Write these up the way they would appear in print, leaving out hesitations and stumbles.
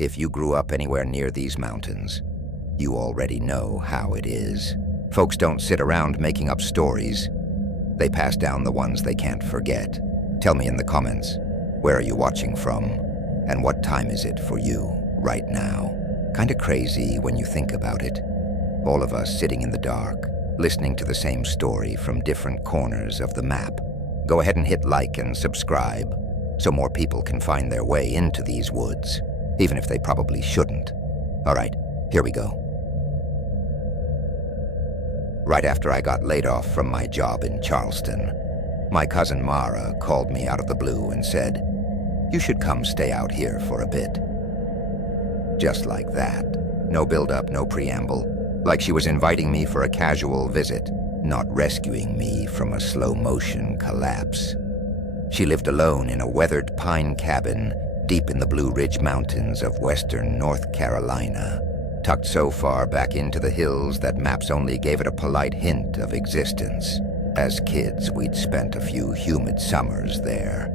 If you grew up anywhere near these mountains, you already know how it is. Folks don't sit around making up stories. They pass down the ones they can't forget. Tell me in the comments, where are you watching from? And what time is it for you right now? Kinda crazy when you think about it. All of us sitting in the dark, listening to the same story from different corners of the map. Go ahead and hit like and subscribe so more people can find their way into these woods, even if they probably shouldn't. All right, here we go. Right after I got laid off from my job in Charleston, my cousin Mara called me out of the blue and said, "You should come stay out here for a bit." Just like that. No build-up, no preamble. Like she was inviting me for a casual visit, not rescuing me from a slow-motion collapse. She lived alone in a weathered pine cabin deep in the Blue Ridge Mountains of western North Carolina, tucked so far back into the hills that maps only gave it a polite hint of existence. As kids, we'd spent a few humid summers there,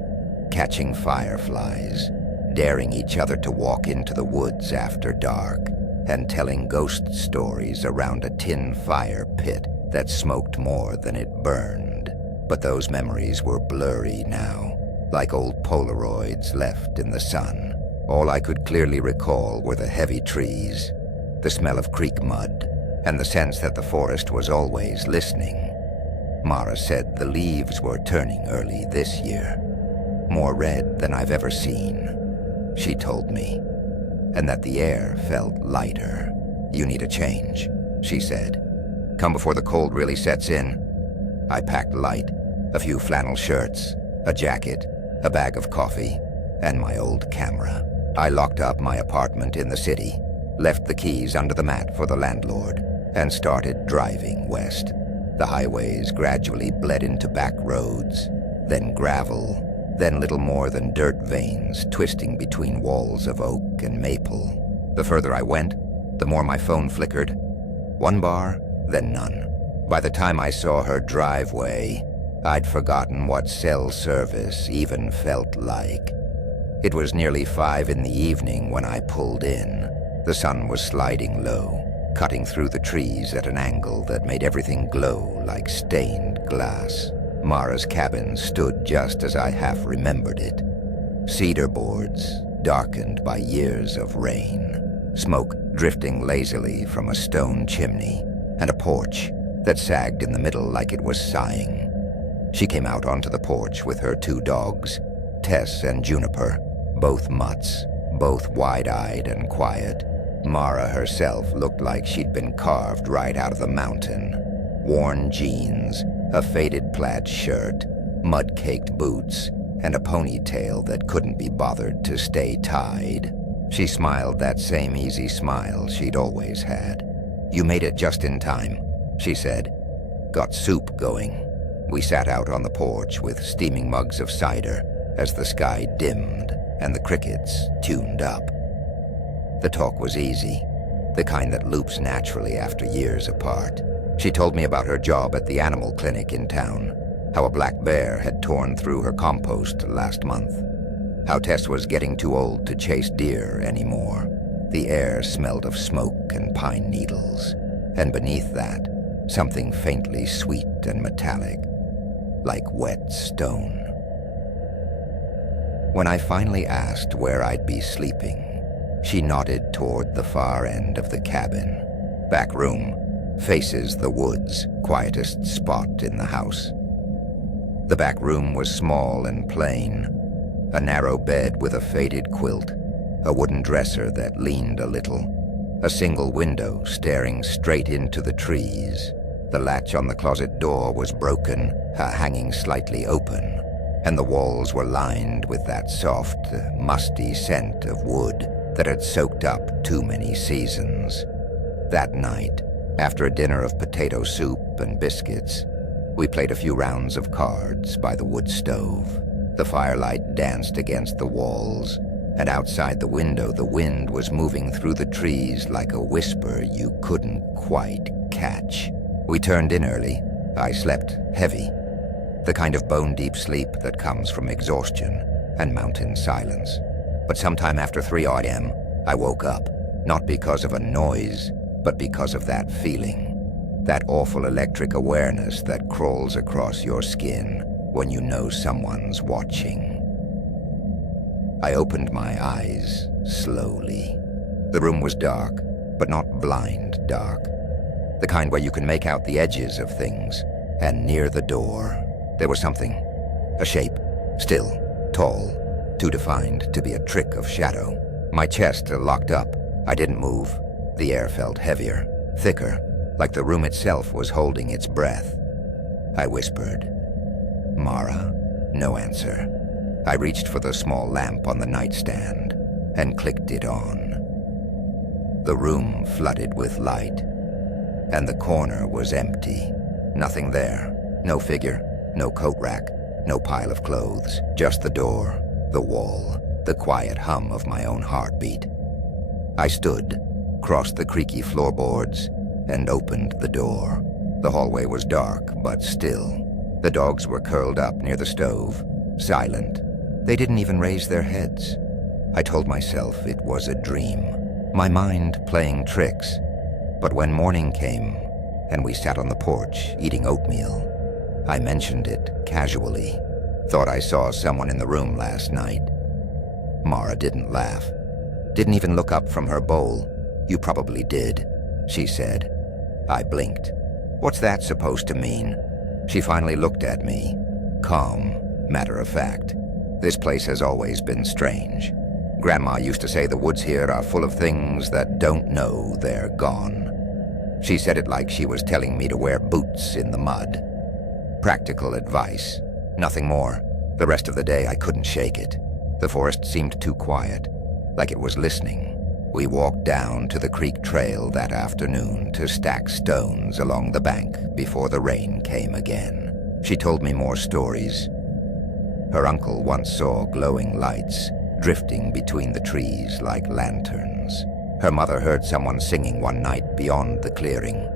catching fireflies, daring each other to walk into the woods after dark, and telling ghost stories around a tin fire pit that smoked more than it burned. But those memories were blurry now, like old Polaroids left in the sun. All I could clearly recall were the heavy trees, the smell of creek mud, and the sense that the forest was always listening. Mara said the leaves were turning early this year, more red than I've ever seen, she told me, and that the air felt lighter. "You need a change," she said. "Come before the cold really sets in." I packed light, a few flannel shirts, a jacket, a bag of coffee, and my old camera. I locked up my apartment in the city, left the keys under the mat for the landlord, and started driving west. The highways gradually bled into back roads, then gravel, then little more than dirt veins twisting between walls of oak and maple. The further I went, the more my phone flickered. One bar, then none. By the time I saw her driveway, I'd forgotten what cell service even felt like. It was nearly 5 in the evening when I pulled in. The sun was sliding low, cutting through the trees at an angle that made everything glow like stained glass. Mara's cabin stood just as I half remembered it. Cedar boards, darkened by years of rain, smoke drifting lazily from a stone chimney, and a porch that sagged in the middle like it was sighing. She came out onto the porch with her 2 dogs, Tess and Juniper, both mutts, both wide-eyed and quiet. Mara herself looked like she'd been carved right out of the mountain. Worn jeans, a faded plaid shirt, mud-caked boots, and a ponytail that couldn't be bothered to stay tied. She smiled that same easy smile she'd always had. "You made it just in time," she said. "Got soup going." We sat out on the porch with steaming mugs of cider as the sky dimmed and the crickets tuned up. The talk was easy, the kind that loops naturally after years apart. She told me about her job at the animal clinic in town, how a black bear had torn through her compost last month, how Tess was getting too old to chase deer anymore. The air smelled of smoke and pine needles, and beneath that, something faintly sweet and metallic, like wet stone. When I finally asked where I'd be sleeping, she nodded toward the far end of the cabin. "Back room, faces the woods, quietest spot in the house." The back room was small and plain, a narrow bed with a faded quilt, a wooden dresser that leaned a little, a single window staring straight into the trees. The latch on the closet door was broken, hanging slightly open, and the walls were lined with that soft, musty scent of wood that had soaked up too many seasons. That night, after a dinner of potato soup and biscuits, we played a few rounds of cards by the wood stove. The firelight danced against the walls, and outside the window the wind was moving through the trees like a whisper you couldn't quite catch. We turned in early. I slept heavy, the kind of bone-deep sleep that comes from exhaustion and mountain silence. But sometime after 3 a.m., I woke up, not because of a noise, but because of that feeling. That awful electric awareness that crawls across your skin when you know someone's watching. I opened my eyes slowly. The room was dark, but not blind dark. The kind where you can make out the edges of things. And near the door, there was something. A shape. Still. Tall. Too defined to be a trick of shadow. My chest locked up. I didn't move. The air felt heavier. Thicker. Like the room itself was holding its breath. I whispered, "Mara?" No answer. I reached for the small lamp on the nightstand and clicked it on. The room flooded with light, and the corner was empty. Nothing there. No figure, no coat rack, no pile of clothes. Just the door, the wall, the quiet hum of my own heartbeat. I stood, crossed the creaky floorboards, and opened the door. The hallway was dark, but still. The dogs were curled up near the stove, silent. They didn't even raise their heads. I told myself it was a dream, my mind playing tricks. But when morning came, and we sat on the porch eating oatmeal, I mentioned it casually. Thought I saw someone in the room last night. Mara didn't laugh. Didn't even look up from her bowl. "You probably did," she said. I blinked. "What's that supposed to mean?" She finally looked at me, calm, matter of fact. "This place has always been strange. Grandma used to say the woods here are full of things that don't know they're gone." She said it like she was telling me to wear boots in the mud. Practical advice, nothing more. The rest of the day I couldn't shake it. The forest seemed too quiet, like it was listening. We walked down to the creek trail that afternoon to stack stones along the bank before the rain came again. She told me more stories. Her uncle once saw glowing lights drifting between the trees like lanterns. Her mother heard someone singing one night beyond the clearing,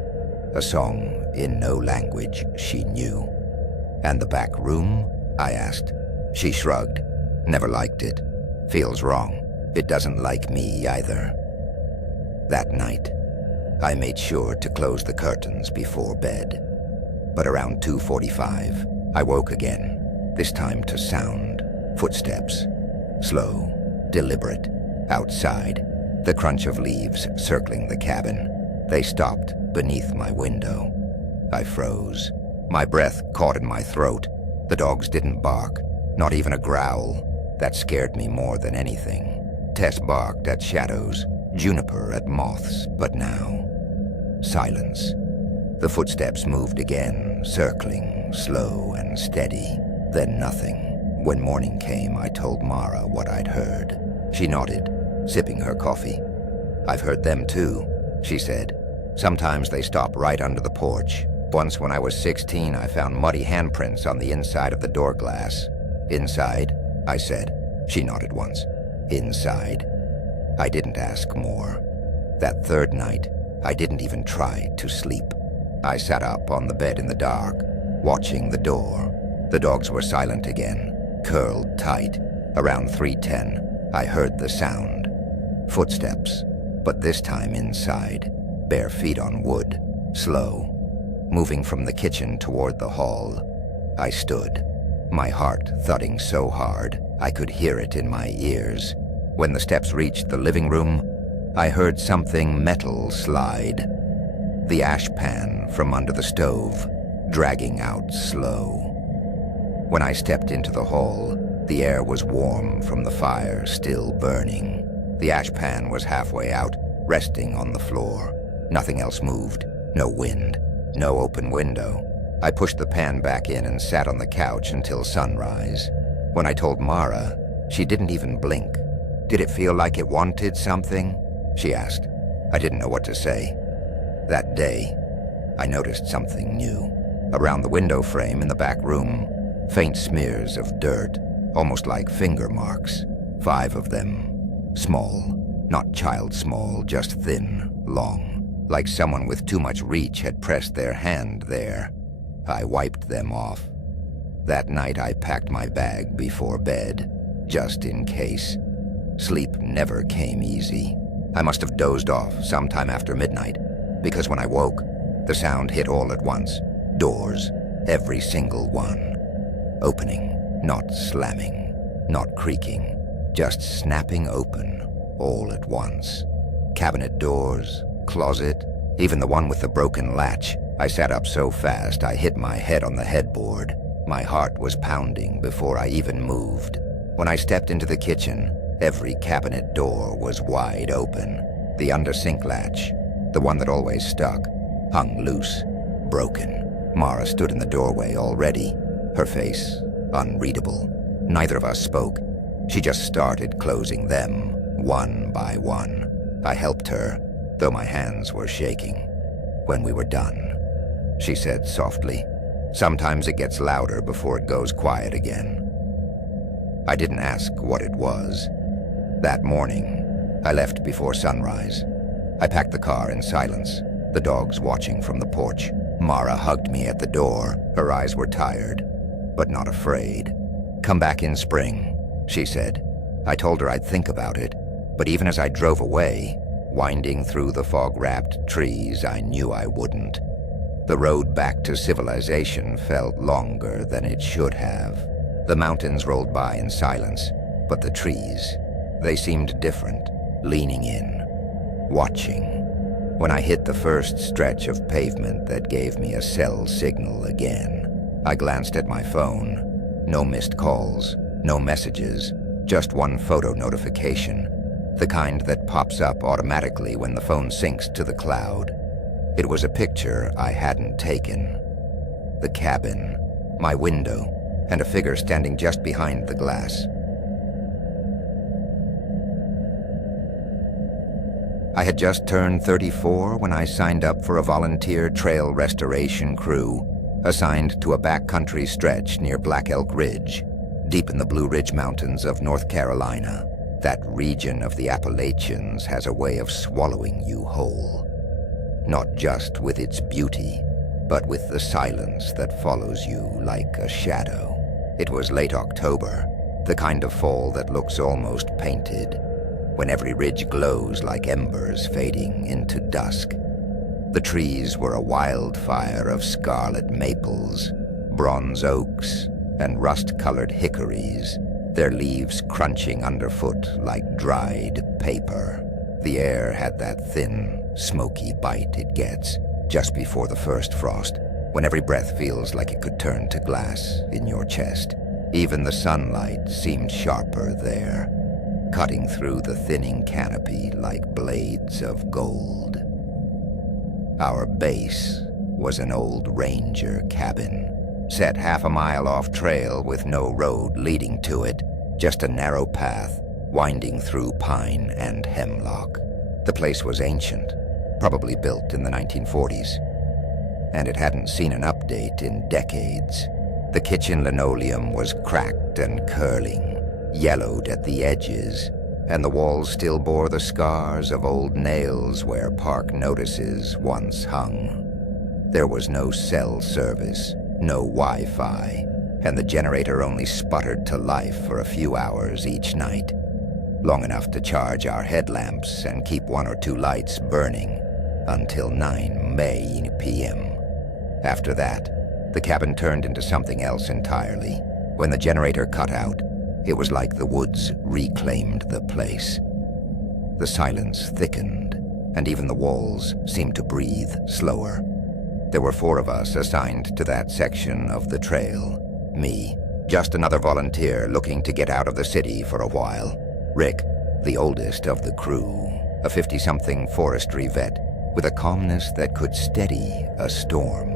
a song in no language she knew. "And the back room?" I asked. She shrugged. "Never liked it. Feels wrong. It doesn't like me either." That night, I made sure to close the curtains before bed. But around 2:45, I woke again, this time to sound. Footsteps. Slow, deliberate, outside. The crunch of leaves circling the cabin. They stopped beneath my window. I froze. My breath caught in my throat. The dogs didn't bark, not even a growl. That scared me more than anything. Tess barked at shadows, Juniper at moths, but now, silence. The footsteps moved again, circling, slow and steady. Then nothing. When morning came, I told Mara what I'd heard. She nodded, sipping her coffee. "I've heard them too," she said. "Sometimes they stop right under the porch. Once when I was 16, I found muddy handprints on the inside of the door glass." "Inside?" I said. She nodded once. "Inside." I didn't ask more. That third night, I didn't even try to sleep. I sat up on the bed in the dark, watching the door. The dogs were silent again, curled tight. Around 3:10, I heard the sound. Footsteps, but this time inside, bare feet on wood, slow, moving from the kitchen toward the hall. I stood, my heart thudding so hard I could hear it in my ears. When the steps reached the living room, I heard something metal slide. The ash pan from under the stove, dragging out slow. When I stepped into the hall, the air was warm from the fire still burning. The ash pan was halfway out, resting on the floor. Nothing else moved. No wind. No open window. I pushed the pan back in and sat on the couch until sunrise. When I told Mara, she didn't even blink. "Did it feel like it wanted something?" she asked. I didn't know what to say. That day, I noticed something new. Around the window frame in the back room, faint smears of dirt, almost like finger marks. 5 of them. Small. Not child small, just thin, long. Like someone with too much reach had pressed their hand there. I wiped them off. That night I packed my bag before bed, just in case. Sleep never came easy. I must have dozed off sometime after midnight, because when I woke, the sound hit all at once. Doors, every single one. Opening, not slamming, not creaking, just snapping open, all at once. Cabinet doors, closet, even the one with the broken latch. I sat up so fast I hit my head on the headboard. My heart was pounding before I even moved. When I stepped into the kitchen, every cabinet door was wide open. The under-sink latch, the one that always stuck, hung loose, broken. Mara stood in the doorway already, her face unreadable. Neither of us spoke. She just started closing them, one by one. I helped her, though my hands were shaking. When we were done, she said softly, "Sometimes it gets louder before it goes quiet again." I didn't ask what it was. That morning, I left before sunrise. I packed the car in silence, the dogs watching from the porch. Mara hugged me at the door. Her eyes were tired, but not afraid. "Come back in spring," she said. I told her I'd think about it, but even as I drove away, winding through the fog-wrapped trees, I knew I wouldn't. The road back to civilization felt longer than it should have. The mountains rolled by in silence, but the trees, they seemed different, leaning in, watching. When I hit the first stretch of pavement that gave me a cell signal again, I glanced at my phone. No missed calls, no messages, just one photo notification, the kind that pops up automatically when the phone syncs to the cloud. It was a picture I hadn't taken. The cabin, my window, and a figure standing just behind the glass. I had just turned 34 when I signed up for a volunteer trail restoration crew, assigned to a backcountry stretch near Black Elk Ridge, deep in the Blue Ridge Mountains of North Carolina. That region of the Appalachians has a way of swallowing you whole. Not just with its beauty, but with the silence that follows you like a shadow. It was late October, the kind of fall that looks almost painted, when every ridge glows like embers fading into dusk. The trees were a wildfire of scarlet maples, bronze oaks, and rust-colored hickories, their leaves crunching underfoot like dried paper. The air had that thin, smoky bite it gets just before the first frost, when every breath feels like it could turn to glass in your chest. Even the sunlight seemed sharper there, cutting through the thinning canopy like blades of gold. Our base was an old ranger cabin, set half a mile off trail with no road leading to it, just a narrow path winding through pine and hemlock. The place was ancient, probably built in the 1940s, and it hadn't seen an update in decades. The kitchen linoleum was cracked and curling, yellowed at the edges, and the walls still bore the scars of old nails where park notices once hung. There was no cell service, no Wi-Fi, and the generator only sputtered to life for a few hours each night, long enough to charge our headlamps and keep one or two lights burning until 9 p.m. After that, the cabin turned into something else entirely. When the generator cut out, it was like the woods reclaimed the place. The silence thickened, and even the walls seemed to breathe slower. There were 4 of us assigned to that section of the trail. Me, just another volunteer looking to get out of the city for a while. Rick, the oldest of the crew, a 50-something forestry vet with a calmness that could steady a storm.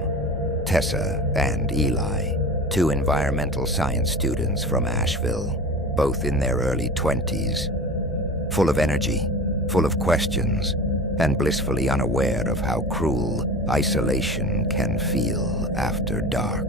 Tessa and Eli, 2 environmental science students from Asheville, both in their early 20s, full of energy, full of questions, and blissfully unaware of how cruel isolation can feel after dark.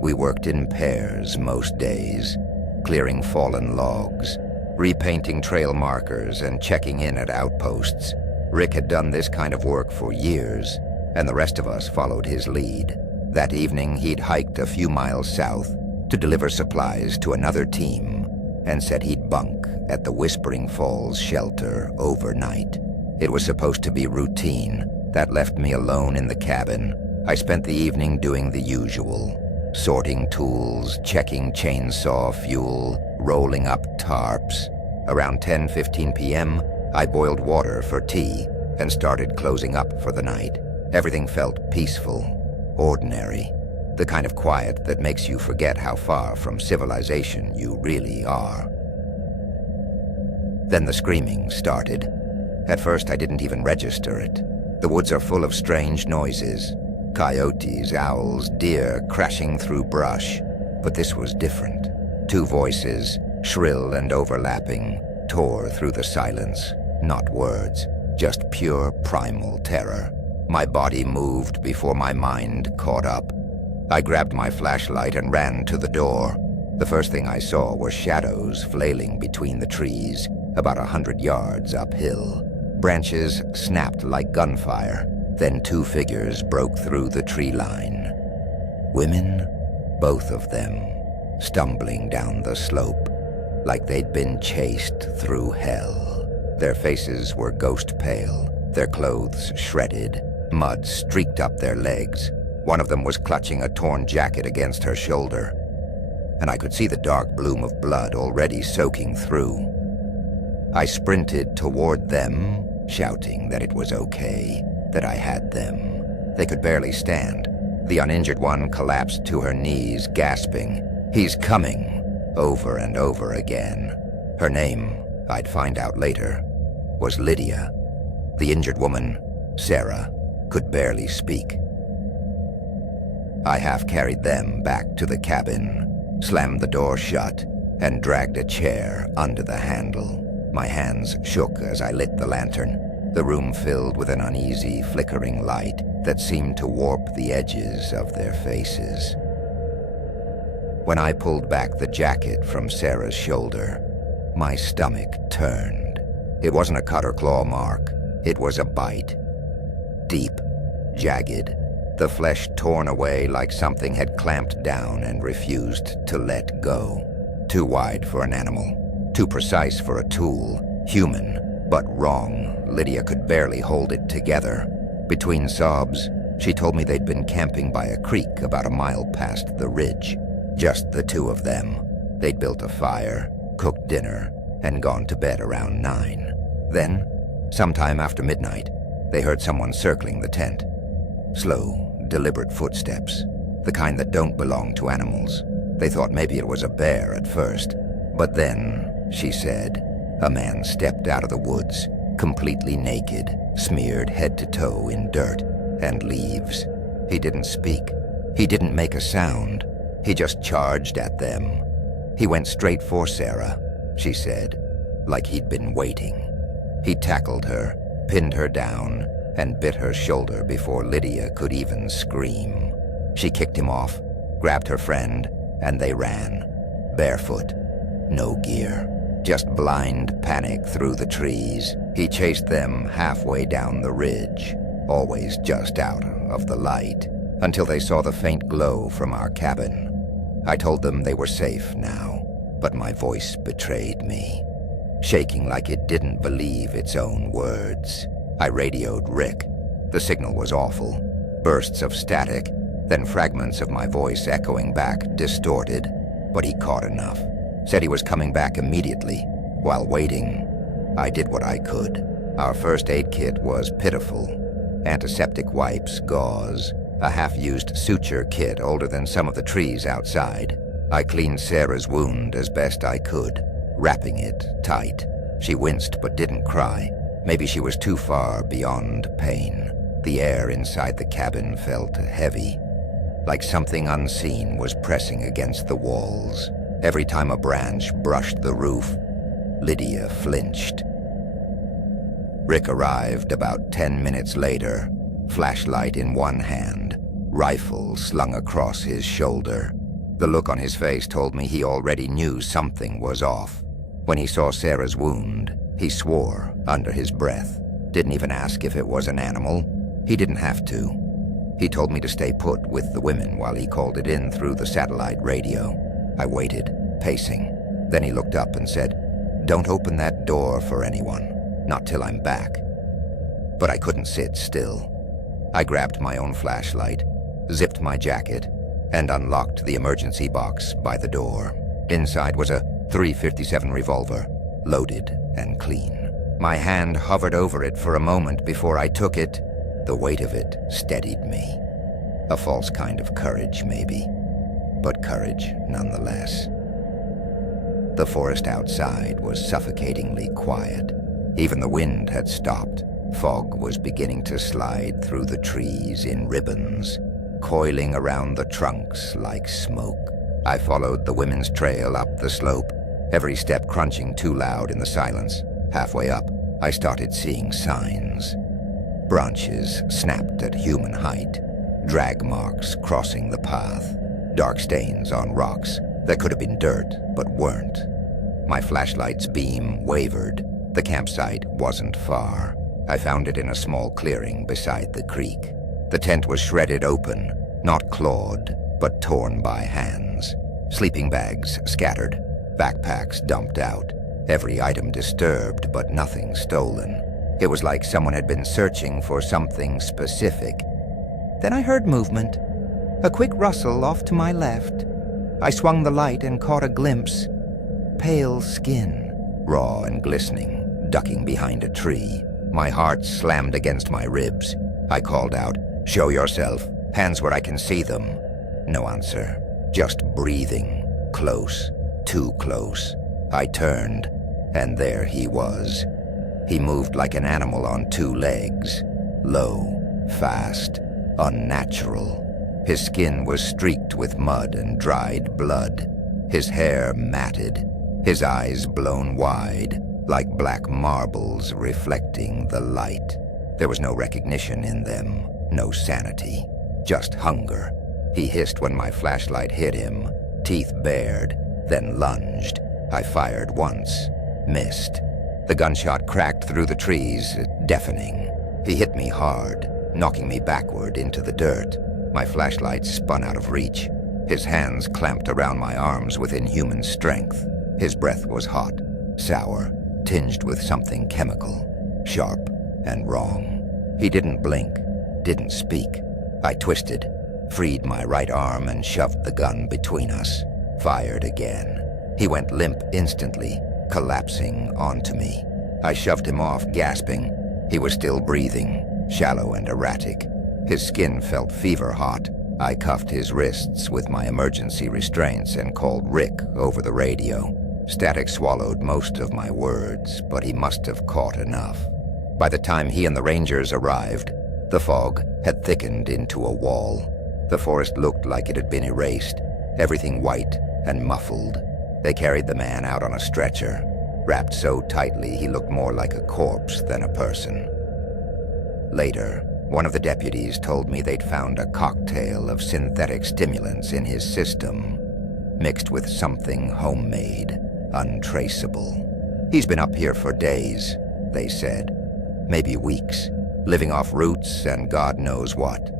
We worked in pairs most days, clearing fallen logs, repainting trail markers, and checking in at outposts. Rick had done this kind of work for years, and the rest of us followed his lead. That evening, he'd hiked a few miles south to deliver supplies to another team, and said he'd bunk at the Whispering Falls shelter overnight. It was supposed to be routine. That left me alone in the cabin. I spent the evening doing the usual, sorting tools, checking chainsaw fuel, rolling up tarps. Around 10:15 p.m., I boiled water for tea and started closing up for the night. Everything felt peaceful, ordinary, the kind of quiet that makes you forget how far from civilization you really are. Then the screaming started. At first, I didn't even register it. The woods are full of strange noises. Coyotes, owls, deer crashing through brush. But this was different. Two voices, shrill and overlapping, tore through the silence. Not words, just pure primal terror. My body moved before my mind caught up. I grabbed my flashlight and ran to the door. The first thing I saw were shadows flailing between the trees, about 100 yards uphill. Branches snapped like gunfire. Then two figures broke through the tree line. Women, both of them, stumbling down the slope, like they'd been chased through hell. Their faces were ghost pale, their clothes shredded, mud streaked up their legs. One of them was clutching a torn jacket against her shoulder, and I could see the dark bloom of blood already soaking through. I sprinted toward them, shouting that it was okay, that I had them. They could barely stand. The uninjured one collapsed to her knees, gasping, "He's coming," over and over again. Her name, I'd find out later, was Lydia. The injured woman, Sarah, could barely speak. I half-carried them back to the cabin, slammed the door shut, and dragged a chair under the handle. My hands shook as I lit the lantern, the room filled with an uneasy, flickering light that seemed to warp the edges of their faces. When I pulled back the jacket from Sarah's shoulder, my stomach turned. It wasn't a cut or claw mark. It was a bite. Deep, jagged, the flesh torn away like something had clamped down and refused to let go. Too wide for an animal, too precise for a tool, human, but wrong. Lydia could barely hold it together. Between sobs, she told me they'd been camping by a creek about a mile past the ridge. Just the two of them. They'd built a fire, cooked dinner, and gone to bed around 9. Then, sometime after midnight, they heard someone circling the tent. Slow, deliberate footsteps, the kind that don't belong to animals. They thought maybe it was a bear at first. But then, she said, a man stepped out of the woods, completely naked, smeared head to toe in dirt and leaves. He didn't speak. He didn't make a sound. He just charged at them. He went straight for Sarah, she said, like he'd been waiting. He tackled her, pinned her down, and bit her shoulder before Lydia could even scream. She kicked him off, grabbed her friend, and they ran. Barefoot, no gear, just blind panic through the trees. He chased them halfway down the ridge, always just out of the light, until they saw the faint glow from our cabin. I told them they were safe now, but my voice betrayed me, shaking like it didn't believe its own words. I radioed Rick. The signal was awful. Bursts of static, then fragments of my voice echoing back, distorted. But he caught enough. Said he was coming back immediately. While waiting, I did what I could. Our first aid kit was pitiful. Antiseptic wipes, gauze, a half-used suture kit older than some of the trees outside. I cleaned Sarah's wound as best I could, wrapping it tight. She winced but didn't cry. Maybe she was too far beyond pain. The air inside the cabin felt heavy, like something unseen was pressing against the walls. Every time a branch brushed the roof, Lydia flinched. Rick arrived about 10 minutes later, flashlight in one hand, rifle slung across his shoulder. The look on his face told me he already knew something was off. When he saw Sarah's wound, he swore under his breath. Didn't even ask if it was an animal. He didn't have to. He told me to stay put with the women while he called it in through the satellite radio. I waited, pacing. Then he looked up and said, "Don't open that door for anyone, not till I'm back." But I couldn't sit still. I grabbed my own flashlight, zipped my jacket, and unlocked the emergency box by the door. Inside was a .357 revolver, loaded and clean. My hand hovered over it for a moment before I took it. The weight of it steadied me. A false kind of courage, maybe, but courage nonetheless. The forest outside was suffocatingly quiet. Even the wind had stopped. Fog was beginning to slide through the trees in ribbons, coiling around the trunks like smoke. I followed the women's trail up the slope, every step crunching too loud in the silence. Halfway up, I started seeing signs. Branches snapped at human height, drag marks crossing the path, dark stains on rocks that could have been dirt but weren't. My flashlight's beam wavered. The campsite wasn't far. I found it in a small clearing beside the creek. The tent was shredded open, not clawed, but torn by hands. Sleeping bags scattered, backpacks dumped out, every item disturbed but nothing stolen. It was like someone had been searching for something specific. Then I heard movement, a quick rustle off to my left. I swung the light and caught a glimpse. Pale skin, raw and glistening, ducking behind a tree. My heart slammed against my ribs. I called out, "Show yourself, hands where I can see them." No answer, just breathing, close, too close. I turned, and there he was. He moved like an animal on two legs, low, fast, unnatural. His skin was streaked with mud and dried blood, his hair matted, his eyes blown wide, like black marbles reflecting the light. There was no recognition in them, no sanity, just hunger. He hissed when my flashlight hit him, teeth bared, then lunged. I fired once, missed. The gunshot cracked through the trees, deafening. He hit me hard, knocking me backward into the dirt. My flashlight spun out of reach. His hands clamped around my arms with inhuman strength. His breath was hot, sour, tinged with something chemical, sharp and wrong. He didn't blink, didn't speak. I twisted, freed my right arm and shoved the gun between us. Fired again. He went limp instantly, collapsing onto me. I shoved him off, gasping. He was still breathing, shallow and erratic. His skin felt fever hot. I cuffed his wrists with my emergency restraints and called Rick over the radio. Static swallowed most of my words, but he must have caught enough. By the time he and the Rangers arrived, the fog had thickened into a wall. The forest looked like it had been erased, everything white and muffled. They carried the man out on a stretcher, wrapped so tightly he looked more like a corpse than a person. Later, one of the deputies told me they'd found a cocktail of synthetic stimulants in his system, mixed with something homemade, untraceable. He's been up here for days, they said, maybe weeks, living off roots and God knows what.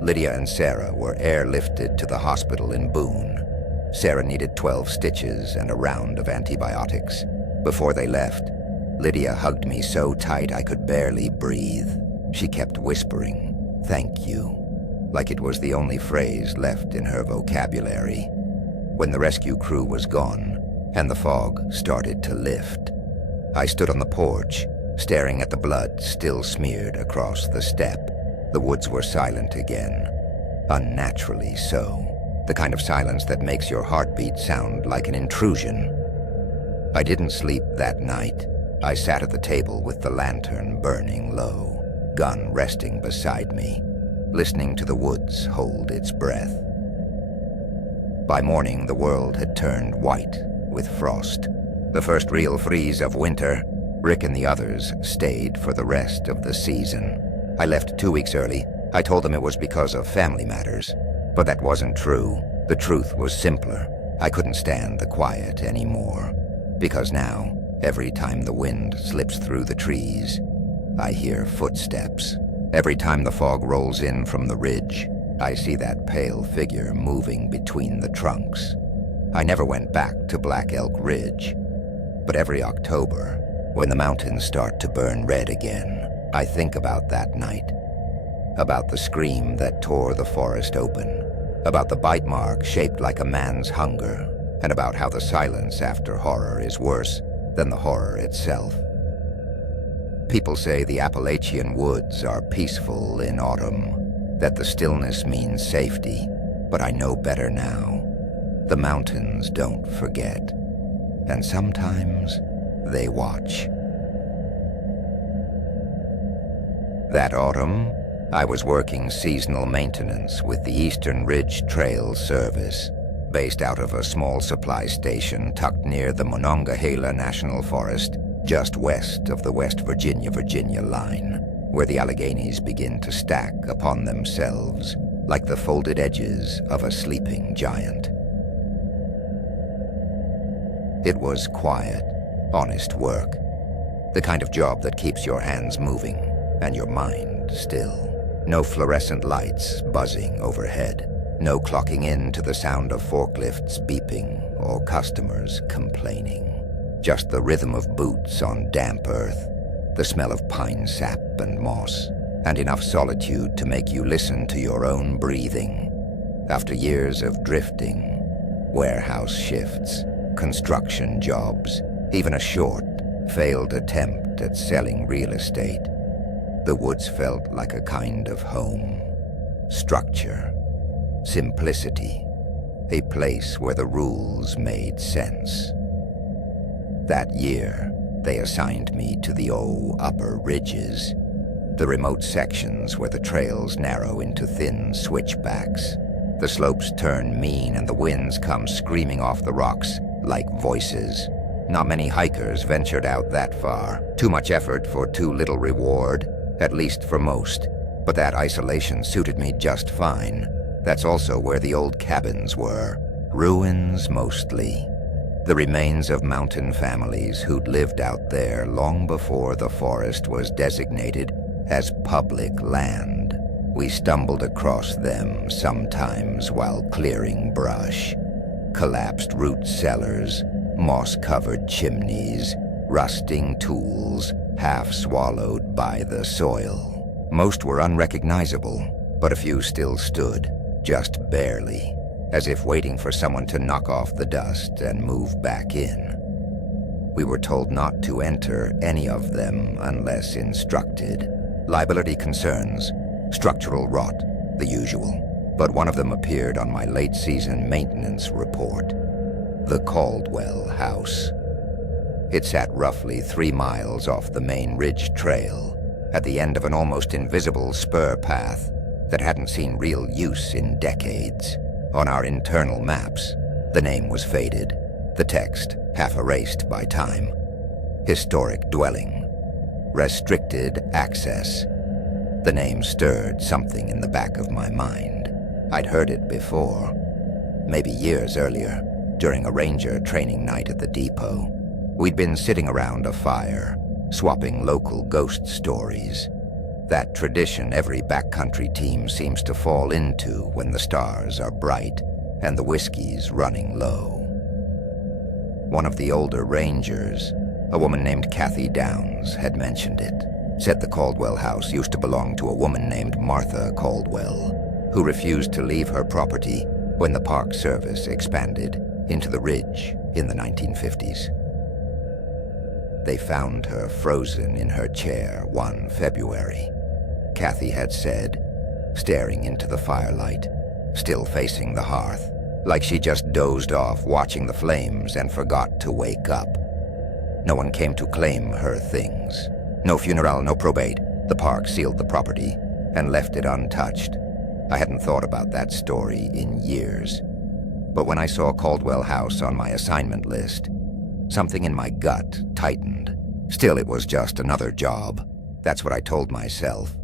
Lydia and Sarah were airlifted to the hospital in Boone. Sarah needed 12 stitches and a round of antibiotics. Before they left, Lydia hugged me so tight I could barely breathe. She kept whispering, "Thank you," like it was the only phrase left in her vocabulary. When the rescue crew was gone, and the fog started to lift, I stood on the porch, staring at the blood still smeared across the step. The woods were silent again, unnaturally so, the kind of silence that makes your heartbeat sound like an intrusion. I didn't sleep that night. I sat at the table with the lantern burning low, gun resting beside me, listening to the woods hold its breath. By morning, the world had turned white with frost. The first real freeze of winter. Rick and the others stayed for the rest of the season. I left 2 weeks early. I told them it was because of family matters. But that wasn't true. The truth was simpler. I couldn't stand the quiet anymore. Because now, every time the wind slips through the trees, I hear footsteps. Every time the fog rolls in from the ridge, I see that pale figure moving between the trunks. I never went back to Black Elk Ridge, but every October, when the mountains start to burn red again, I think about that night, about the scream that tore the forest open, about the bite mark shaped like a man's hunger, and about how the silence after horror is worse than the horror itself. People say the Appalachian woods are peaceful in autumn, that the stillness means safety, but I know better now. The mountains don't forget, and sometimes they watch. That autumn, I was working seasonal maintenance with the Eastern Ridge Trail Service, based out of a small supply station tucked near the Monongahela National Forest, just west of the West Virginia line, where the Alleghenies begin to stack upon themselves like the folded edges of a sleeping giant. It was quiet, honest work, the kind of job that keeps your hands moving and your mind still. No fluorescent lights buzzing overhead, no clocking in to the sound of forklifts beeping or customers complaining. Just the rhythm of boots on damp earth, the smell of pine sap and moss, and enough solitude to make you listen to your own breathing. After years of drifting, warehouse shifts, construction jobs, even a short, failed attempt at selling real estate, the woods felt like a kind of home. Structure, simplicity, a place where the rules made sense. That year, they assigned me to the upper ridges, the remote sections where the trails narrow into thin switchbacks. The slopes turn mean and the winds come screaming off the rocks like voices. Not many hikers ventured out that far. Too much effort for too little reward, at least for most. But that isolation suited me just fine. That's also where the old cabins were. Ruins mostly. The remains of mountain families who'd lived out there long before the forest was designated as public land. We stumbled across them sometimes while clearing brush. Collapsed root cellars, moss-covered chimneys, rusting tools, half swallowed by the soil. Most were unrecognizable, but a few still stood, just barely, as if waiting for someone to knock off the dust and move back in. We were told not to enter any of them unless instructed. Liability concerns, structural rot, the usual. But one of them appeared on my late-season maintenance report. The Caldwell House. It sat roughly 3 miles off the main ridge trail, at the end of an almost invisible spur path that hadn't seen real use in decades. On our internal maps, the name was faded, the text half erased by time. Historic dwelling. Restricted access. The name stirred something in the back of my mind. I'd heard it before, maybe years earlier, during a ranger training night at the depot. We'd been sitting around a fire, swapping local ghost stories. That tradition every backcountry team seems to fall into when the stars are bright and the whiskey's running low. One of the older rangers, a woman named Kathy Downs, had mentioned it. Said the Caldwell house used to belong to a woman named Martha Caldwell, who refused to leave her property when the Park Service expanded into the ridge in the 1950s. They found her frozen in her chair one February. Kathy had said, staring into the firelight, still facing the hearth, like she just dozed off watching the flames and forgot to wake up. No one came to claim her things. No funeral, no probate. The park sealed the property and left it untouched. I hadn't thought about that story in years. But when I saw Caldwell House on my assignment list, something in my gut tightened. Still, it was just another job. That's what I told myself.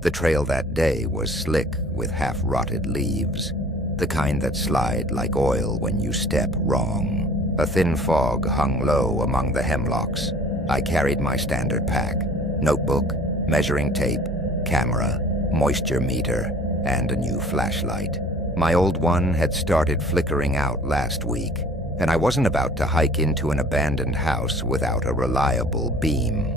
The trail that day was slick with half-rotted leaves, the kind that slide like oil when you step wrong. A thin fog hung low among the hemlocks. I carried my standard pack, notebook, measuring tape, camera, moisture meter, and a new flashlight. My old one had started flickering out last week, and I wasn't about to hike into an abandoned house without a reliable beam.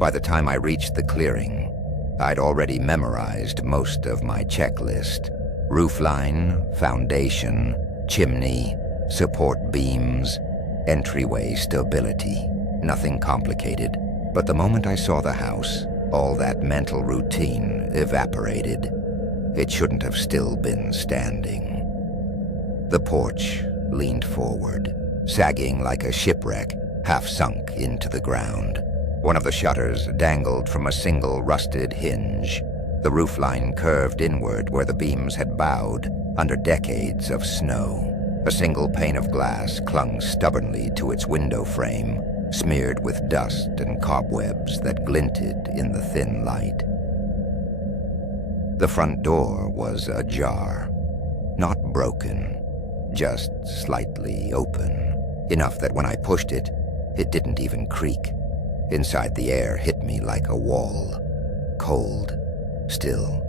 By the time I reached the clearing, I'd already memorized most of my checklist: roofline, foundation, chimney, support beams, entryway stability. Nothing complicated, but the moment I saw the house, all that mental routine evaporated. It shouldn't have still been standing. The porch leaned forward, sagging like a shipwreck, half sunk into the ground. One of the shutters dangled from a single rusted hinge. The roofline curved inward where the beams had bowed under decades of snow. A single pane of glass clung stubbornly to its window frame, smeared with dust and cobwebs that glinted in the thin light. The front door was ajar. Not broken, just slightly open, enough that when I pushed it, it didn't even creak. Inside, the air hit me like a wall. Cold, still,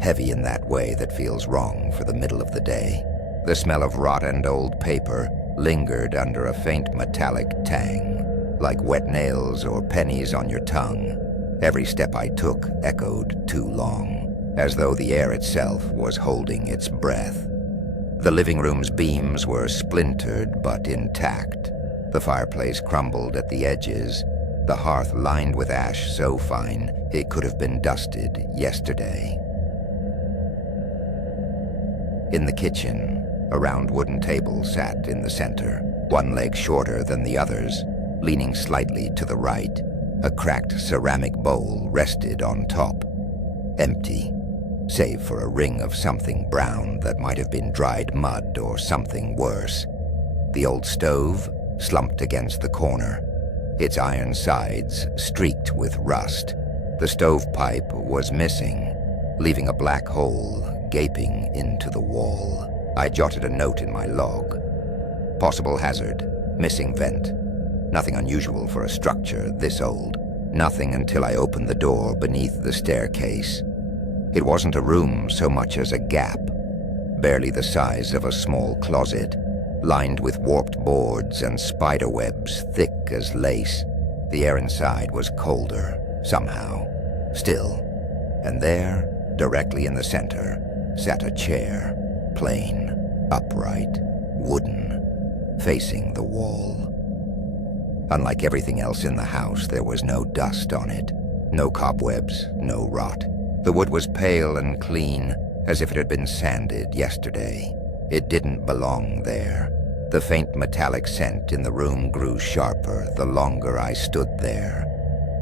heavy in that way that feels wrong for the middle of the day. The smell of rot and old paper lingered under a faint metallic tang, like wet nails or pennies on your tongue. Every step I took echoed too long, as though the air itself was holding its breath. The living room's beams were splintered but intact. The fireplace crumbled at the edges, the hearth lined with ash so fine it could have been dusted yesterday. In the kitchen, a round wooden table sat in the center, one leg shorter than the others, leaning slightly to the right. A cracked ceramic bowl rested on top, empty, save for a ring of something brown that might have been dried mud or something worse. The old stove slumped against the corner, its iron sides streaked with rust. The stovepipe was missing, leaving a black hole gaping into the wall. I jotted a note in my log. Possible hazard, missing vent. Nothing unusual for a structure this old. Nothing until I opened the door beneath the staircase. It wasn't a room so much as a gap, barely the size of a small closet, lined with warped boards and spider webs thick as lace. The air inside was colder, somehow, still. And there, directly in the center, sat a chair, plain, upright, wooden, facing the wall. Unlike everything else in the house, there was no dust on it, no cobwebs, no rot. The wood was pale and clean, as if it had been sanded yesterday. It didn't belong there. The faint metallic scent in the room grew sharper the longer I stood there.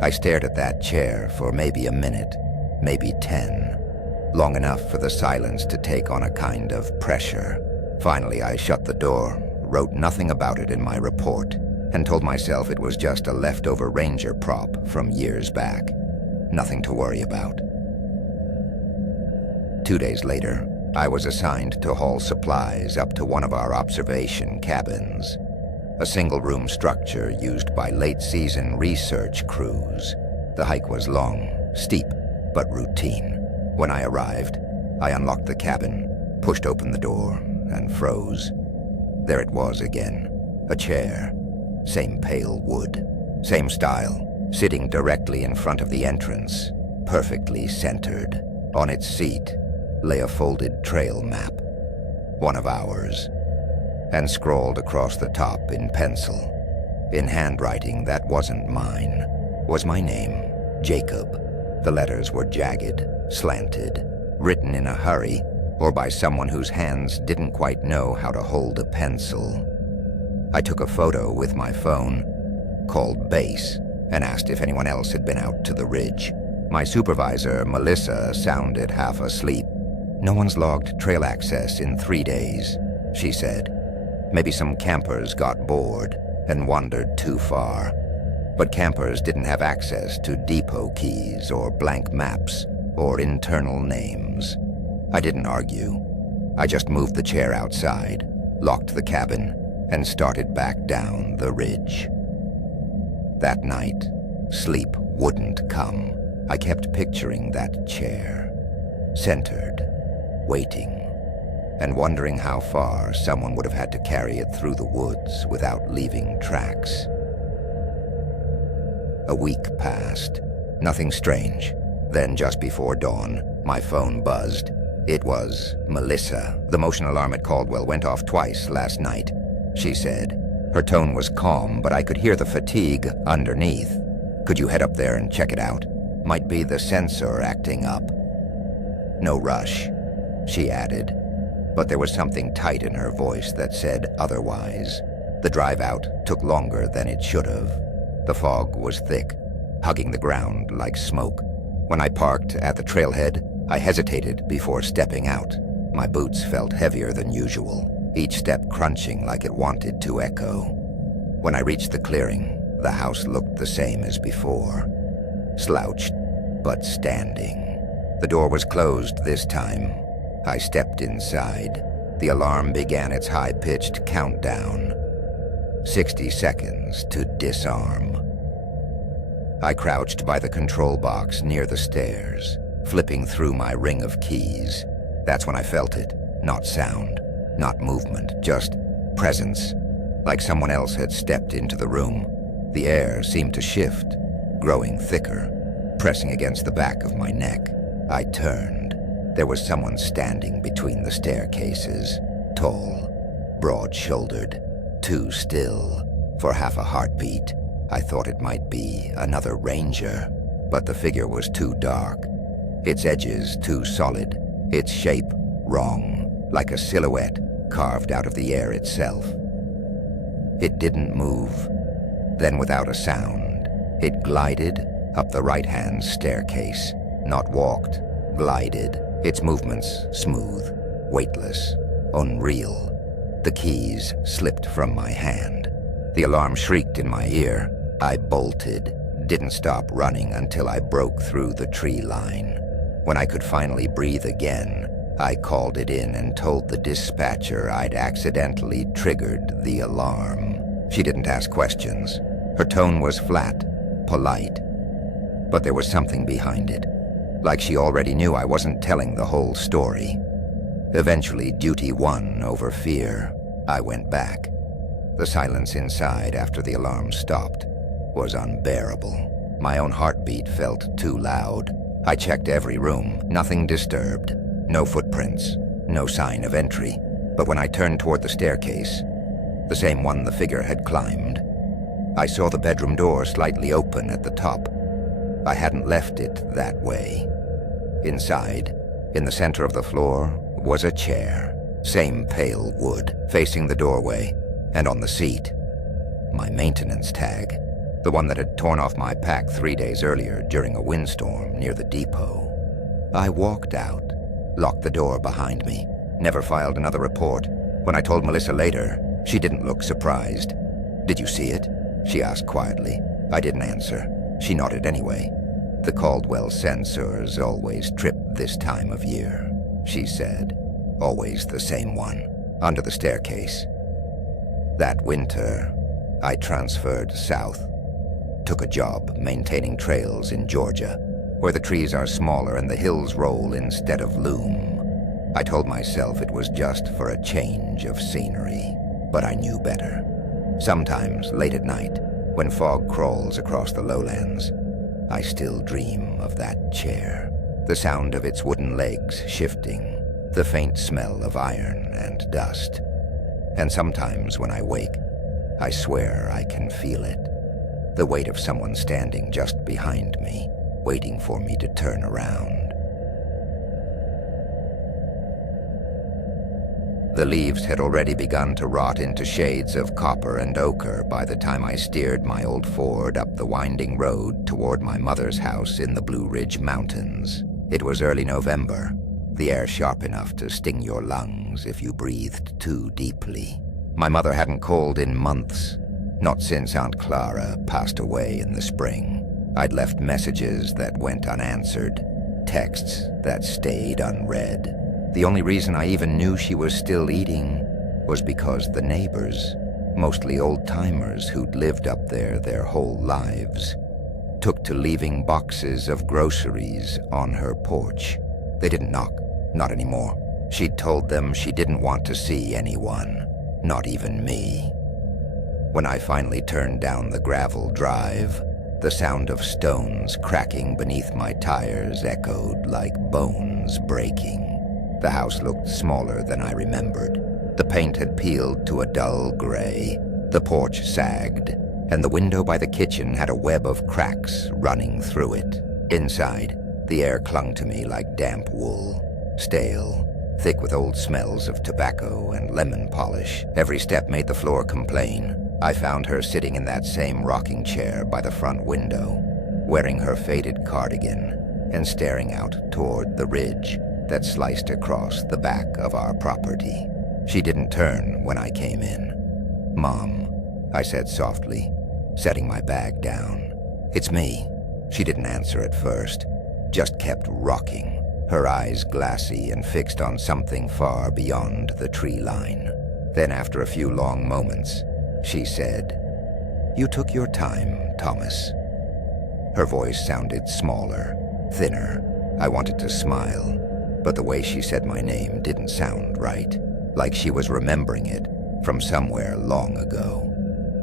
I stared at that chair for maybe a minute, maybe 10, long enough for the silence to take on a kind of pressure. Finally, I shut the door, wrote nothing about it in my report, and told myself it was just a leftover ranger prop from years back. Nothing to worry about. 2 days later, I was assigned to haul supplies up to one of our observation cabins, a single-room structure used by late-season research crews. The hike was long, steep, but routine. When I arrived, I unlocked the cabin, pushed open the door, and froze. There it was again, a chair, same pale wood, same style, sitting directly in front of the entrance, perfectly centered. On its seat lay a folded trail map, one of ours, and scrawled across the top in pencil, in handwriting that wasn't mine, was my name, Jacob. The letters were jagged, slanted, written in a hurry, or by someone whose hands didn't quite know how to hold a pencil. I took a photo with my phone, called base, and asked if anyone else had been out to the ridge. My supervisor, Melissa, sounded half asleep. "No one's logged trail access in 3 days," she said. "Maybe some campers got bored and wandered too far. But campers didn't have access to depot keys or blank maps or internal names." I didn't argue. I just moved the chair outside, locked the cabin, and started back down the ridge. That night, sleep wouldn't come. I kept picturing that chair, centered, waiting, and wondering how far someone would have had to carry it through the woods without leaving tracks. A week passed. Nothing strange. Then, just before dawn, my phone buzzed. It was Melissa. The motion alarm at Caldwell went off twice last night, she said. Her tone was calm, but I could hear the fatigue underneath. Could you head up there and check it out? Might be the sensor acting up. No rush, she added, but there was something tight in her voice that said otherwise. The drive out took longer than it should have. The fog was thick, hugging the ground like smoke. When I parked at the trailhead, I hesitated before stepping out. My boots felt heavier than usual, each step crunching like it wanted to echo. When I reached the clearing, the house looked the same as before. Slouched, but standing. The door was closed this time. I stepped inside. The alarm began its high-pitched countdown. 60 seconds to disarm. I crouched by the control box near the stairs, flipping through my ring of keys. That's when I felt it. Not sound, not movement, just presence. Like someone else had stepped into the room. The air seemed to shift, growing thicker, pressing against the back of my neck. I turned. There was someone standing between the staircases, tall, broad-shouldered, too still. For half a heartbeat, I thought it might be another ranger, but the figure was too dark, its edges too solid, its shape wrong, like a silhouette carved out of the air itself. It didn't move. Then, without a sound, it glided up the right-hand staircase. Not walked, glided, its movements smooth, weightless, unreal. The keys slipped from my hand. The alarm shrieked in my ear. I bolted, didn't stop running until I broke through the tree line. When I could finally breathe again, I called it in and told the dispatcher I'd accidentally triggered the alarm. She didn't ask questions. Her tone was flat, polite, but there was something behind it. Like she already knew I wasn't telling the whole story. Eventually, duty won over fear. I went back. The silence inside after the alarm stopped was unbearable. My own heartbeat felt too loud. I checked every room, nothing disturbed. No footprints, no sign of entry. But when I turned toward the staircase, the same one the figure had climbed, I saw the bedroom door slightly open at the top. I hadn't left it that way. Inside, in the center of the floor, was a chair, same pale wood, facing the doorway, and on the seat, my maintenance tag, the one that had torn off my pack 3 days earlier during a windstorm near the depot. I walked out, locked the door behind me, never filed another report. When I told Melissa later, she didn't look surprised. "Did you see it?" she asked quietly. I didn't answer. She nodded anyway. "The Caldwell sensors always trip this time of year," she said. "Always the same one, under the staircase." That winter, I transferred south. Took a job maintaining trails in Georgia, where the trees are smaller and the hills roll instead of loom. I told myself it was just for a change of scenery, but I knew better. Sometimes, late at night, when fog crawls across the lowlands, I still dream of that chair, the sound of its wooden legs shifting, the faint smell of iron and dust. And sometimes when I wake, I swear I can feel it, the weight of someone standing just behind me, waiting for me to turn around. The leaves had already begun to rot into shades of copper and ochre by the time I steered my old Ford up the winding road toward my mother's house in the Blue Ridge Mountains. It was early November, the air sharp enough to sting your lungs if you breathed too deeply. My mother hadn't called in months, not since Aunt Clara passed away in the spring. I'd left messages that went unanswered, texts that stayed unread. The only reason I even knew she was still eating was because the neighbors, mostly old-timers who'd lived up there their whole lives, took to leaving boxes of groceries on her porch. They didn't knock, not anymore. She'd told them she didn't want to see anyone, not even me. When I finally turned down the gravel drive, the sound of stones cracking beneath my tires echoed like bones breaking. The house looked smaller than I remembered. The paint had peeled to a dull gray, the porch sagged, and the window by the kitchen had a web of cracks running through it. Inside, the air clung to me like damp wool, stale, thick with old smells of tobacco and lemon polish. Every step made the floor complain. I found her sitting in that same rocking chair by the front window, wearing her faded cardigan and staring out toward the ridge that sliced across the back of our property. She didn't turn when I came in. "Mom," I said softly, setting my bag down. "It's me." She didn't answer at first, just kept rocking, her eyes glassy and fixed on something far beyond the tree line. Then after a few long moments, she said, "You took your time, Thomas." Her voice sounded smaller, thinner. I wanted to smile, but the way she said my name didn't sound right, like she was remembering it from somewhere long ago.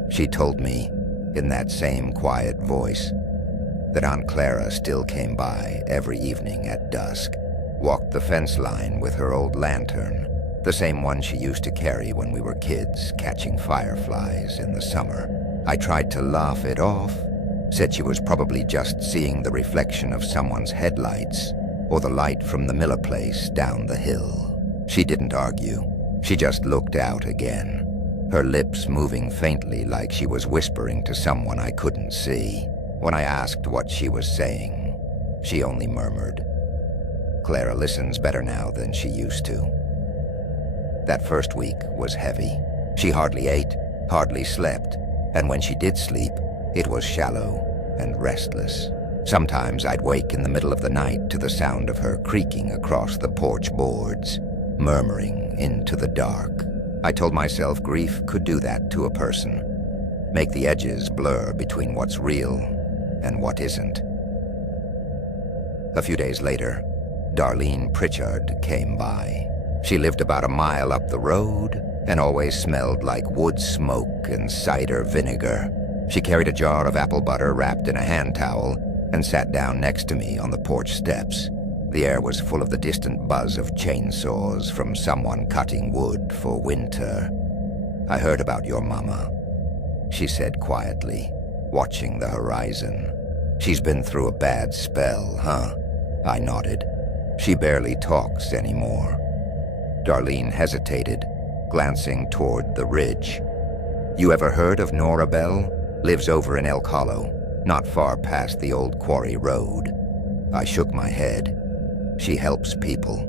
She told me, in that same quiet voice, that Aunt Clara still came by every evening at dusk, walked the fence line with her old lantern, the same one she used to carry when we were kids catching fireflies in the summer. I tried to laugh it off, said she was probably just seeing the reflection of someone's headlights or the light from the Miller place down the hill. She didn't argue. She just looked out again, her lips moving faintly like she was whispering to someone I couldn't see. When I asked what she was saying, she only murmured, "Clara listens better now than she used to." That first week was heavy. She hardly ate, hardly slept, and when she did sleep, it was shallow and restless. Sometimes I'd wake in the middle of the night to the sound of her creaking across the porch boards, murmuring into the dark. I told myself grief could do that to a person, make the edges blur between what's real and what isn't. A few days later, Darlene Pritchard came by. She lived about a mile up the road and always smelled like wood smoke and cider vinegar. She carried a jar of apple butter wrapped in a hand towel and sat down next to me on the porch steps. The air was full of the distant buzz of chainsaws from someone cutting wood for winter. "I heard about your mama," she said quietly, watching the horizon. "She's been through a bad spell, huh?" I nodded. "She barely talks anymore." Darlene hesitated, glancing toward the ridge. "You ever heard of Nora Bell? Lives over in Elk Hollow, not far past the old quarry road." I shook my head. "She helps people,"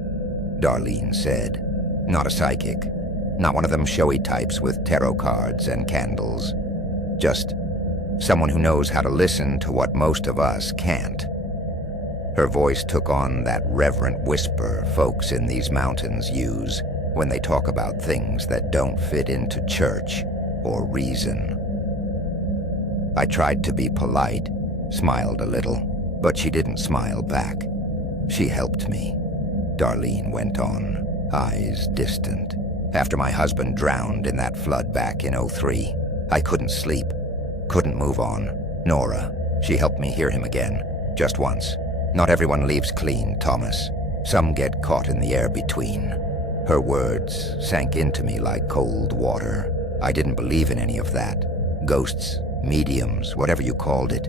Darlene said. "Not a psychic, not one of them showy types with tarot cards and candles. Just someone who knows how to listen to what most of us can't." Her voice took on that reverent whisper folks in these mountains use when they talk about things that don't fit into church or reason. I tried to be polite, smiled a little, but she didn't smile back. "She helped me," Darlene went on, eyes distant. "After my husband drowned in that flood back in '03, I couldn't sleep, couldn't move on. Nora, she helped me hear him again, just once. Not everyone leaves clean, Thomas. Some get caught in the air between." Her words sank into me like cold water. I didn't believe in any of that. Ghosts, mediums, whatever you called it.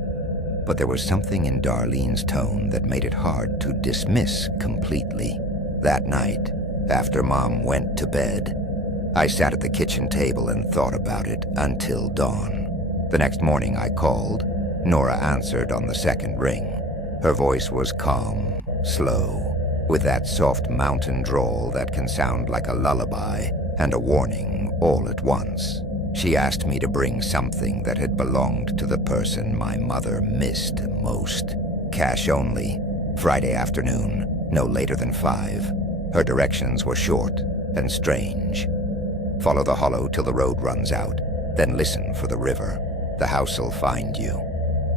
But there was something in Darlene's tone that made it hard to dismiss completely. That night, after Mom went to bed, I sat at the kitchen table and thought about it until dawn. The next morning I called. Nora answered on the second ring. Her voice was calm, slow, with that soft mountain drawl that can sound like a lullaby and a warning all at once. She asked me to bring something that had belonged to the person my mother missed most. Cash only, Friday afternoon, no later than 5. Her directions were short and strange. "Follow the hollow till the road runs out, then listen for the river. The house'll find you."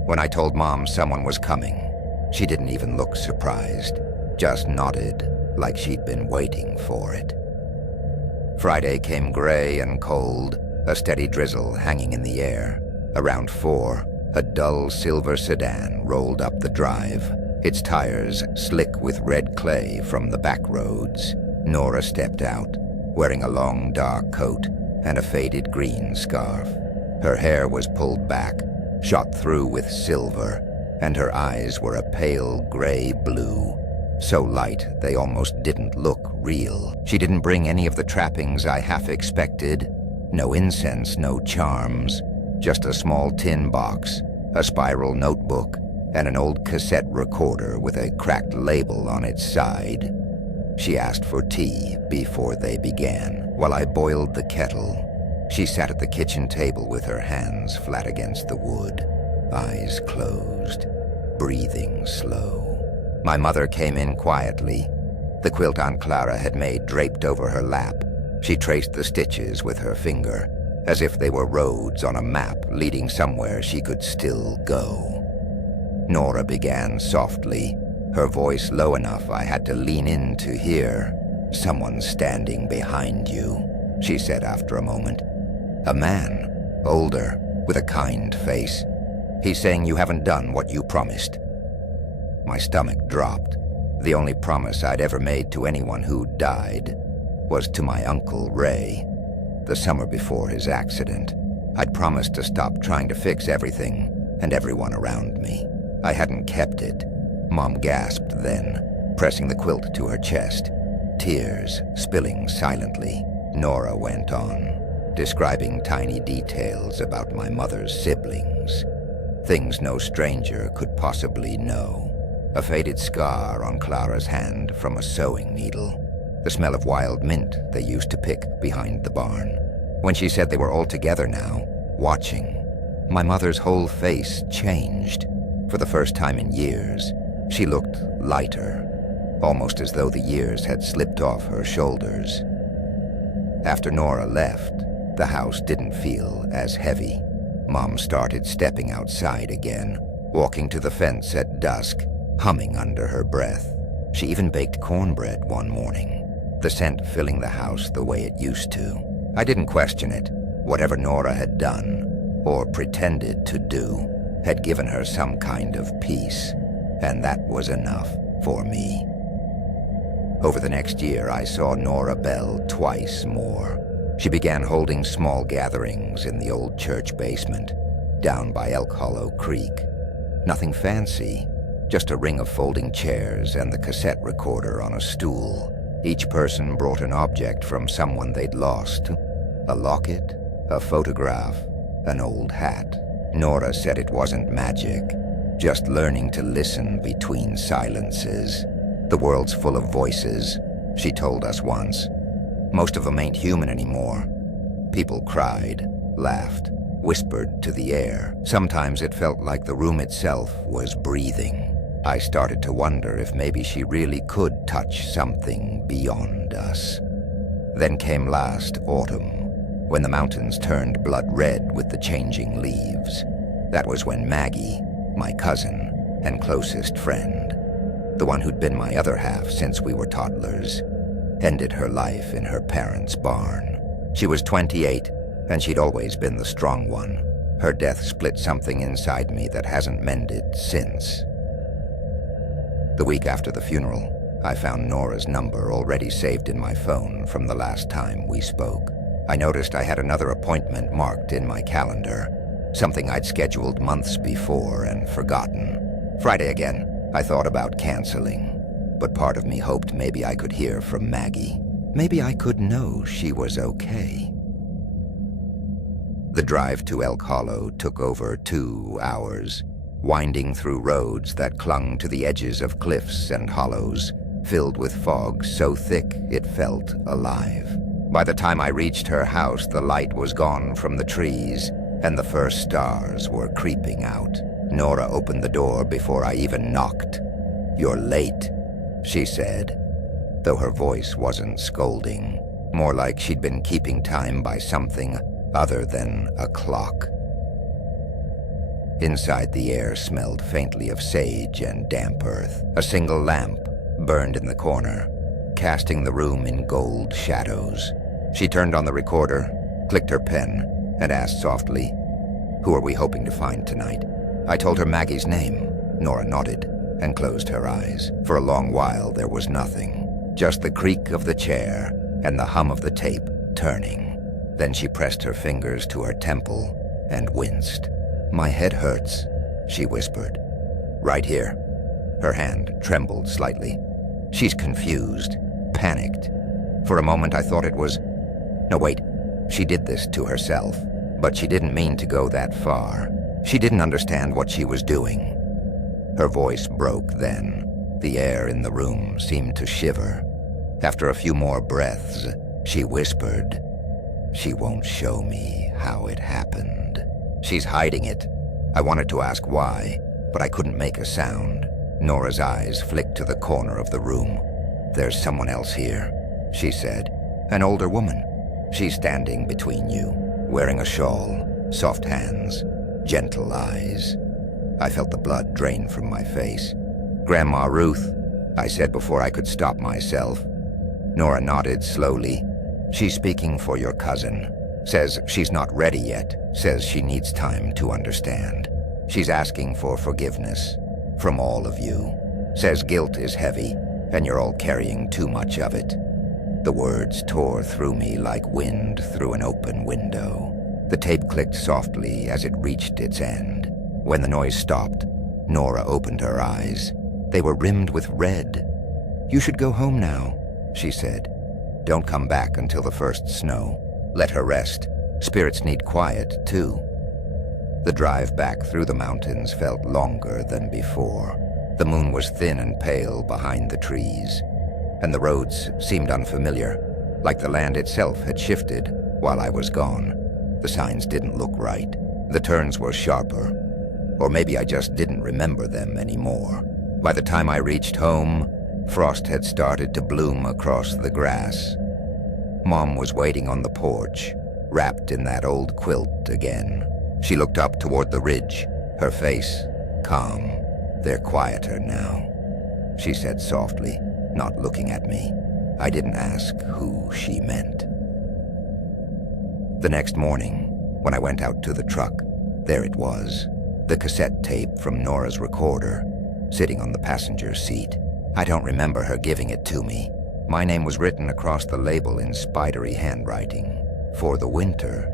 When I told Mom someone was coming, she didn't even look surprised, just nodded like she'd been waiting for it. Friday came gray and cold, a steady drizzle hanging in the air. Around 4, a dull silver sedan rolled up the drive, its tires slick with red clay from the back roads. Nora stepped out, wearing a long dark coat and a faded green scarf. Her hair was pulled back, shot through with silver, and her eyes were a pale gray blue, so light they almost didn't look real. She didn't bring any of the trappings I half expected. No incense, no charms, just a small tin box, a spiral notebook, and an old cassette recorder with a cracked label on its side. She asked for tea before they began. While I boiled the kettle, she sat at the kitchen table with her hands flat against the wood, eyes closed, breathing slow. My mother came in quietly. The quilt Aunt Clara had made draped over her lap. She traced the stitches with her finger, as if they were roads on a map leading somewhere she could still go. Nora began softly, her voice low enough I had to lean in to hear. "Someone's standing behind you," she said after a moment. "A man, older, with a kind face. He's saying you haven't done what you promised." My stomach dropped. The only promise I'd ever made to anyone who died was to my Uncle Ray. The summer before his accident, I'd promised to stop trying to fix everything and everyone around me. I hadn't kept it. Mom gasped then, pressing the quilt to her chest, tears spilling silently. Nora went on, describing tiny details about my mother's siblings, things no stranger could possibly know. A faded scar on Clara's hand from a sewing needle, the smell of wild mint they used to pick behind the barn. When she said they were all together now, watching, my mother's whole face changed. For the first time in years, she looked lighter, almost as though the years had slipped off her shoulders. After Nora left, the house didn't feel as heavy. Mom started stepping outside again, walking to the fence at dusk, humming under her breath. She even baked cornbread one morning, the scent filling the house the way it used to. I didn't question it. Whatever Nora had done, or pretended to do, had given her some kind of peace, and that was enough for me. Over the next year, I saw Nora Bell twice more. She began holding small gatherings in the old church basement, down by Elk Hollow Creek. Nothing fancy, just a ring of folding chairs and the cassette recorder on a stool. Each person brought an object from someone they'd lost. A locket, a photograph, an old hat. Nora said it wasn't magic, just learning to listen between silences. The world's full of voices, she told us once. Most of them ain't human anymore. People cried, laughed, whispered to the air. Sometimes it felt like the room itself was breathing. I started to wonder if maybe she really could touch something beyond us. Then came last autumn, when the mountains turned blood red with the changing leaves. That was when Maggie, my cousin and closest friend, the one who'd been my other half since we were toddlers, ended her life in her parents' barn. She was 28, and she'd always been the strong one. Her death split something inside me that hasn't mended since. The week after the funeral, I found Nora's number already saved in my phone from the last time we spoke. I noticed I had another appointment marked in my calendar, something I'd scheduled months before and forgotten. Friday again. I thought about canceling, but part of me hoped maybe I could hear from Maggie. Maybe I could know she was okay. The drive to Elk Hollow took over 2 hours, winding through roads that clung to the edges of cliffs and hollows, filled with fog so thick it felt alive. By the time I reached her house, the light was gone from the trees, and the first stars were creeping out. Nora opened the door before I even knocked. "You're late," she said, though her voice wasn't scolding, more like she'd been keeping time by something other than a clock. Inside, the air smelled faintly of sage and damp earth. A single lamp burned in the corner, casting the room in gold shadows. She turned on the recorder, clicked her pen, and asked softly, "Who are we hoping to find tonight?" I told her Maggie's name. Nora nodded and closed her eyes. For a long while there was nothing, just the creak of the chair and the hum of the tape turning. Then she pressed her fingers to her temple and winced. "My head hurts," she whispered. "Right here." Her hand trembled slightly. "She's confused, panicked. For a moment I thought it was... No, wait. She did this to herself, but she didn't mean to go that far. She didn't understand what she was doing." Her voice broke then. The air in the room seemed to shiver. After a few more breaths, she whispered, "She won't show me how it happened. She's hiding it." I wanted to ask why, but I couldn't make a sound. Nora's eyes flicked to the corner of the room. "There's someone else here," she said. "An older woman. She's standing between you, wearing a shawl, soft hands, gentle eyes." I felt the blood drain from my face. "Grandma Ruth," I said before I could stop myself. Nora nodded slowly. "She's speaking for your cousin. Says she's not ready yet. Says she needs time to understand. She's asking for forgiveness from all of you. Says guilt is heavy, and you're all carrying too much of it." The words tore through me like wind through an open window. The tape clicked softly as it reached its end. When the noise stopped, Nora opened her eyes. They were rimmed with red. "You should go home now," she said. "Don't come back until the first snow. Let her rest. Spirits need quiet, too." The drive back through the mountains felt longer than before. The moon was thin and pale behind the trees, and the roads seemed unfamiliar, like the land itself had shifted while I was gone. The signs didn't look right. The turns were sharper, or maybe I just didn't remember them anymore. By the time I reached home, frost had started to bloom across the grass. Mom was waiting on the porch, wrapped in that old quilt again. She looked up toward the ridge, her face calm. "They're quieter now," she said softly, not looking at me. I didn't ask who she meant. The next morning, when I went out to the truck, there it was, the cassette tape from Nora's recorder, sitting on the passenger seat. I don't remember her giving it to me. My name was written across the label in spidery handwriting. For the winter,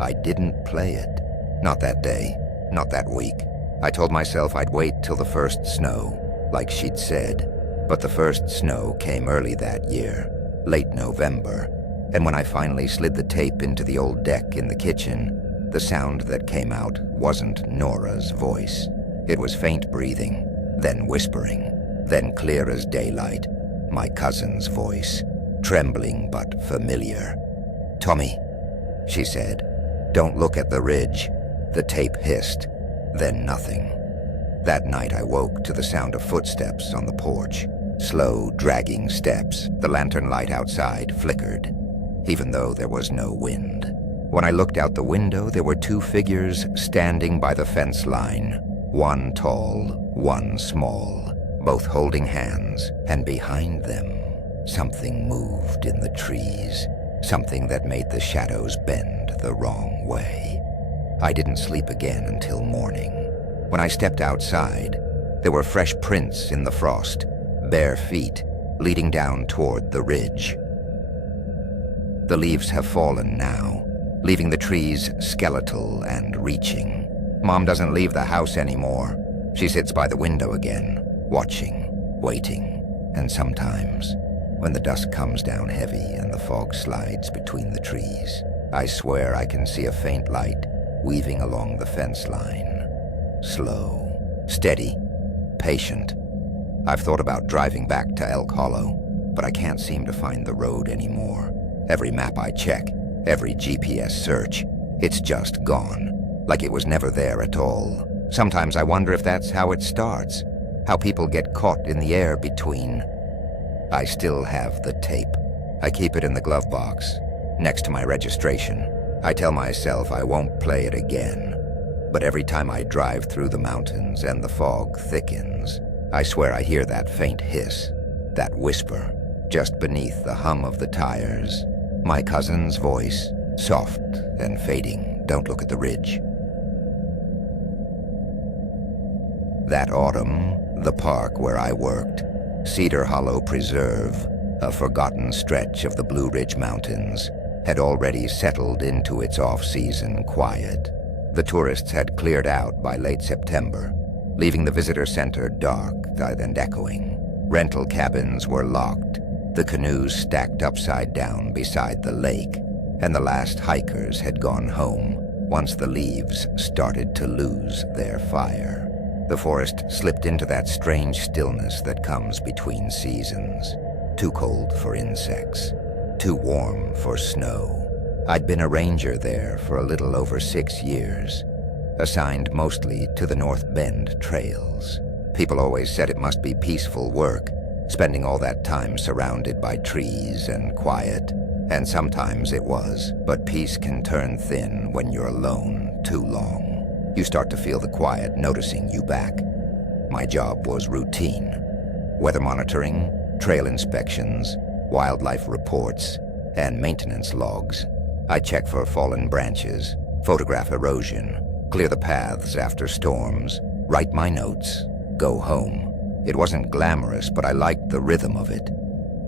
I didn't play it. Not that day, not that week. I told myself I'd wait till the first snow, like she'd said. But the first snow came early that year, late November. And when I finally slid the tape into the old deck in the kitchen, the sound that came out wasn't Nora's voice. It was faint breathing, then whispering, then clear as daylight, my cousin's voice, trembling but familiar. "Tommy," she said, "don't look at the ridge." The tape hissed, then nothing. That night I woke to the sound of footsteps on the porch, slow, dragging steps. The lantern light outside flickered, even though there was no wind. When I looked out the window, there were two figures standing by the fence line, one tall, one small, both holding hands, and behind them, something moved in the trees, something that made the shadows bend the wrong way. I didn't sleep again until morning. When I stepped outside, there were fresh prints in the frost, bare feet leading down toward the ridge. The leaves have fallen now, leaving the trees skeletal and reaching. Mom doesn't leave the house anymore. She sits by the window again, watching, waiting, and sometimes, when the dusk comes down heavy and the fog slides between the trees, I swear I can see a faint light weaving along the fence line. Slow, steady, patient. I've thought about driving back to Elk Hollow, but I can't seem to find the road anymore. Every map I check, every GPS search, it's just gone, like it was never there at all. Sometimes I wonder if that's how it starts, how people get caught in the air between. I still have the tape. I keep it in the glove box, next to my registration. I tell myself I won't play it again, but every time I drive through the mountains and the fog thickens, I swear I hear that faint hiss, that whisper, Just beneath the hum of the tires, my cousin's voice, soft and fading. Don't look at the ridge. That autumn, the park where I worked, Cedar Hollow Preserve, a forgotten stretch of the Blue Ridge Mountains, had already settled into its off-season quiet. The tourists had cleared out by late September, leaving the visitor center dark and echoing. Rental cabins were locked, the canoes stacked upside down beside the lake, and the last hikers had gone home once the leaves started to lose their fire. The forest slipped into that strange stillness that comes between seasons. Too cold for insects, too warm for snow. I'd been a ranger there for a little over 6 years, assigned mostly to the North Bend trails. People always said it must be peaceful work, spending all that time surrounded by trees and quiet, and sometimes it was, but peace can turn thin when you're alone too long. You start to feel the quiet noticing you back. My job was routine. Weather monitoring, trail inspections, wildlife reports, and maintenance logs. I check for fallen branches, photograph erosion, clear the paths after storms, write my notes, go home. It wasn't glamorous, but I liked the rhythm of it.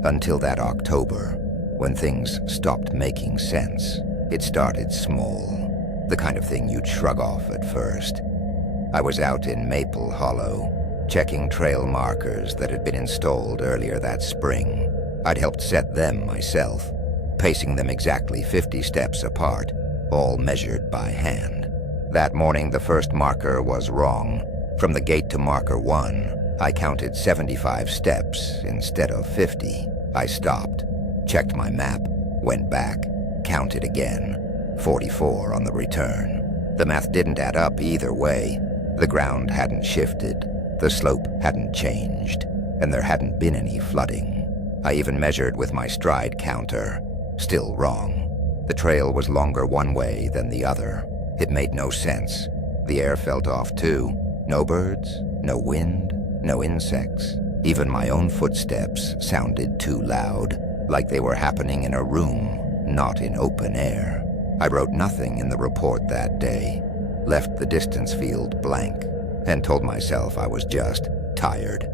Until that October, when things stopped making sense. It started small, the kind of thing you'd shrug off at first. I was out in Maple Hollow, checking trail markers that had been installed earlier that spring. I'd helped set them myself, pacing them exactly 50 steps apart, all measured by hand. That morning, the first marker was wrong. From the gate to marker 1, I counted 75 steps instead of 50. I stopped, checked my map, went back, counted again. 44 on the return. The math didn't add up either way. The ground hadn't shifted, the slope hadn't changed, and there hadn't been any flooding. I even measured with my stride counter. Still wrong. The trail was longer one way than the other. It made no sense. The air felt off too. No birds, no wind, no insects. Even my own footsteps sounded too loud, like they were happening in a room, not in open air. I wrote nothing in the report that day, left the distance field blank, and told myself I was just tired.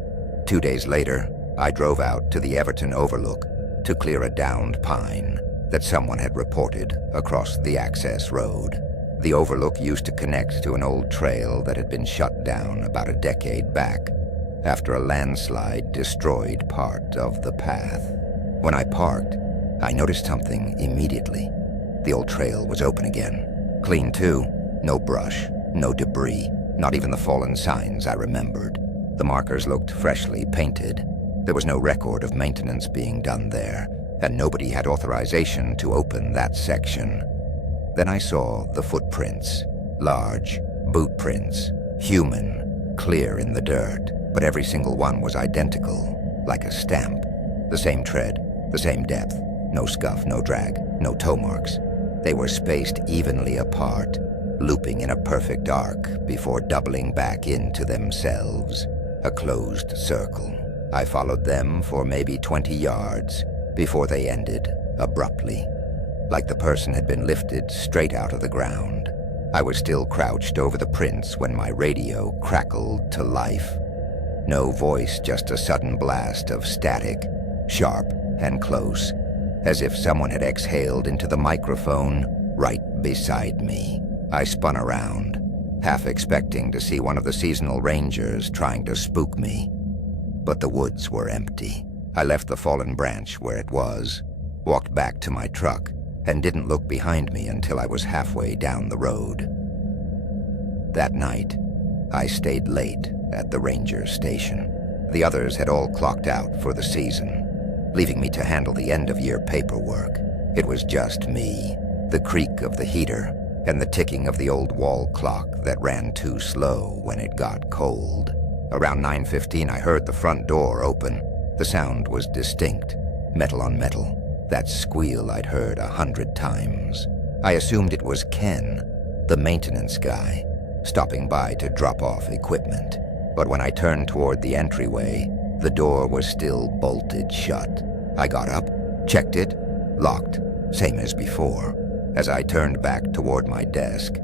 2 days later, I drove out to the Everton Overlook to clear a downed pine that someone had reported across the access road. The Overlook used to connect to an old trail that had been shut down about a decade back after a landslide destroyed part of the path. When I parked, I noticed something immediately. The old trail was open again. Clean too. No brush, no debris, not even the fallen signs I remembered. The markers looked freshly painted. There was no record of maintenance being done there, and nobody had authorization to open that section. Then I saw the footprints. Large, boot prints, human, clear in the dirt, but every single one was identical, like a stamp. The same tread, the same depth, no scuff, no drag, no toe marks. They were spaced evenly apart, looping in a perfect arc before doubling back into themselves, a closed circle. I followed them for maybe 20 yards before they ended abruptly, like the person had been lifted straight out of the ground. I was still crouched over the prints when my radio crackled to life. No voice, just a sudden blast of static, sharp and close, as if someone had exhaled into the microphone right beside me. I spun around, half expecting to see one of the seasonal rangers trying to spook me. But the woods were empty. I left the fallen branch where it was, walked back to my truck, and didn't look behind me until I was halfway down the road. That night, I stayed late at the ranger station. The others had all clocked out for the season, leaving me to handle the end-of-year paperwork. It was just me, the creak of the heater, and the ticking of the old wall clock that ran too slow when it got cold. Around 9:15, I heard the front door open. The sound was distinct, metal on metal, that squeal I'd heard 100 times. I assumed it was Ken, the maintenance guy, stopping by to drop off equipment. But when I turned toward the entryway, the door was still bolted shut. I got up, checked it, locked, same as before. As I turned back toward my desk,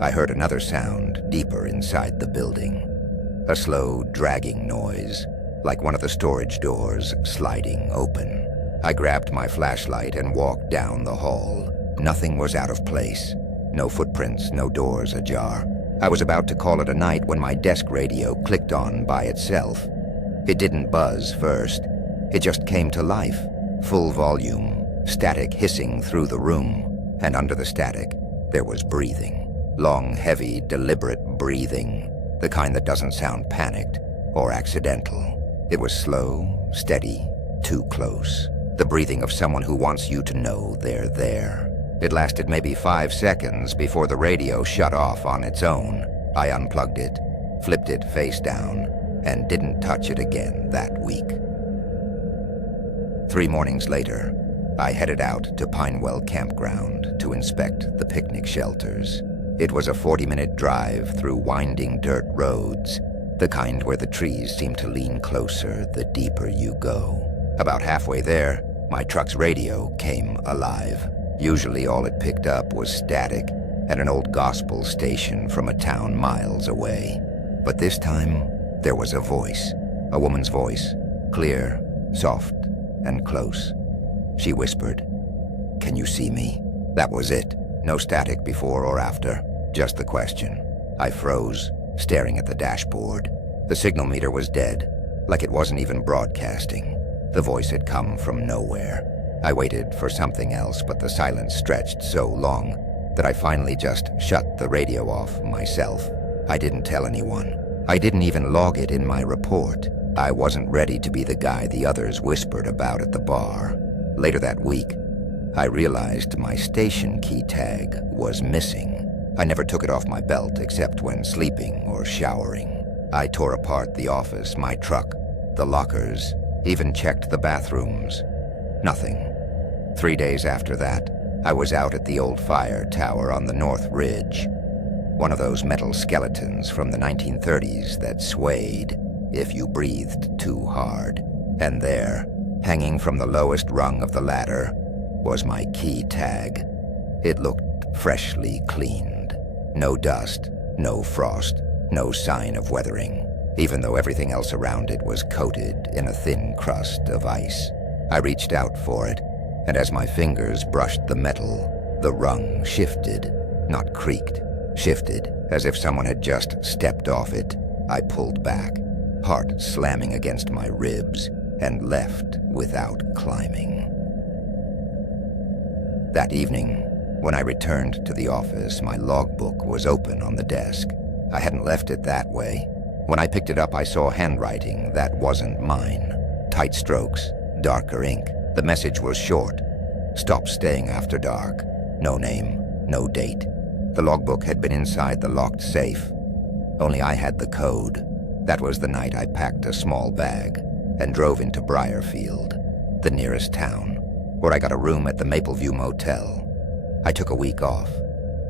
I heard another sound deeper inside the building. A slow, dragging noise, like one of the storage doors sliding open. I grabbed my flashlight and walked down the hall. Nothing was out of place. No footprints, no doors ajar. I was about to call it a night when my desk radio clicked on by itself. It didn't buzz first. It just came to life. Full volume, static hissing through the room. And under the static, there was breathing. Long, heavy, deliberate breathing. The kind that doesn't sound panicked or accidental. It was slow, steady, too close. The breathing of someone who wants you to know they're there. It lasted maybe 5 seconds before the radio shut off on its own. I unplugged it, flipped it face down, and didn't touch it again that week. 3 mornings later, I headed out to Pinewell Campground to inspect the picnic shelters. It was a 40-minute drive through winding dirt roads, the kind where the trees seem to lean closer the deeper you go. About halfway there, my truck's radio came alive. Usually all it picked up was static at an old gospel station from a town miles away. But this time, there was a voice, a woman's voice, clear, soft, and close. She whispered, "Can you see me?" That was it. No static before or after, just the question. I froze, staring at the dashboard. The signal meter was dead, like it wasn't even broadcasting. The voice had come from nowhere. I waited for something else, but the silence stretched so long that I finally just shut the radio off myself. I didn't tell anyone. I didn't even log it in my report. I wasn't ready to be the guy the others whispered about at the bar. Later that week, I realized my station key tag was missing. I never took it off my belt except when sleeping or showering. I tore apart the office, my truck, the lockers, even checked the bathrooms. Nothing. 3 days after that, I was out at the old fire tower on the North Ridge. One of those metal skeletons from the 1930s that swayed if you breathed too hard. And there, hanging from the lowest rung of the ladder, was my key tag. It looked freshly cleaned. No dust, no frost, no sign of weathering, even though everything else around it was coated in a thin crust of ice. I reached out for it, and as my fingers brushed the metal, the rung shifted, not creaked, shifted, as if someone had just stepped off it. I pulled back, heart slamming against my ribs, and left without climbing. That evening, when I returned to the office, my logbook was open on the desk. I hadn't left it that way. When I picked it up, I saw handwriting that wasn't mine. Tight strokes, darker ink. The message was short. Stop staying after dark. No name, no date. The logbook had been inside the locked safe. Only I had the code. That was the night I packed a small bag and drove into Briarfield, the nearest town, where I got a room at the Mapleview Motel. I took a week off,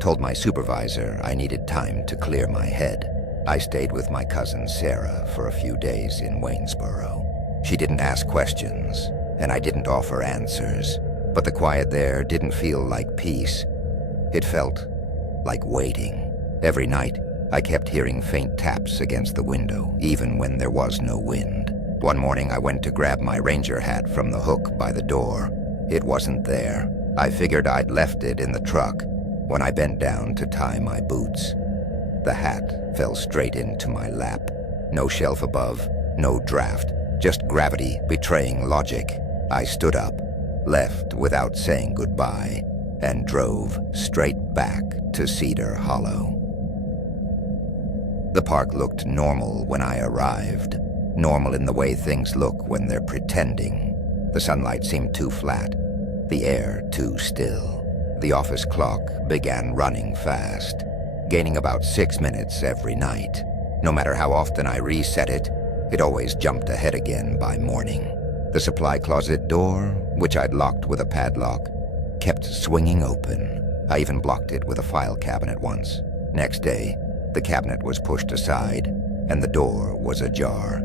told my supervisor I needed time to clear my head. I stayed with my cousin Sarah for a few days in Waynesboro. She didn't ask questions, and I didn't offer answers, but the quiet there didn't feel like peace. It felt like waiting. Every night, I kept hearing faint taps against the window, even when there was no wind. One morning, I went to grab my ranger hat from the hook by the door. It wasn't there. I figured I'd left it in the truck when I bent down to tie my boots. The hat fell straight into my lap. No shelf above, no draft, just gravity betraying logic. I stood up, left without saying goodbye, and drove straight back to Cedar Hollow. The park looked normal when I arrived, normal in the way things look when they're pretending. The sunlight seemed too flat, the air too still. The office clock began running fast, gaining about 6 minutes every night. No matter how often I reset it, it always jumped ahead again by morning. The supply closet door, which I'd locked with a padlock, kept swinging open. I even blocked it with a file cabinet once. Next day, the cabinet was pushed aside, and the door was ajar.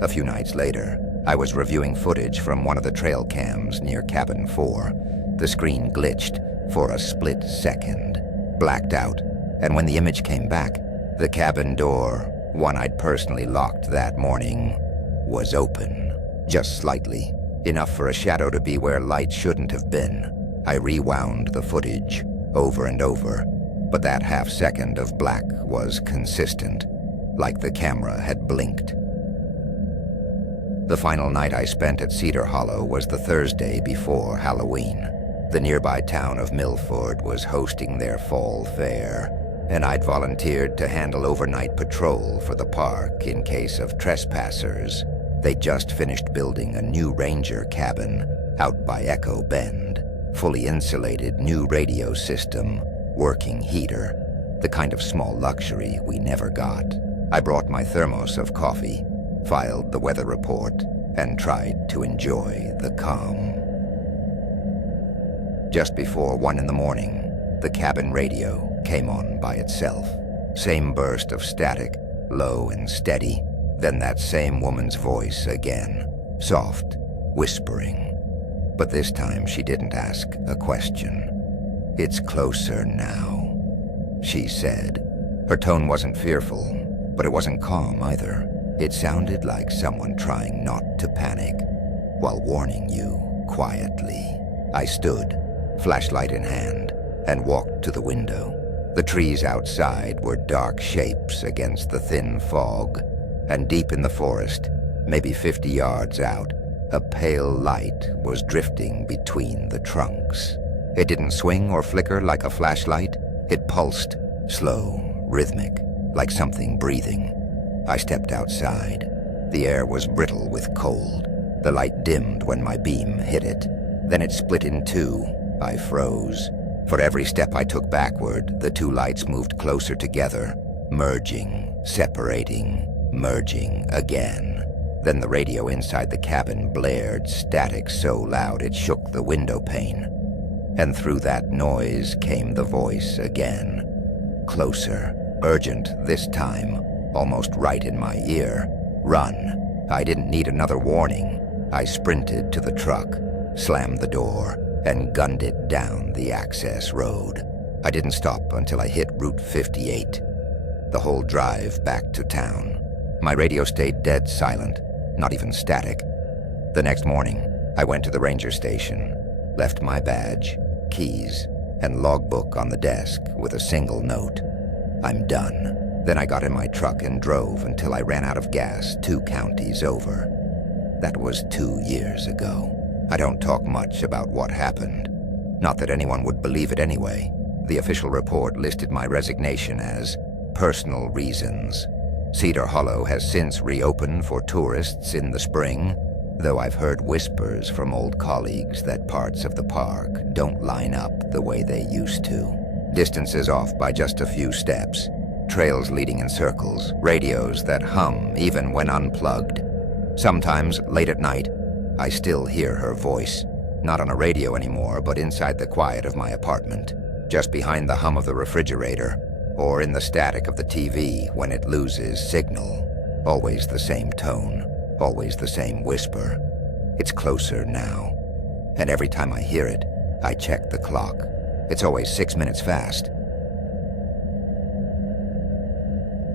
A few nights later, I was reviewing footage from one of the trail cams near Cabin 4. The screen glitched for a split second, blacked out, and when the image came back, the cabin door, one I'd personally locked that morning, was open. Just slightly, enough for a shadow to be where light shouldn't have been. I rewound the footage over and over, but that half second of black was consistent, like the camera had blinked. The final night I spent at Cedar Hollow was the Thursday before Halloween. The nearby town of Milford was hosting their fall fair, and I'd volunteered to handle overnight patrol for the park in case of trespassers. They'd just finished building a new ranger cabin out by Echo Bend, fully insulated new radio system, working heater, the kind of small luxury we never got. I brought my thermos of coffee, filed the weather report, and tried to enjoy the calm. Just before 1 in the morning, the cabin radio came on by itself. Same burst of static, low and steady, then that same woman's voice again, soft, whispering. But this time she didn't ask a question. "It's closer now," she said. Her tone wasn't fearful, but it wasn't calm either. It sounded like someone trying not to panic, while warning you quietly. I stood, flashlight in hand, and walked to the window. The trees outside were dark shapes against the thin fog, and deep in the forest, maybe 50 yards out, a pale light was drifting between the trunks. It didn't swing or flicker like a flashlight. It pulsed, slow, rhythmic, like something breathing. I stepped outside. The air was brittle with cold. The light dimmed when my beam hit it. Then it split in two. I froze. For every step I took backward, the two lights moved closer together, merging, separating, merging again. Then the radio inside the cabin blared static so loud it shook the window pane. And through that noise came the voice again. Closer, urgent this time, almost right in my ear. "Run." I didn't need another warning. I sprinted to the truck, slammed the door, and gunned it down the access road. I didn't stop until I hit Route 58. The whole drive back to town. My radio stayed dead silent, not even static. The next morning, I went to the ranger station, left my badge, keys, and logbook on the desk with a single note. "I'm done." Then I got in my truck and drove until I ran out of gas 2 counties over. That was 2 years ago. I don't talk much about what happened. Not that anyone would believe it anyway. The official report listed my resignation as personal reasons. Cedar Hollow has since reopened for tourists in the spring, though I've heard whispers from old colleagues that parts of the park don't line up the way they used to. Distances off by just a few steps, trails leading in circles, radios that hum even when unplugged. Sometimes, late at night, I still hear her voice, not on a radio anymore, but inside the quiet of my apartment, just behind the hum of the refrigerator, or in the static of the TV when it loses signal. Always the same tone, always the same whisper. It's closer now. And every time I hear it, I check the clock. It's always 6 minutes fast.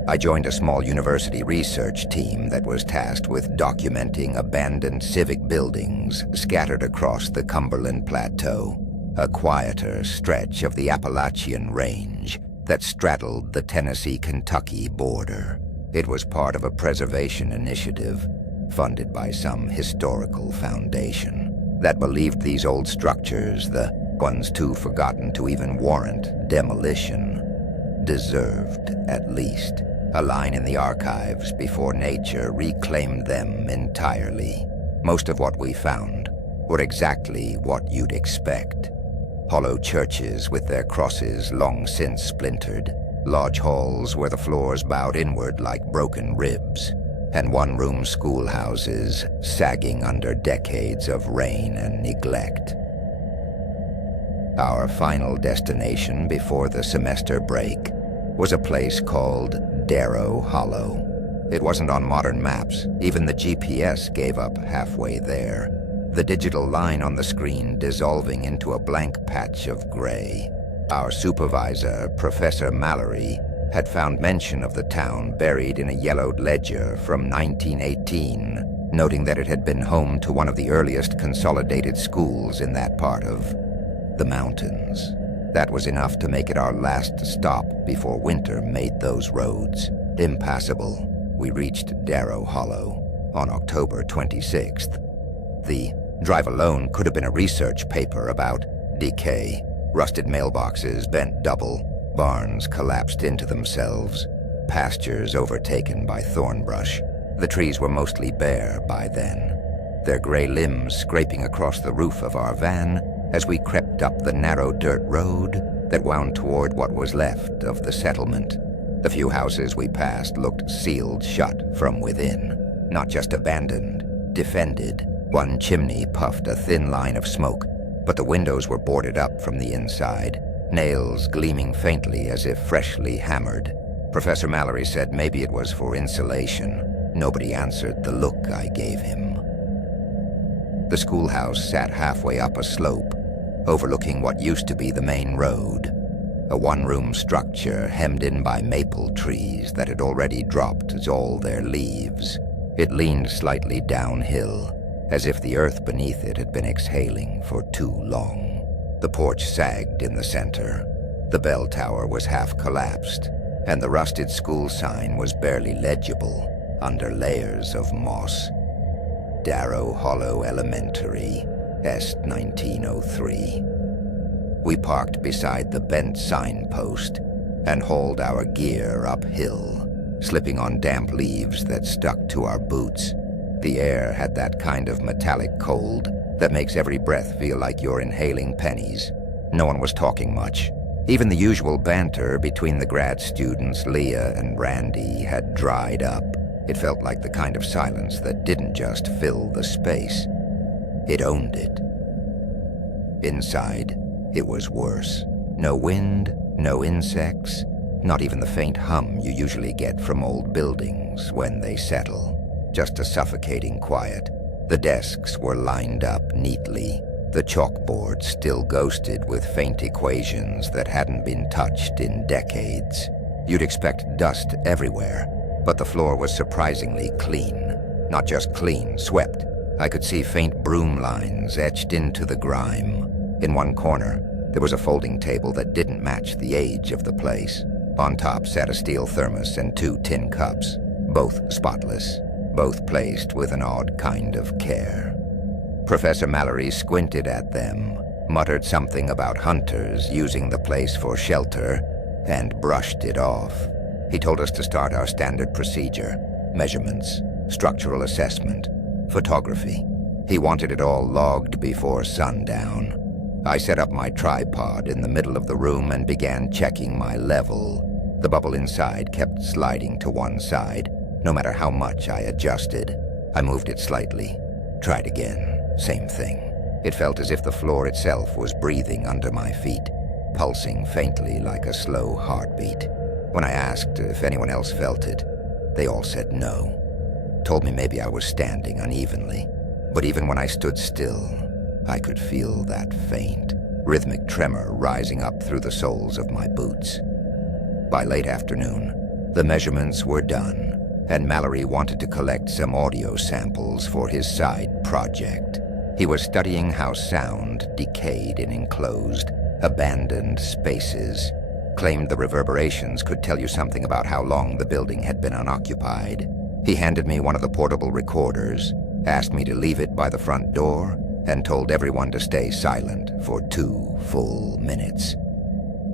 I joined a small university research team that was tasked with documenting abandoned civic buildings scattered across the Cumberland Plateau, a quieter stretch of the Appalachian range that straddled the Tennessee-Kentucky border. It was part of a preservation initiative funded by some historical foundation that believed these old structures, the ones too forgotten to even warrant demolition, deserved, at least, a line in the archives before nature reclaimed them entirely. Most of what we found were exactly what you'd expect. Hollow churches with their crosses long since splintered, large halls where the floors bowed inward like broken ribs, and one-room schoolhouses sagging under decades of rain and neglect. Our final destination before the semester break was a place called Darrow Hollow. It wasn't on modern maps. Even the GPS gave up halfway there, the digital line on the screen dissolving into a blank patch of gray. Our supervisor, Professor Mallory, had found mention of the town buried in a yellowed ledger from 1918, noting that it had been home to one of the earliest consolidated schools in that part of the mountains. That was enough to make it our last stop before winter made those roads impassable. We reached Darrow Hollow on October 26th. The drive alone could have been a research paper about decay. Rusted mailboxes bent double, barns collapsed into themselves, pastures overtaken by thorn brush. The trees were mostly bare by then, their gray limbs scraping across the roof of our van as we crept up the narrow dirt road that wound toward what was left of the settlement. The few houses we passed looked sealed shut from within, not just abandoned, defended. One chimney puffed a thin line of smoke, but the windows were boarded up from the inside, nails gleaming faintly as if freshly hammered. Professor Mallory said maybe it was for insulation. Nobody answered the look I gave him. The schoolhouse sat halfway up a slope, overlooking what used to be the main road, a one-room structure hemmed in by maple trees that had already dropped all their leaves. It leaned slightly downhill, as if the earth beneath it had been exhaling for too long. The porch sagged in the center. The bell tower was half collapsed, and the rusted school sign was barely legible under layers of moss. Darrow Hollow Elementary, Est 1903. We parked beside the bent signpost and hauled our gear uphill, slipping on damp leaves that stuck to our boots. The air had that kind of metallic cold that makes every breath feel like you're inhaling pennies. No one was talking much. Even the usual banter between the grad students, Leah and Randy, had dried up. It felt like the kind of silence that didn't just fill the space. It owned it. Inside, it was worse. No wind, no insects, not even the faint hum you usually get from old buildings when they settle. Just a suffocating quiet. The desks were lined up neatly, the chalkboard still ghosted with faint equations that hadn't been touched in decades. You'd expect dust everywhere, but the floor was surprisingly clean. Not just clean, swept. I could see faint broom lines etched into the grime. In one corner, there was a folding table that didn't match the age of the place. On top sat a steel thermos and 2 tin cups, both spotless, both placed with an odd kind of care. Professor Mallory squinted at them, muttered something about hunters using the place for shelter, and brushed it off. He told us to start our standard procedure: measurements, structural assessment, photography. He wanted it all logged before sundown. I set up my tripod in the middle of the room and began checking my level. The bubble inside kept sliding to one side, no matter how much I adjusted. I moved it slightly, tried again, same thing. It felt as if the floor itself was breathing under my feet, pulsing faintly like a slow heartbeat. When I asked if anyone else felt it, they all said no. Told me maybe I was standing unevenly. But even when I stood still, I could feel that faint, rhythmic tremor rising up through the soles of my boots. By late afternoon, the measurements were done, and Mallory wanted to collect some audio samples for his side project. He was studying how sound decayed in enclosed, abandoned spaces. Claimed the reverberations could tell you something about how long the building had been unoccupied. He handed me one of the portable recorders, asked me to leave it by the front door, and told everyone to stay silent for 2 full minutes.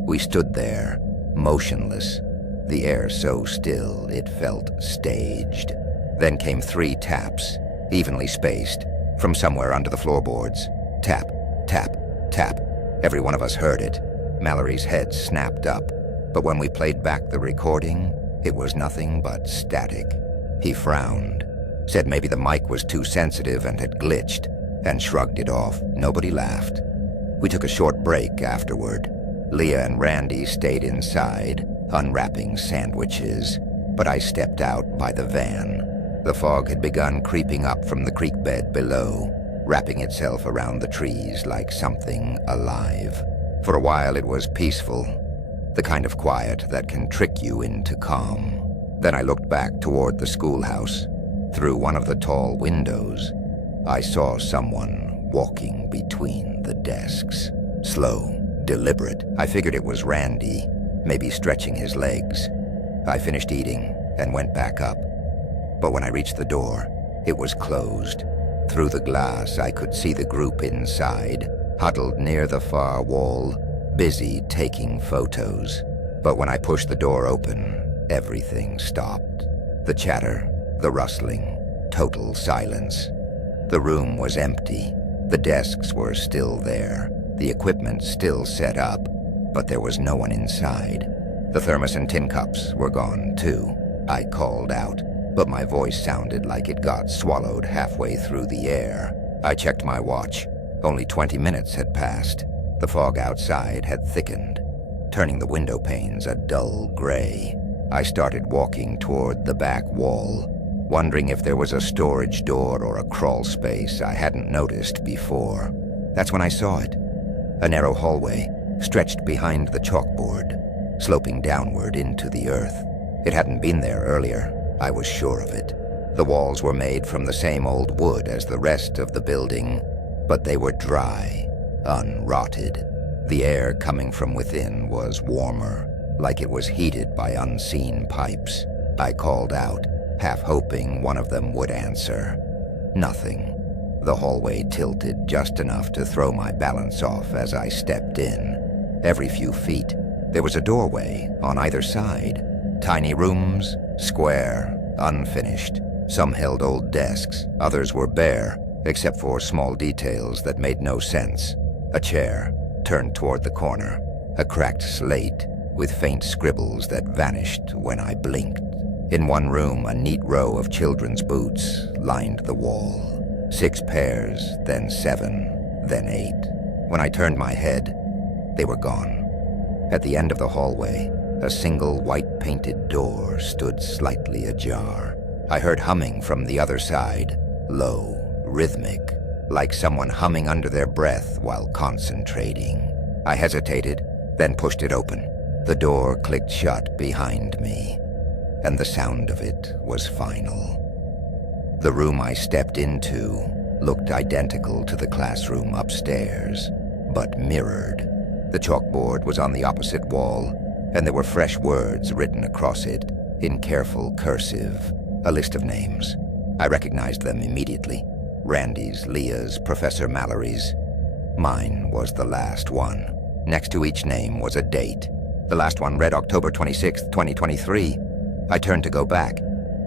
We stood there, motionless, the air so still it felt staged. Then came 3 taps, evenly spaced, from somewhere under the floorboards. Tap, tap, tap. Every one of us heard it. Mallory's head snapped up, but when we played back the recording, it was nothing but static. He frowned, said maybe the mic was too sensitive and had glitched, and shrugged it off. Nobody laughed. We took a short break afterward. Leah and Randy stayed inside, unwrapping sandwiches. but I stepped out by the van. The fog had begun creeping up from the creek bed below, wrapping itself around the trees like something alive. For a while it was peaceful, the kind of quiet that can trick you into calm. Then I looked back toward the schoolhouse. Through one of the tall windows, I saw someone walking between the desks. Slow, deliberate. I figured it was Randy, maybe stretching his legs. I finished eating and went back up. But when I reached the door, it was closed. Through the glass, I could see the group inside, huddled near the far wall, busy taking photos. But when I pushed the door open, everything stopped. The chatter, the rustling, total silence. The room was empty. The desks were still there, the equipment still set up, but there was no one inside. The thermos and tin cups were gone too. I called out, but my voice sounded like it got swallowed halfway through the air. I checked my watch. Only 20 minutes had passed. The fog outside had thickened, turning the window panes a dull gray. I started walking toward the back wall, wondering if there was a storage door or a crawl space I hadn't noticed before. That's when I saw it. A narrow hallway stretched behind the chalkboard, sloping downward into the earth. It hadn't been there earlier. I was sure of it. The walls were made from the same old wood as the rest of the building, but they were dry, unrotted. The air coming from within was warmer, like it was heated by unseen pipes. I called out, half hoping one of them would answer. Nothing. The hallway tilted just enough to throw my balance off as I stepped in. Every few feet, there was a doorway on either side. Tiny rooms, square, unfinished. Some held old desks, others were bare, except for small details that made no sense. A chair, turned toward the corner. A cracked slate, with faint scribbles that vanished when I blinked. In one room, a neat row of children's boots lined the wall. 6 pairs, then 7, then 8. When I turned my head, they were gone. At the end of the hallway, a single white-painted door stood slightly ajar. I heard humming from the other side, low, rhythmic, like someone humming under their breath while concentrating. I hesitated, then pushed it open. The door clicked shut behind me, and the sound of it was final. The room I stepped into looked identical to the classroom upstairs, but mirrored. The chalkboard was on the opposite wall, and there were fresh words written across it, in careful cursive, a list of names. I recognized them immediately. Randy's, Leah's, Professor Mallory's. Mine was the last one. Next to each name was a date. The last one read October 26th, 2023. I turned to go back,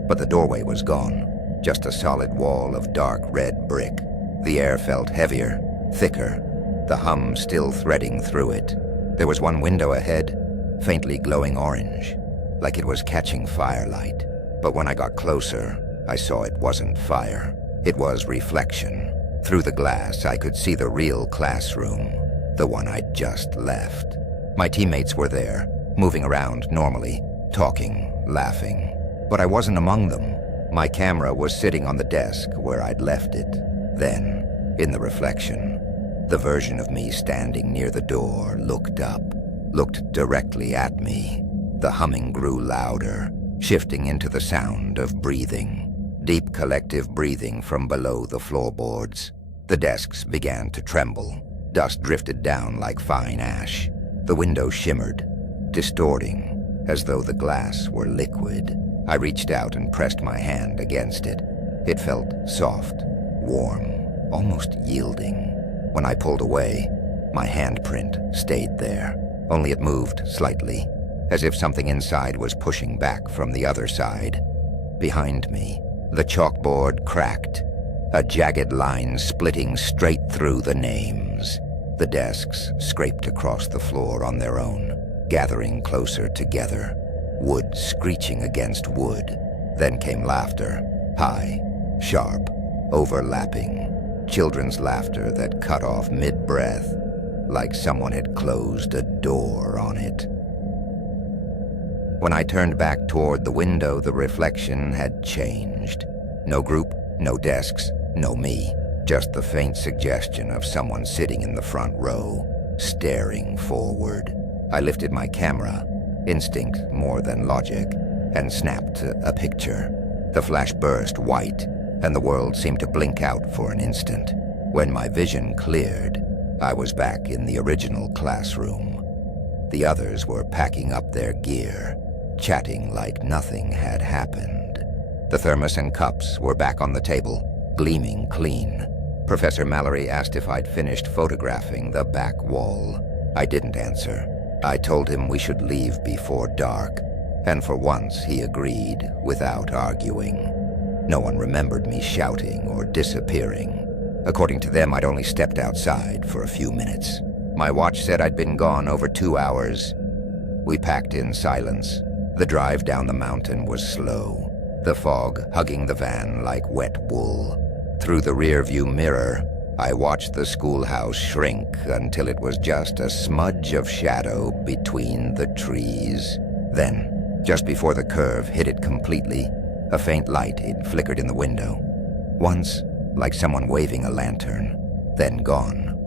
but the doorway was gone. Just a solid wall of dark red brick. The air felt heavier, thicker, the hum still threading through it. There was one window ahead, faintly glowing orange, like it was catching firelight. But when I got closer, I saw it wasn't fire. It was reflection. Through the glass, I could see the real classroom, the one I'd just left. My teammates were there, moving around normally, talking, laughing. But I wasn't among them. My camera was sitting on the desk where I'd left it. Then, in the reflection, the version of me standing near the door looked up, looked directly at me. The humming grew louder, shifting into the sound of breathing. Deep collective breathing from below the floorboards. The desks began to tremble. Dust drifted down like fine ash. The window shimmered, distorting, as though the glass were liquid. I reached out and pressed my hand against it. It felt soft, warm, almost yielding. When I pulled away, my handprint stayed there, only it moved slightly, as if something inside was pushing back from the other side. Behind me, the chalkboard cracked, a jagged line splitting straight through the names. The desks scraped across the floor on their own, gathering closer together, wood screeching against wood. Then came laughter, high, sharp, overlapping, children's laughter that cut off mid-breath, like someone had closed a door on it. When I turned back toward the window, the reflection had changed. No group, no desks, no me. Just the faint suggestion of someone sitting in the front row, staring forward. I lifted my camera, instinct more than logic, and snapped a picture. The flash burst white, and the world seemed to blink out for an instant. When my vision cleared, I was back in the original classroom. The others were packing up their gear, chatting like nothing had happened. The thermos and cups were back on the table, gleaming clean. Professor Mallory asked if I'd finished photographing the back wall. I didn't answer. I told him we should leave before dark, and for once he agreed without arguing. No one remembered me shouting or disappearing. According to them, I'd only stepped outside for a few minutes. My watch said I'd been gone over 2 hours. We packed in silence. The drive down the mountain was slow, the fog hugging the van like wet wool. Through the rearview mirror, I watched the schoolhouse shrink until it was just a smudge of shadow between the trees. Then, just before the curve hit it completely, a faint light flickered in the window. Once, like someone waving a lantern, then gone.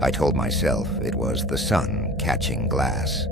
I told myself it was the sun catching glass.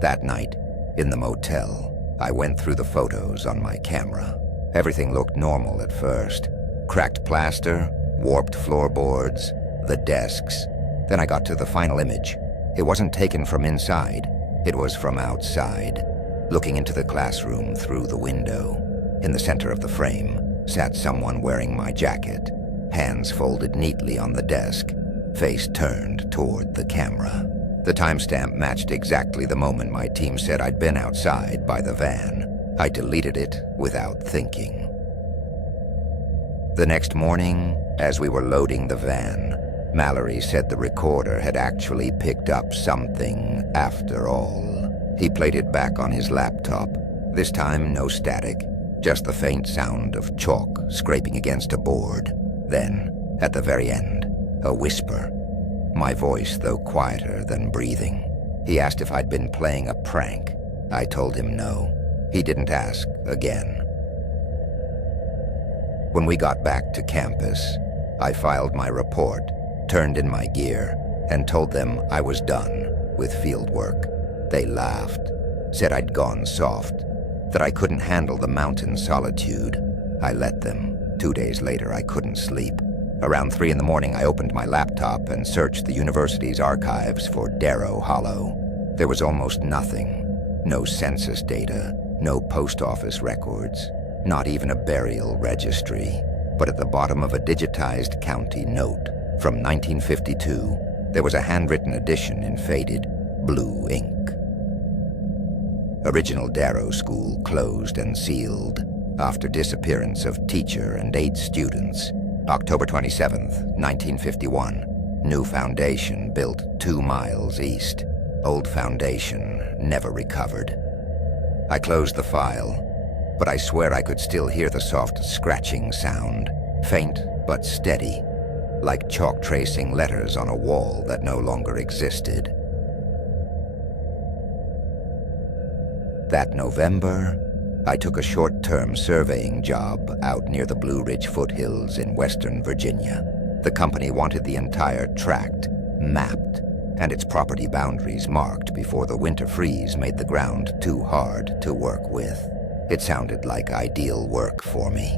That night, in the motel, I went through the photos on my camera. Everything looked normal at first. Cracked plaster, warped floorboards, the desks. Then I got to the final image. It wasn't taken from inside. It was from outside, looking into the classroom through the window. In the center of the frame sat someone wearing my jacket, hands folded neatly on the desk, face turned toward the camera. The timestamp matched exactly the moment my team said I'd been outside by the van. I deleted it without thinking. The next morning, as we were loading the van, Mallory said the recorder had actually picked up something after all. He played it back on his laptop. This time, no static, just the faint sound of chalk scraping against a board. Then, at the very end, a whisper. My voice, though quieter than breathing. He asked if I'd been playing a prank. I told him no. He didn't ask again. When we got back to campus, I filed my report, turned in my gear, and told them I was done with field work. They laughed, said I'd gone soft, that I couldn't handle the mountain solitude. I let them. 2 days later, I couldn't sleep. Around 3 in the morning, I opened my laptop and searched the university's archives for Darrow Hollow. There was almost nothing. No census data, no post office records, not even a burial registry. But at the bottom of a digitized county note from 1952, there was a handwritten edition in faded blue ink. Original Darrow School closed and sealed after disappearance of teacher and 8 students. October 27th, 1951. New foundation built 2 miles east. Old foundation never recovered. I closed the file, but I swear I could still hear the soft scratching sound, faint but steady, like chalk tracing letters on a wall that no longer existed. That November, I took a short-term surveying job out near the Blue Ridge foothills in western Virginia. The company wanted the entire tract mapped and its property boundaries marked before the winter freeze made the ground too hard to work with. It sounded like ideal work for me.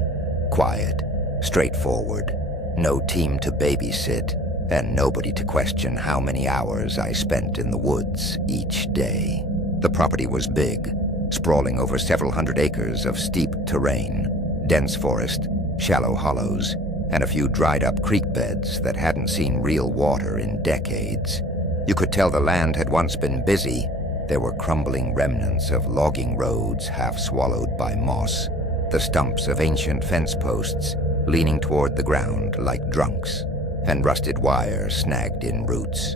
Quiet, straightforward, no team to babysit, and nobody to question how many hours I spent in the woods each day. The property was big, sprawling over several hundred acres of steep terrain, dense forest, shallow hollows, and a few dried-up creek beds that hadn't seen real water in decades. You could tell the land had once been busy. There were crumbling remnants of logging roads half swallowed by moss, the stumps of ancient fence posts leaning toward the ground like drunks, and rusted wire snagged in roots.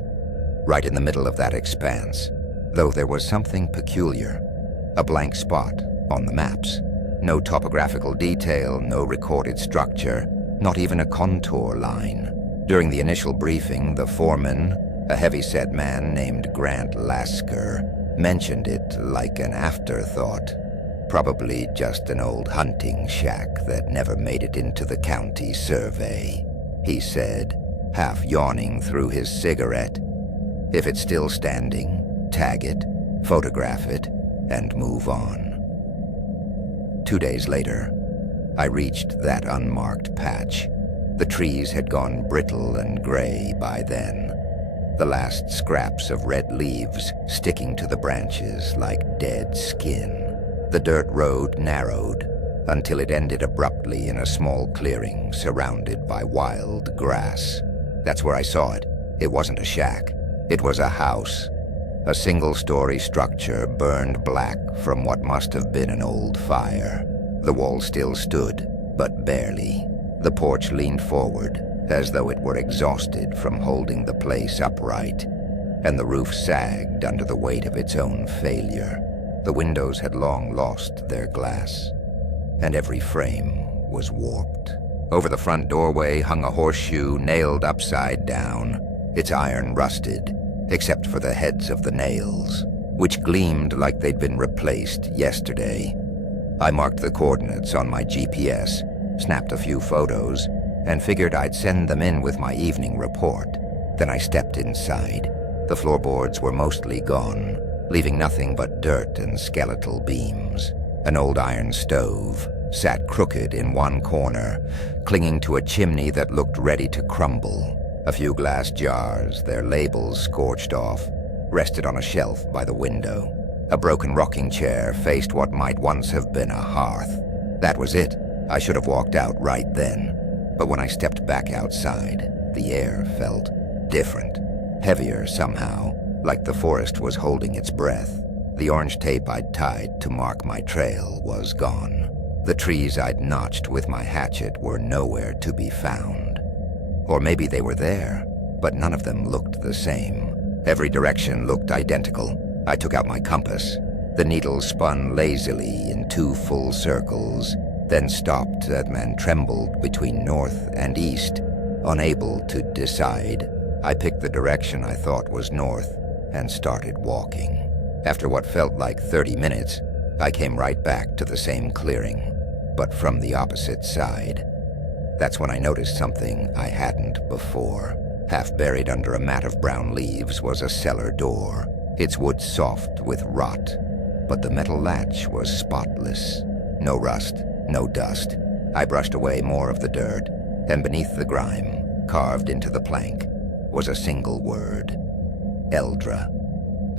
Right in the middle of that expanse, though there was something peculiar, a blank spot on the maps. No topographical detail, no recorded structure, not even a contour line. During the initial briefing, the foreman, a heavy-set man named Grant Lasker, mentioned it like an afterthought. Probably just an old hunting shack that never made it into the county survey, he said, half yawning through his cigarette. If it's still standing, tag it, photograph it, and move on. 2 days later, I reached that unmarked patch. The trees had gone brittle and gray by then, the last scraps of red leaves sticking to the branches like dead skin. The dirt road narrowed until it ended abruptly in a small clearing surrounded by wild grass. That's where I saw it. It wasn't a shack. It was a house. A single-story structure burned black from what must have been an old fire. The wall still stood, but barely. The porch leaned forward, as though it were exhausted from holding the place upright, and the roof sagged under the weight of its own failure. The windows had long lost their glass, and every frame was warped. Over the front doorway hung a horseshoe nailed upside down, its iron rusted, except for the heads of the nails, which gleamed like they'd been replaced yesterday. I marked the coordinates on my GPS, snapped a few photos, and figured I'd send them in with my evening report. Then I stepped inside. The floorboards were mostly gone, leaving nothing but dirt and skeletal beams. An old iron stove sat crooked in one corner, clinging to a chimney that looked ready to crumble. A few glass jars, their labels scorched off, rested on a shelf by the window. A broken rocking chair faced what might once have been a hearth. That was it. I should have walked out right then. But when I stepped back outside, the air felt different, heavier somehow, like the forest was holding its breath. The orange tape I'd tied to mark my trail was gone. The trees I'd notched with my hatchet were nowhere to be found. Or maybe they were there, but none of them looked the same. Every direction looked identical. I took out my compass. The needle spun lazily in 2 full circles, then stopped and trembled between north and east, unable to decide. I picked the direction I thought was north and started walking. After what felt like 30 minutes, I came right back to the same clearing, but from the opposite side. That's when I noticed something I hadn't before. Half buried under a mat of brown leaves was a cellar door, its wood soft with rot, but the metal latch was spotless. No rust, no dust. I brushed away more of the dirt, and beneath the grime, carved into the plank, was a single word: Eldra.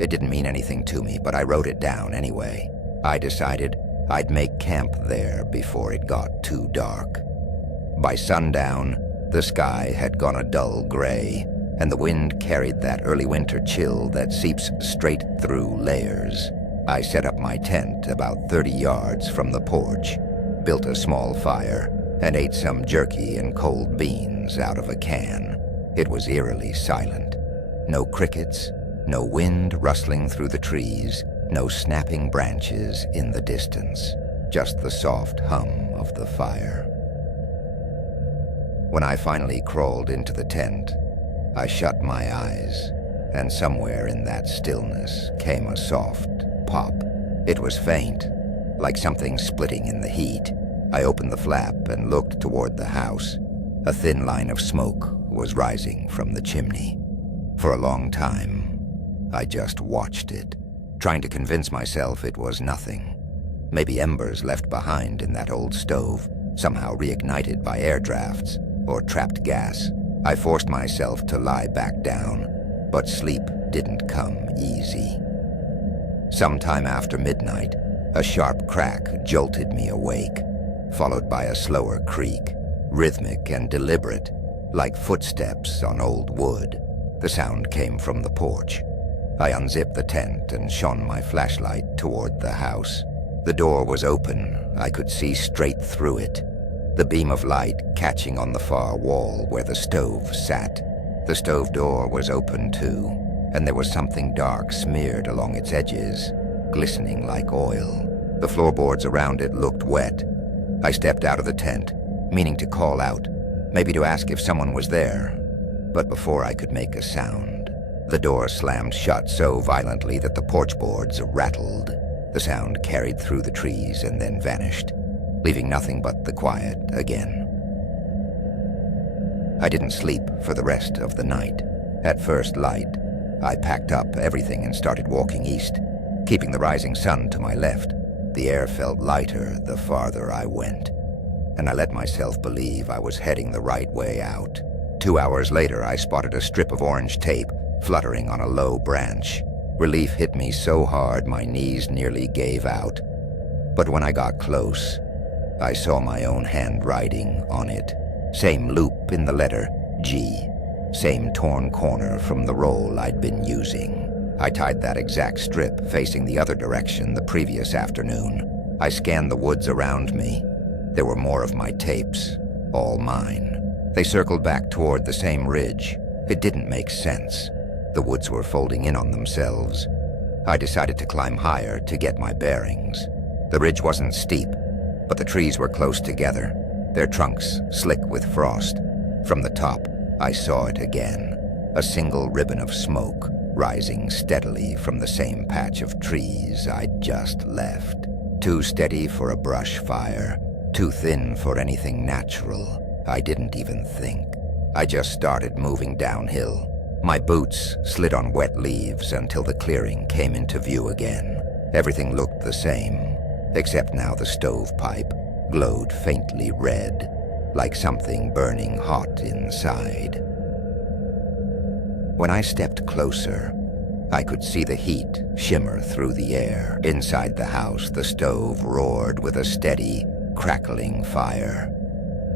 It didn't mean anything to me, but I wrote it down anyway. I decided I'd make camp there before it got too dark. By sundown, the sky had gone a dull gray, and the wind carried that early winter chill that seeps straight through layers. I set up my tent about 30 yards from the porch, built a small fire, and ate some jerky and cold beans out of a can. It was eerily silent. No crickets, no wind rustling through the trees, no snapping branches in the distance, just the soft hum of the fire. When I finally crawled into the tent, I shut my eyes, and somewhere in that stillness came a soft pop. It was faint, like something splitting in the heat. I opened the flap and looked toward the house. A thin line of smoke was rising from the chimney. For a long time, I just watched it, trying to convince myself it was nothing. Maybe embers left behind in that old stove, somehow reignited by air drafts or trapped gas. I forced myself to lie back down, but sleep didn't come easy. Sometime after midnight, a sharp crack jolted me awake, followed by a slower creak, rhythmic and deliberate, like footsteps on old wood. The sound came from the porch. I unzipped the tent and shone my flashlight toward the house. The door was open. I could see straight through it, the beam of light catching on the far wall where the stove sat. The stove door was open too, and there was something dark smeared along its edges, glistening like oil. The floorboards around it looked wet. I stepped out of the tent, meaning to call out, maybe to ask if someone was there. But before I could make a sound, The door slammed shut so violently that the porch boards rattled. The sound carried through the trees and then vanished, leaving nothing but the quiet again. I didn't sleep for the rest of the night. At first light, I packed up everything and started walking east, keeping the rising sun to my left. The air felt lighter the farther I went, and I let myself believe I was heading the right way out. 2 hours later, I spotted a strip of orange tape fluttering on a low branch. Relief hit me so hard my knees nearly gave out. But when I got close, I saw my own handwriting on it. Same loop in the letter G. Same torn corner from the roll I'd been using. I tied that exact strip facing the other direction the previous afternoon. I scanned the woods around me. There were more of my tapes, all mine. They circled back toward the same ridge. It didn't make sense. The woods were folding in on themselves. I decided to climb higher to get my bearings. The ridge wasn't steep, but the trees were close together, their trunks slick with frost. From the top, I saw it again, a single ribbon of smoke rising steadily from the same patch of trees I'd just left. Too steady for a brush fire, too thin for anything natural. I didn't even think. I just started moving downhill. My boots slid on wet leaves until the clearing came into view again. Everything looked the same, except now the stovepipe glowed faintly red, like something burning hot inside. When I stepped closer, I could see the heat shimmer through the air. Inside the house, the stove roared with a steady, crackling fire,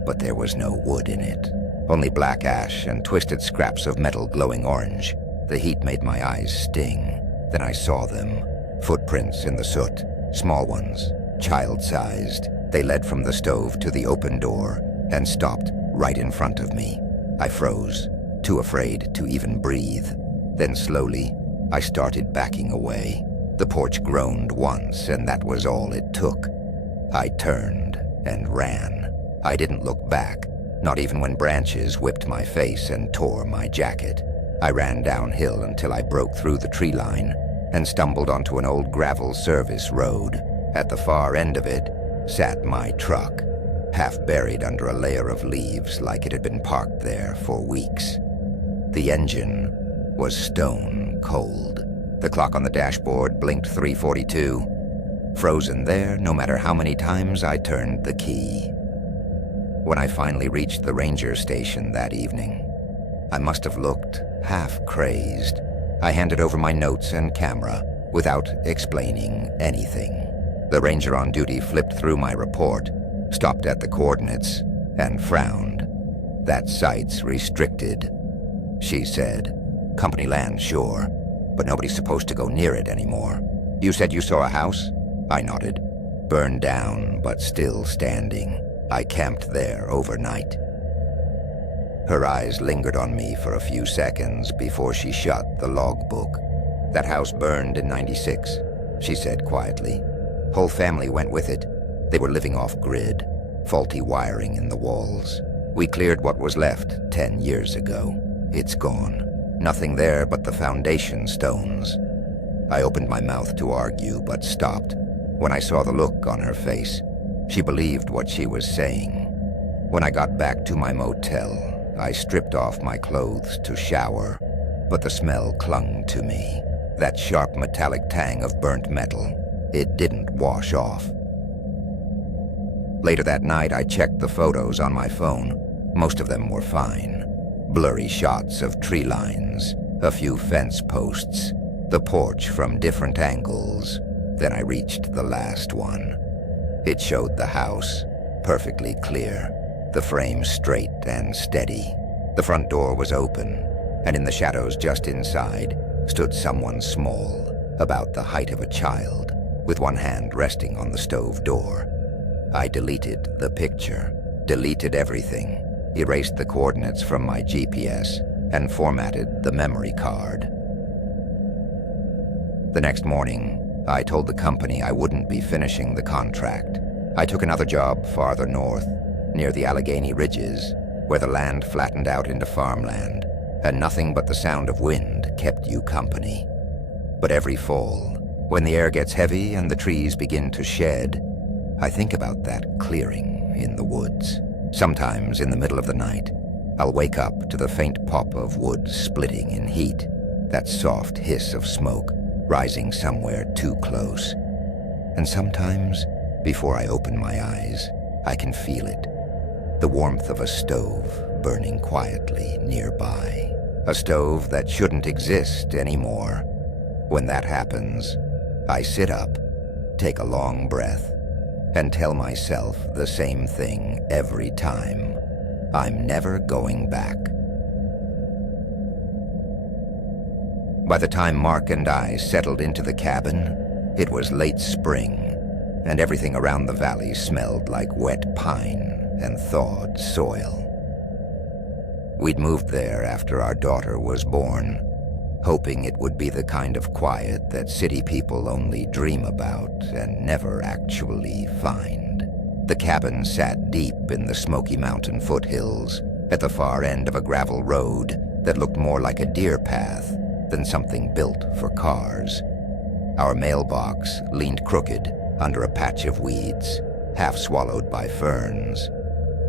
but there was no wood in it. Only black ash and twisted scraps of metal glowing orange. The heat made my eyes sting. Then I saw them. Footprints in the soot, small ones, child-sized. They led from the stove to the open door and stopped right in front of me. I froze, too afraid to even breathe. Then slowly, I started backing away. The porch groaned once, and that was all it took. I turned and ran. I didn't look back. Not even when branches whipped my face and tore my jacket. I ran downhill until I broke through the tree line and stumbled onto an old gravel service road. At the far end of it sat my truck, half buried under a layer of leaves like it had been parked there for weeks. The engine was stone cold. The clock on the dashboard blinked 3:42. Frozen there no matter how many times I turned the key. When I finally reached the ranger station that evening, I must have looked half crazed. I handed over my notes and camera without explaining anything. The ranger on duty flipped through my report, stopped at the coordinates, and frowned. "That site's restricted," she said. "Company land, sure, but nobody's supposed to go near it anymore." "You said you saw a house?" I nodded. "Burned down, but still standing. I camped there overnight." Her eyes lingered on me for a few seconds before she shut the logbook. "That house burned in '96, she said quietly. "Whole family went with it. They were living off-grid, faulty wiring in the walls. We cleared what was left 10 years ago. It's gone. Nothing there but the foundation stones." I opened my mouth to argue, but stopped when I saw the look on her face. She believed what she was saying. When I got back to my motel, I stripped off my clothes to shower, but the smell clung to me. That sharp metallic tang of burnt metal. It didn't wash off. Later that night, I checked the photos on my phone. Most of them were fine. Blurry shots of tree lines, a few fence posts, the porch from different angles. Then I reached the last one. It showed the house, perfectly clear, the frame straight and steady. The front door was open, and in the shadows just inside stood someone small, about the height of a child, with one hand resting on the stove door. I deleted the picture, deleted everything, erased the coordinates from my GPS, and formatted the memory card. The next morning, I told the company I wouldn't be finishing the contract. I took another job farther north, near the Allegheny Ridges, where the land flattened out into farmland, and nothing but the sound of wind kept you company. But every fall, when the air gets heavy and the trees begin to shed, I think about that clearing in the woods. Sometimes in the middle of the night, I'll wake up to the faint pop of wood splitting in heat, that soft hiss of smoke rising somewhere too close. And sometimes, before I open my eyes, I can feel it. The warmth of a stove burning quietly nearby. A stove that shouldn't exist anymore. When that happens, I sit up, take a long breath, and tell myself the same thing every time. I'm never going back. By the time Mark and I settled into the cabin, it was late spring, and everything around the valley smelled like wet pine and thawed soil. We'd moved there after our daughter was born, hoping it would be the kind of quiet that city people only dream about and never actually find. The cabin sat deep in the Smoky Mountain foothills, at the far end of a gravel road that looked more like a deer path than something built for cars. Our mailbox leaned crooked under a patch of weeds, half swallowed by ferns,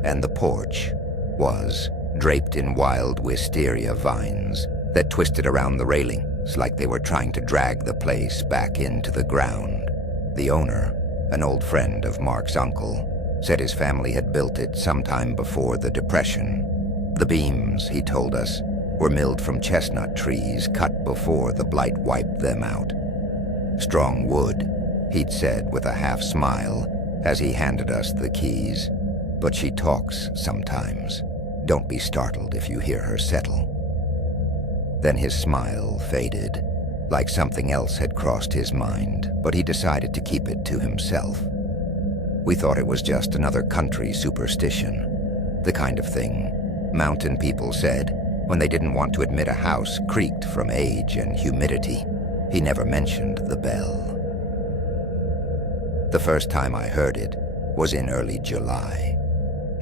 and the porch was draped in wild wisteria vines that twisted around the railings like they were trying to drag the place back into the ground. The owner, an old friend of Mark's uncle, said his family had built it sometime before the Depression. The beams, he told us, were milled from chestnut trees cut before the blight wiped them out. Strong wood, he'd said with a half smile as he handed us the keys. But she talks sometimes. Don't be startled if you hear her settle. Then his smile faded, like something else had crossed his mind, but he decided to keep it to himself. We thought it was just another country superstition, the kind of thing mountain people said when they didn't want to admit a house creaked from age and humidity. He never mentioned the bell. The first time I heard it was in early July.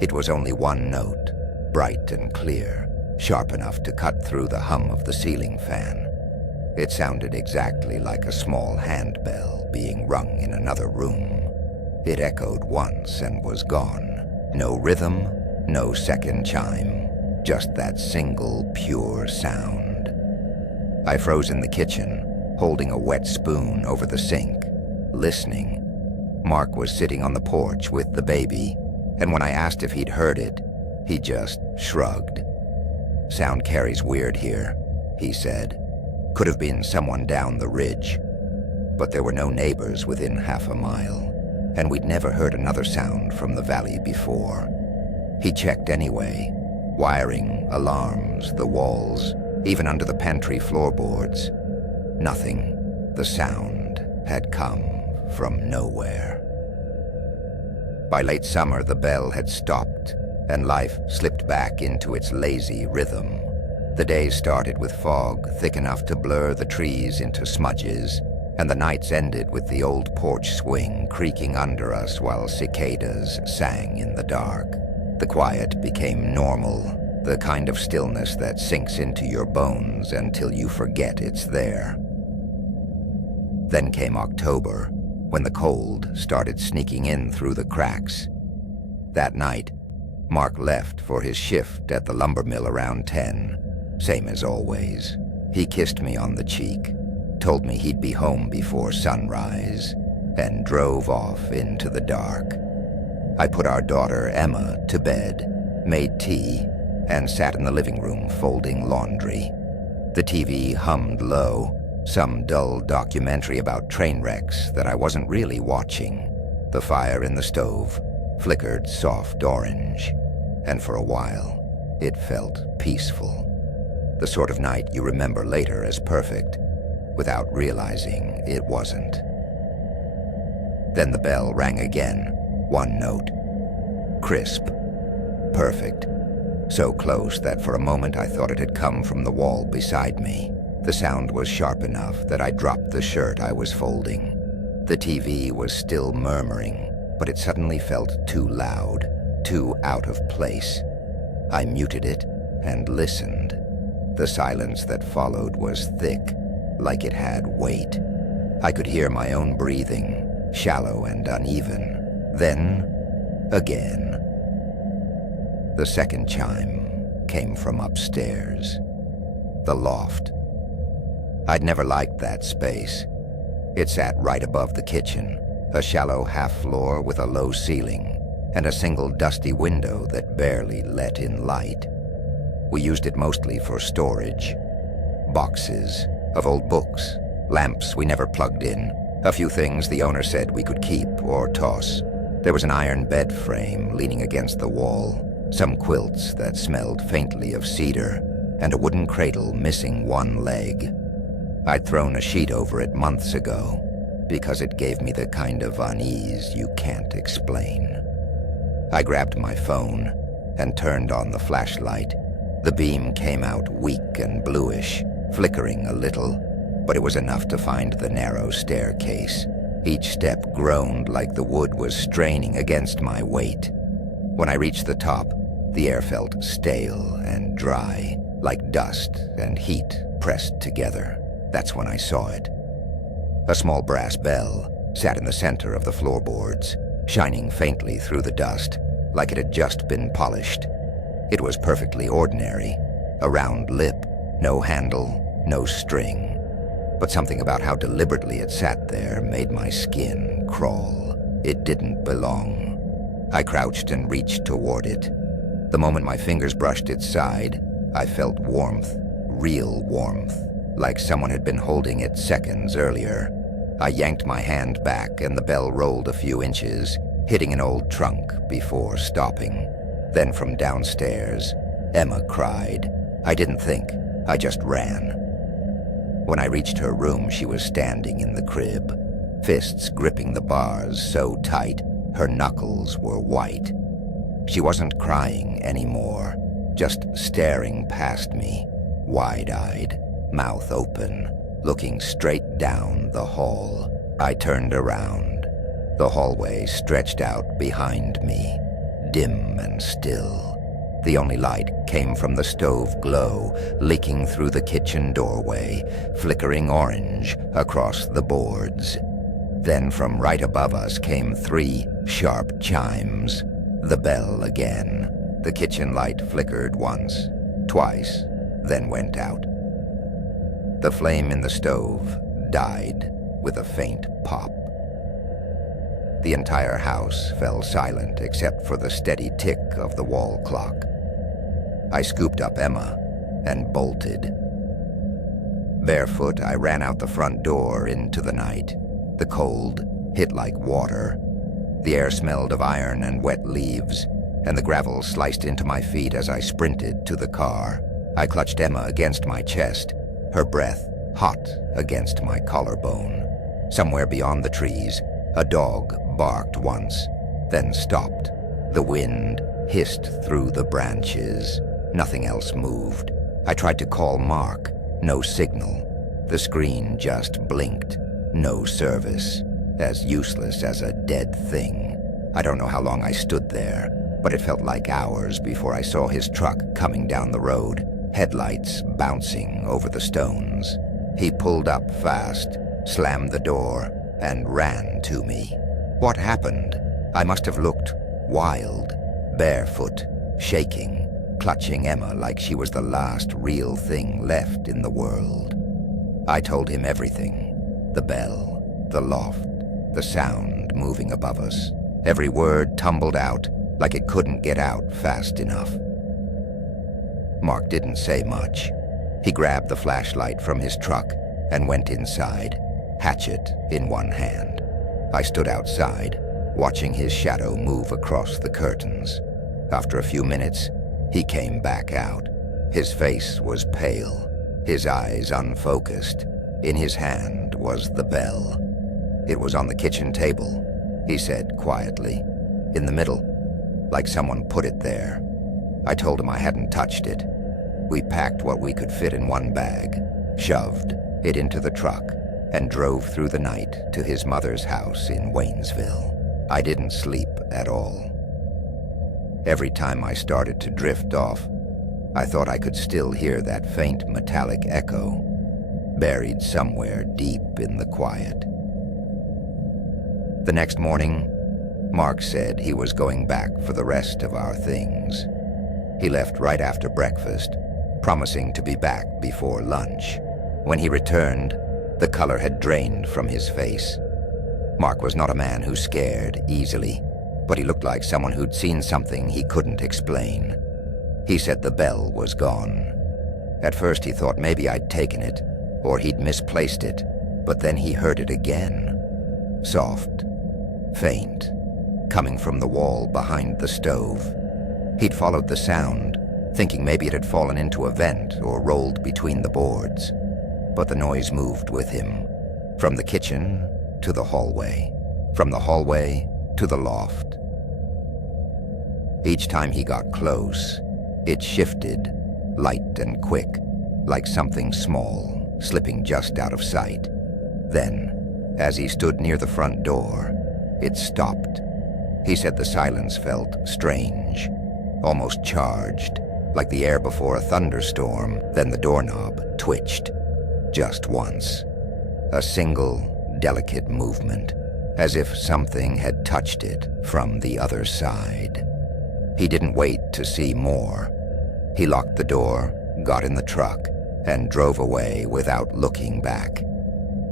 It was only one note, bright and clear, sharp enough to cut through the hum of the ceiling fan. It sounded exactly like a small handbell being rung in another room. It echoed once and was gone. No rhythm, no second chime, just that single pure sound. I froze in the kitchen, holding a wet spoon over the sink, listening. Mark was sitting on the porch with the baby, and when I asked if he'd heard it, he just shrugged. Sound carries weird here, he said. Could have been someone down the ridge. But there were no neighbors within half a mile, and we'd never heard another sound from the valley before. He checked anyway, wiring, alarms, the walls, even under the pantry floorboards. Nothing. The sound had come from nowhere. By late summer, the bell had stopped, and life slipped back into its lazy rhythm. The days started with fog thick enough to blur the trees into smudges, and the nights ended with the old porch swing creaking under us while cicadas sang in the dark. The quiet became normal, the kind of stillness that sinks into your bones until you forget it's there. Then came October, when the cold started sneaking in through the cracks. That night, Mark left for his shift at the lumber mill around 10, same as always. He kissed me on the cheek, told me he'd be home before sunrise, and drove off into the dark. I put our daughter Emma to bed, made tea, and sat in the living room folding laundry. The TV hummed low, some dull documentary about train wrecks that I wasn't really watching. The fire in the stove flickered soft orange, and for a while, it felt peaceful. The sort of night you remember later as perfect, without realizing it wasn't. Then the bell rang again, one note. Crisp. Perfect. So close that for a moment I thought it had come from the wall beside me. The sound was sharp enough that I dropped the shirt I was folding. The TV was still murmuring, but it suddenly felt too loud, too out of place. I muted it and listened. The silence that followed was thick, like it had weight. I could hear my own breathing, shallow and uneven. Then, again. The second chime came from upstairs. The loft. I'd never liked that space. It sat right above the kitchen, a shallow half-floor with a low ceiling, and a single dusty window that barely let in light. We used it mostly for storage. Boxes of old books, lamps we never plugged in, a few things the owner said we could keep or toss. There was an iron bed frame leaning against the wall, some quilts that smelled faintly of cedar, and a wooden cradle missing one leg. I'd thrown a sheet over it months ago, because it gave me the kind of unease you can't explain. I grabbed my phone and turned on the flashlight. The beam came out weak and bluish, flickering a little, but it was enough to find the narrow staircase. Each step groaned like the wood was straining against my weight. When I reached the top, the air felt stale and dry, like dust and heat pressed together. That's when I saw it. A small brass bell sat in the center of the floorboards, shining faintly through the dust, like it had just been polished. It was perfectly ordinary, a round lip, no handle, no string. But something about how deliberately it sat there made my skin crawl. It didn't belong. I crouched and reached toward it. The moment my fingers brushed its side, I felt warmth, real warmth, like someone had been holding it seconds earlier. I yanked my hand back and the bell rolled a few inches, hitting an old trunk before stopping. Then from downstairs, Emma cried. I didn't think, I just ran. When I reached her room, she was standing in the crib, fists gripping the bars so tight her knuckles were white. She wasn't crying anymore, just staring past me, wide-eyed, mouth open, looking straight down the hall. I turned around. The hallway stretched out behind me, dim and still. The only light came from the stove glow, leaking through the kitchen doorway, flickering orange across the boards. Then from right above us came 3 sharp chimes. The bell again. The kitchen light flickered once, twice, then went out. The flame in the stove died with a faint pop. The entire house fell silent except for the steady tick of the wall clock. I scooped up Emma and bolted. Barefoot, I ran out the front door into the night. The cold hit like water. The air smelled of iron and wet leaves, and the gravel sliced into my feet as I sprinted to the car. I clutched Emma against my chest, her breath hot against my collarbone. Somewhere beyond the trees, a dog barked once, then stopped. The wind hissed through the branches. Nothing else moved. I tried to call Mark. No signal. The screen just blinked. No service. As useless as a dead thing. I don't know how long I stood there, but it felt like hours before I saw his truck coming down the road, headlights bouncing over the stones. He pulled up fast, slammed the door, and ran to me. What happened? I must have looked wild, barefoot, shaking, clutching Emma like she was the last real thing left in the world. I told him everything. The bell, the loft, the sound moving above us. Every word tumbled out like it couldn't get out fast enough. Mark didn't say much. He grabbed the flashlight from his truck and went inside, hatchet in one hand. I stood outside, watching his shadow move across the curtains. After a few minutes, he came back out. His face was pale, his eyes unfocused. In his hand was the bell. It was on the kitchen table, he said quietly. In the middle, like someone put it there. I told him I hadn't touched it. We packed what we could fit in one bag, shoved it into the truck, and drove through the night to his mother's house in Waynesville. I didn't sleep at all. Every time I started to drift off, I thought I could still hear that faint metallic echo, buried somewhere deep in the quiet. The next morning, Mark said he was going back for the rest of our things. He left right after breakfast, promising to be back before lunch. When he returned, the color had drained from his face. Mark was not a man who scared easily, but he looked like someone who'd seen something he couldn't explain. He said the bell was gone. At first he thought maybe I'd taken it, or he'd misplaced it, but then he heard it again. Soft, faint, coming from the wall behind the stove. He'd followed the sound, thinking maybe it had fallen into a vent or rolled between the boards. But the noise moved with him, from the kitchen to the hallway, from the hallway to the loft. Each time he got close, it shifted, light and quick, like something small, slipping just out of sight. Then, as he stood near the front door, it stopped. He said the silence felt strange, almost charged, like the air before a thunderstorm. Then the doorknob twitched, just once. A single, delicate movement, as if something had touched it from the other side. He didn't wait to see more. He locked the door, got in the truck, and drove away without looking back.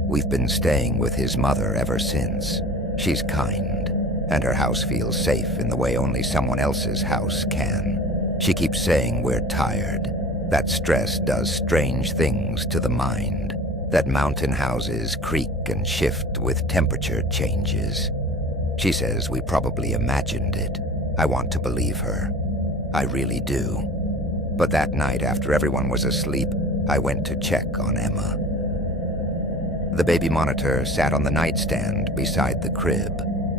We've been staying with his mother ever since. She's kind, and her house feels safe in the way only someone else's house can. She keeps saying we're tired, that stress does strange things to the mind, that mountain houses creak and shift with temperature changes. She says we probably imagined it. I want to believe her. I really do. But that night, after everyone was asleep, I went to check on Emma. The baby monitor sat on the nightstand beside the crib,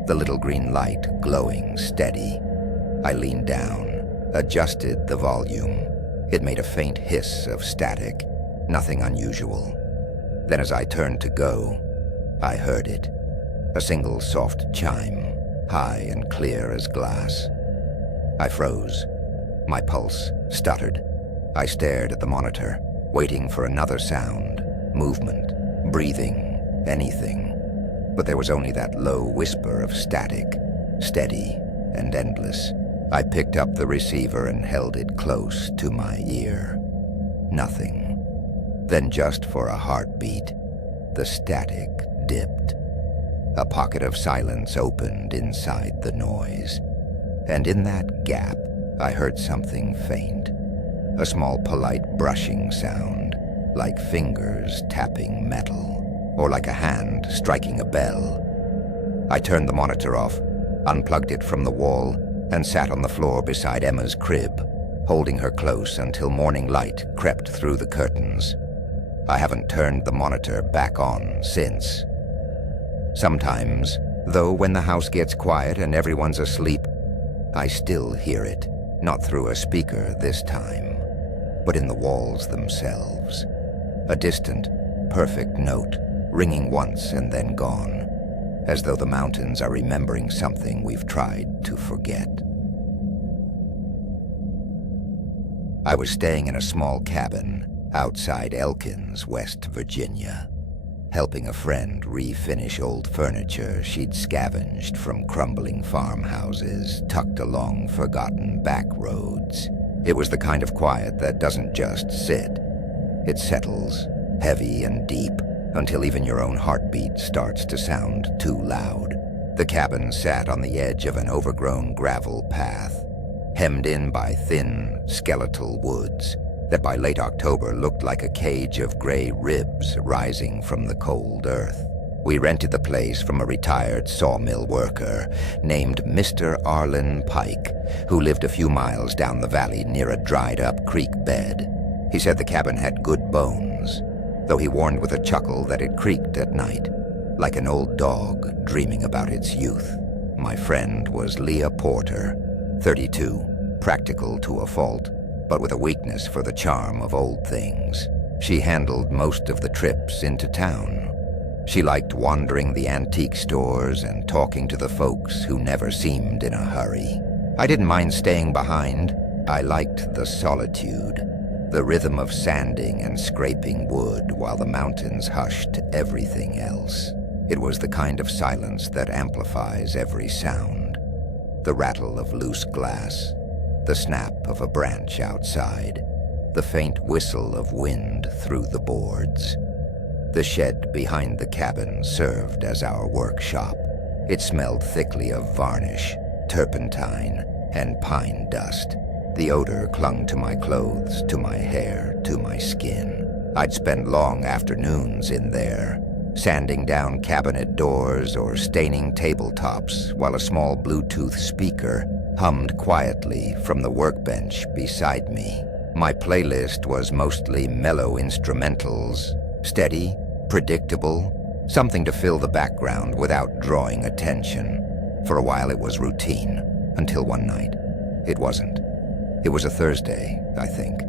the little green light glowing steady. I leaned down, adjusted the volume. It made a faint hiss of static, nothing unusual. Then as I turned to go, I heard it. A single soft chime, high and clear as glass. I froze. My pulse stuttered. I stared at the monitor, waiting for another sound, movement, breathing, anything. But there was only that low whisper of static, steady and endless. I picked up the receiver and held it close to my ear. Nothing. Then just for a heartbeat, the static dipped. A pocket of silence opened inside the noise. And in that gap, I heard something faint. A small polite brushing sound, like fingers tapping metal, or like a hand striking a bell. I turned the monitor off, unplugged it from the wall, and sat on the floor beside Emma's crib, holding her close until morning light crept through the curtains. I haven't turned the monitor back on since. Sometimes, though, when the house gets quiet and everyone's asleep, I still hear it, not through a speaker this time, but in the walls themselves. A distant, perfect note, ringing once and then gone, as though the mountains are remembering something we've tried to forget. I was staying in a small cabin outside Elkins, West Virginia, helping a friend refinish old furniture she'd scavenged from crumbling farmhouses tucked along forgotten back roads. It was the kind of quiet that doesn't just sit. It settles, heavy and deep, until even your own heartbeat starts to sound too loud. The cabin sat on the edge of an overgrown gravel path, hemmed in by thin, skeletal woods that by late October looked like a cage of gray ribs rising from the cold earth. We rented the place from a retired sawmill worker named Mr. Arlen Pike, who lived a few miles down the valley near a dried-up creek bed. He said the cabin had good bones, though he warned with a chuckle that it creaked at night, like an old dog dreaming about its youth. My friend was Leah Porter, 32, practical to a fault, but with a weakness for the charm of old things. She handled most of the trips into town. She liked wandering the antique stores and talking to the folks who never seemed in a hurry. I didn't mind staying behind, I liked the solitude, the rhythm of sanding and scraping wood while the mountains hushed everything else. It was the kind of silence that amplifies every sound. The rattle of loose glass, the snap of a branch outside, the faint whistle of wind through the boards. The shed behind the cabin served as our workshop. It smelled thickly of varnish, turpentine, and pine dust. The odor clung to my clothes, to my hair, to my skin. I'd spend long afternoons in there, sanding down cabinet doors or staining tabletops while a small Bluetooth speaker hummed quietly from the workbench beside me. My playlist was mostly mellow instrumentals, steady, predictable, something to fill the background without drawing attention. For a while it was routine, until one night. It wasn't. It was a Thursday, I think,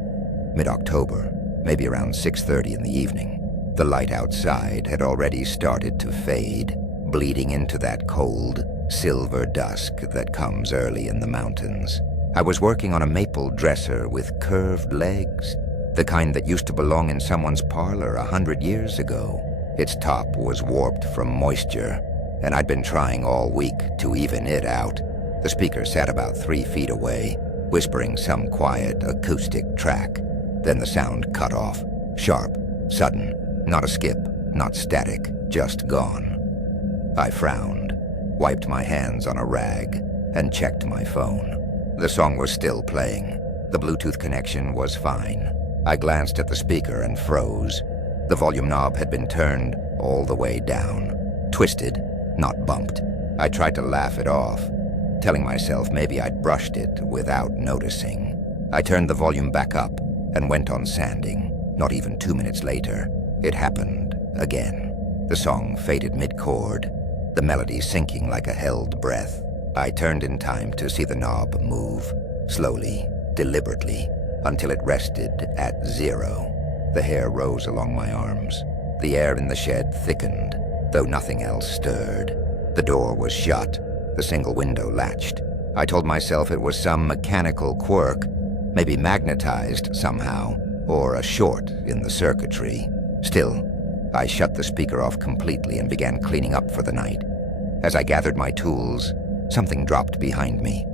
mid-October, maybe around 6:30 in the evening. The light outside had already started to fade, bleeding into that cold, silver dusk that comes early in the mountains. I was working on a maple dresser with curved legs, the kind that used to belong in someone's parlor 100 years ago. Its top was warped from moisture, and I'd been trying all week to even it out. The speaker sat about 3 feet away, whispering some quiet acoustic track. Then the sound cut off, sharp, sudden, not a skip, not static, just gone. I frowned, wiped my hands on a rag, and checked my phone. The song was still playing. The Bluetooth connection was fine. I glanced at the speaker and froze. The volume knob had been turned all the way down, twisted, not bumped. I tried to laugh it off, telling myself maybe I'd brushed it without noticing. I turned the volume back up and went on sanding. Not even 2 minutes later, it happened again. The song faded mid-chord, the melody sinking like a held breath. I turned in time to see the knob move, slowly, deliberately, until it rested at 0. The hair rose along my arms. The air in the shed thickened, though nothing else stirred. The door was shut, the single window latched. I told myself it was some mechanical quirk, maybe magnetized somehow, or a short in the circuitry. Still, I shut the speaker off completely and began cleaning up for the night. As I gathered my tools, something dropped behind me.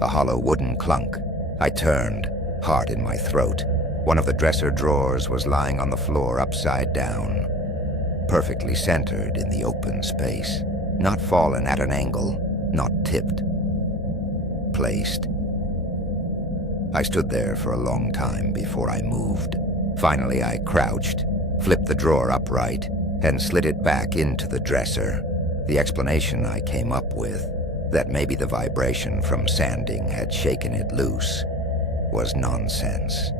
A hollow wooden clunk. I turned, heart in my throat. One of the dresser drawers was lying on the floor upside down, perfectly centered in the open space. Not fallen at an angle, not tipped. Placed. I stood there for a long time before I moved. Finally, I crouched, flipped the drawer upright, and slid it back into the dresser. The explanation I came up with, that maybe the vibration from sanding had shaken it loose, was nonsense.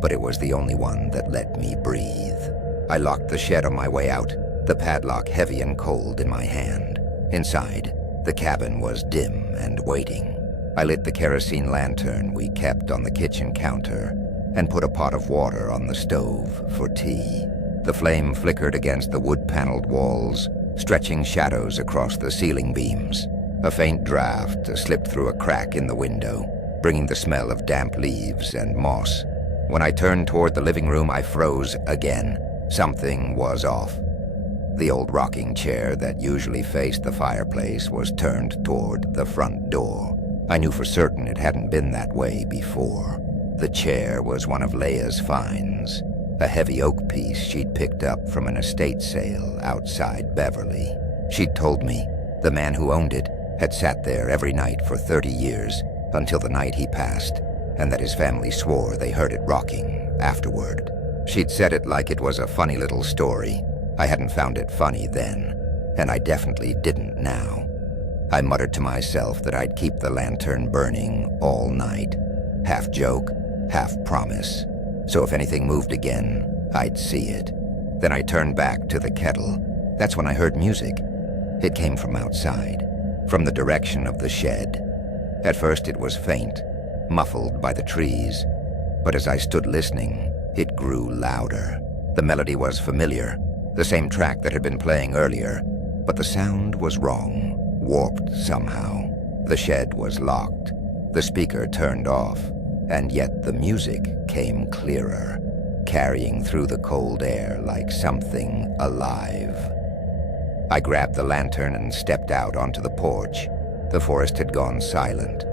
But it was the only one that let me breathe. I locked the shed on my way out, the padlock heavy and cold in my hand. Inside, the cabin was dim and waiting. I lit the kerosene lantern we kept on the kitchen counter and put a pot of water on the stove for tea. The flame flickered against the wood-paneled walls, stretching shadows across the ceiling beams. A faint draft slipped through a crack in the window, bringing the smell of damp leaves and moss. When I turned toward the living room, I froze again. Something was off. The old rocking chair that usually faced the fireplace was turned toward the front door. I knew for certain it hadn't been that way before. The chair was one of Leia's finds, a heavy oak piece she'd picked up from an estate sale outside Beverly. She'd told me the man who owned it had sat there every night for 30 years until the night he passed, and that his family swore they heard it rocking afterward. She'd said it like it was a funny little story. I hadn't found it funny then, and I definitely didn't now. I muttered to myself that I'd keep the lantern burning all night, half joke, half promise, so if anything moved again, I'd see it. Then I turned back to the kettle. That's when I heard music. It came from outside, from the direction of the shed. At first it was faint, muffled by the trees, but as I stood listening, it grew louder. The melody was familiar, the same track that had been playing earlier, but the sound was wrong, warped somehow. The shed was locked, the speaker turned off, and yet the music came clearer, carrying through the cold air like something alive. I grabbed the lantern and stepped out onto the porch. The forest had gone silent,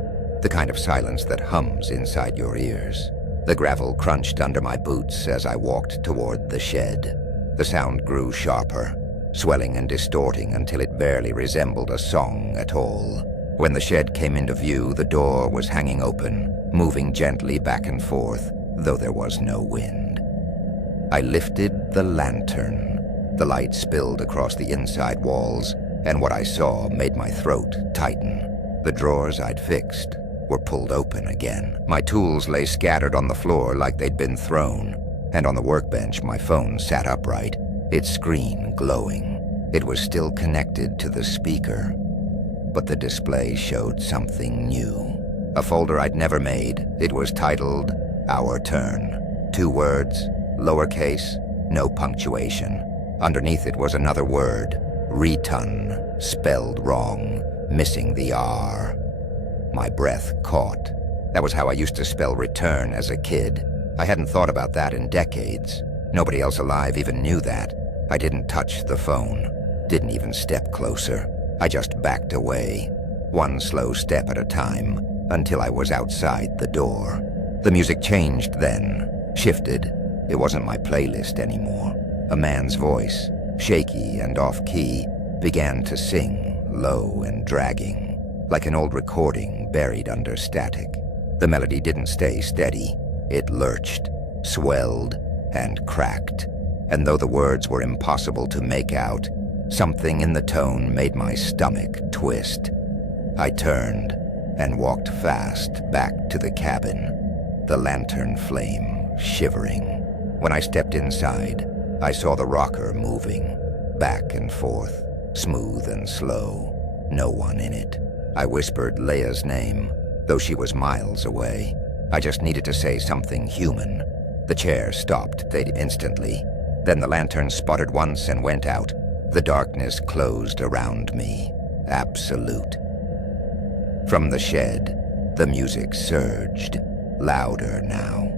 the kind of silence that hums inside your ears. The gravel crunched under my boots as I walked toward the shed. The sound grew sharper, swelling and distorting until it barely resembled a song at all. When the shed came into view, the door was hanging open, moving gently back and forth, though there was no wind. I lifted the lantern. The light spilled across the inside walls, and what I saw made my throat tighten. The drawers I'd fixed were pulled open again. My tools lay scattered on the floor like they'd been thrown, and on the workbench my phone sat upright, its screen glowing. It was still connected to the speaker, but the display showed something new. A folder I'd never made. It was titled, Our Turn. 2 words, lowercase, no punctuation. Underneath it was another word, return, spelled wrong, missing the R. My breath caught. That was how I used to spell return as a kid. I hadn't thought about that in decades. Nobody else alive even knew that. I didn't touch the phone, didn't even step closer. I just backed away, one slow step at a time, until I was outside the door. The music changed then, shifted. It wasn't my playlist anymore. A man's voice, shaky and off-key, began to sing, low and dragging, like an old recording buried under static. The melody didn't stay steady. It lurched, swelled, and cracked. And though the words were impossible to make out, something in the tone made my stomach twist. I turned and walked fast back to the cabin, the lantern flame shivering. When I stepped inside, I saw the rocker moving, back and forth, smooth and slow, no one in it. I whispered Leia's name, though she was miles away. I just needed to say something human. The chair stopped instantly. Then the lantern sputtered once and went out. The darkness closed around me, absolute. From the shed, the music surged, louder now.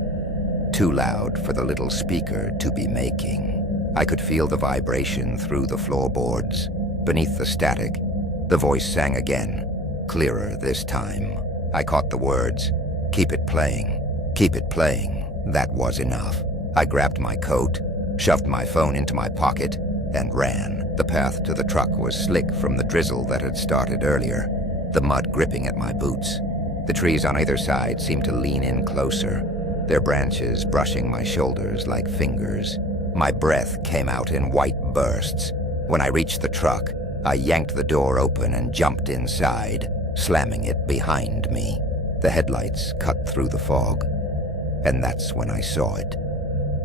Too loud for the little speaker to be making. I could feel the vibration through the floorboards. Beneath the static, the voice sang again, clearer this time. I caught the words, keep it playing, keep it playing. That was enough. I grabbed my coat, shoved my phone into my pocket, and ran. The path to the truck was slick from the drizzle that had started earlier, the mud gripping at my boots. The trees on either side seemed to lean in closer, their branches brushing my shoulders like fingers. My breath came out in white bursts. When I reached the truck, I yanked the door open and jumped inside, slamming it behind me. The headlights cut through the fog, and that's when I saw it.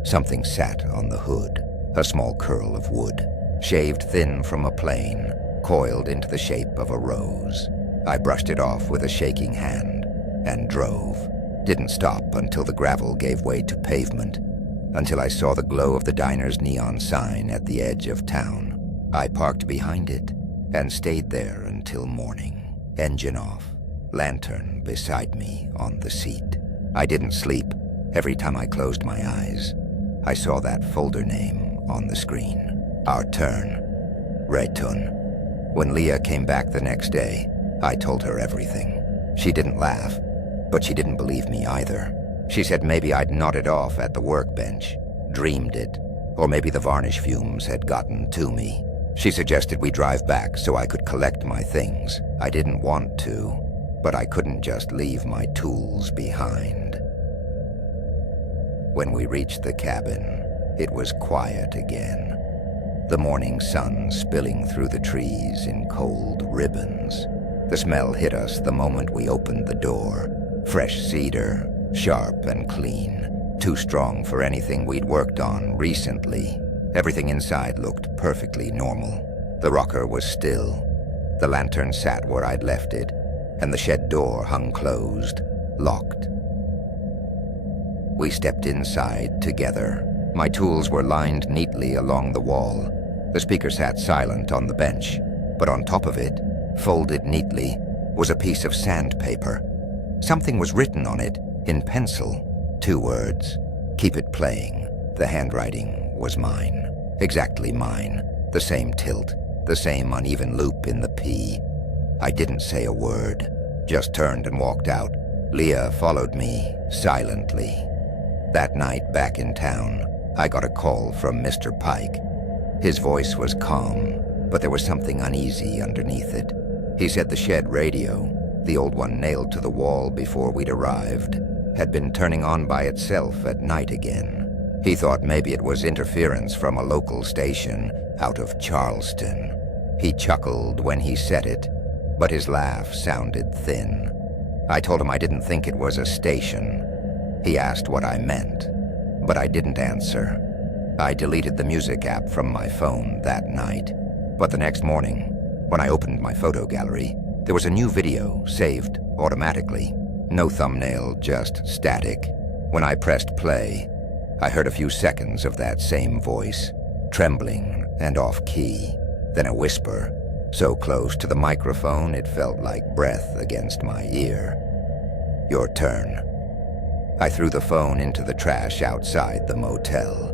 Something sat on the hood, a small curl of wood, shaved thin from a plane, coiled into the shape of a rose. I brushed it off with a shaking hand and drove. Didn't stop until the gravel gave way to pavement, until I saw the glow of the diner's neon sign at the edge of town. I parked behind it and stayed there until morning. Engine off, lantern beside me on the seat. I didn't sleep. Every time I closed my eyes, I saw that folder name on the screen. Our Turn. Return. When Leia came back the next day, I told her everything. She didn't laugh, but she didn't believe me either. She said maybe I'd nodded off at the workbench, dreamed it, or maybe the varnish fumes had gotten to me. She suggested we drive back so I could collect my things. I didn't want to, but I couldn't just leave my tools behind. When we reached the cabin, it was quiet again. The morning sun spilling through the trees in cold ribbons. The smell hit us the moment we opened the door. Fresh cedar, sharp and clean, too strong for anything we'd worked on recently. Everything inside looked perfectly normal. The rocker was still. The lantern sat where I'd left it, and the shed door hung closed, locked. We stepped inside together. My tools were lined neatly along the wall. The speaker sat silent on the bench, but on top of it, folded neatly, was a piece of sandpaper. Something was written on it In pencil, 2 words. Keep it playing. The handwriting was mine. Exactly mine. The same tilt. The same uneven loop in the P. I didn't say a word. Just turned and walked out. Leah followed me, silently. That night, back in town, I got a call from Mr. Pike. His voice was calm, but there was something uneasy underneath it. He said the shed radio, the old one nailed to the wall before we'd arrived, had been turning on by itself at night again. He thought maybe it was interference from a local station out of Charleston. He chuckled when he said it, but his laugh sounded thin. I told him I didn't think it was a station. He asked what I meant, but I didn't answer. I deleted the music app from my phone that night, but the next morning, when I opened my photo gallery, there was a new video saved automatically. No thumbnail, just static. When I pressed play, I heard a few seconds of that same voice, trembling and off-key, then a whisper, so close to the microphone it felt like breath against my ear. Your turn. I threw the phone into the trash outside the motel.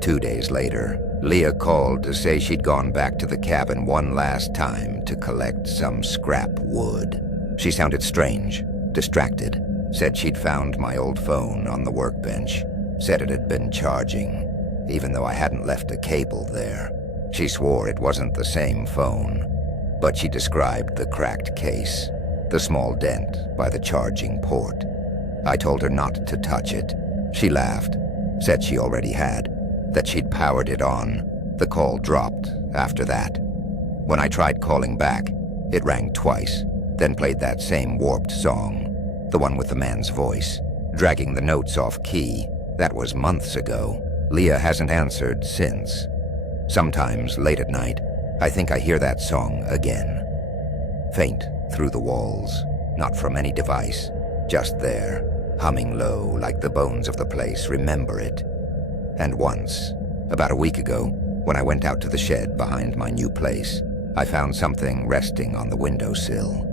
2 days later, Leah called to say she'd gone back to the cabin one last time to collect some scrap wood. She sounded strange, distracted, said she'd found my old phone on the workbench, said it had been charging, even though I hadn't left a cable there. She swore it wasn't the same phone, but she described the cracked case, the small dent by the charging port. I told her not to touch it. She laughed, said she already had, that she'd powered it on. The call dropped after that. When I tried calling back, it rang twice, then played that same warped song, the one with the man's voice, dragging the notes off key. That was months ago. Leah hasn't answered since. Sometimes, late at night, I think I hear that song again. Faint through the walls, not from any device, just there, humming low like the bones of the place remember it. And once, about a week ago, when I went out to the shed behind my new place, I found something resting on the windowsill.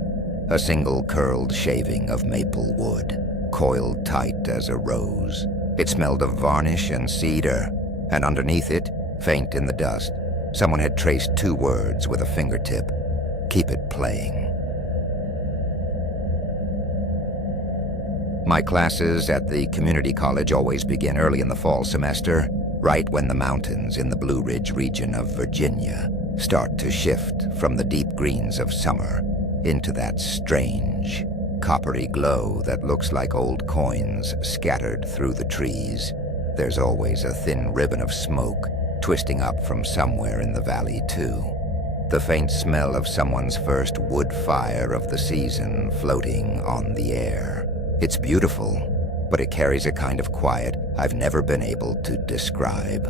A single curled shaving of maple wood, coiled tight as a rose. It smelled of varnish and cedar, and underneath it, faint in the dust, someone had traced 2 words with a fingertip. Keep it playing. My classes at the community college always begin early in the fall semester, right when the mountains in the Blue Ridge region of Virginia start to shift from the deep greens of summer into that strange, coppery glow that looks like old coins scattered through the trees. There's always a thin ribbon of smoke twisting up from somewhere in the valley, too. The faint smell of someone's first wood fire of the season floating on the air. It's beautiful, but it carries a kind of quiet I've never been able to describe.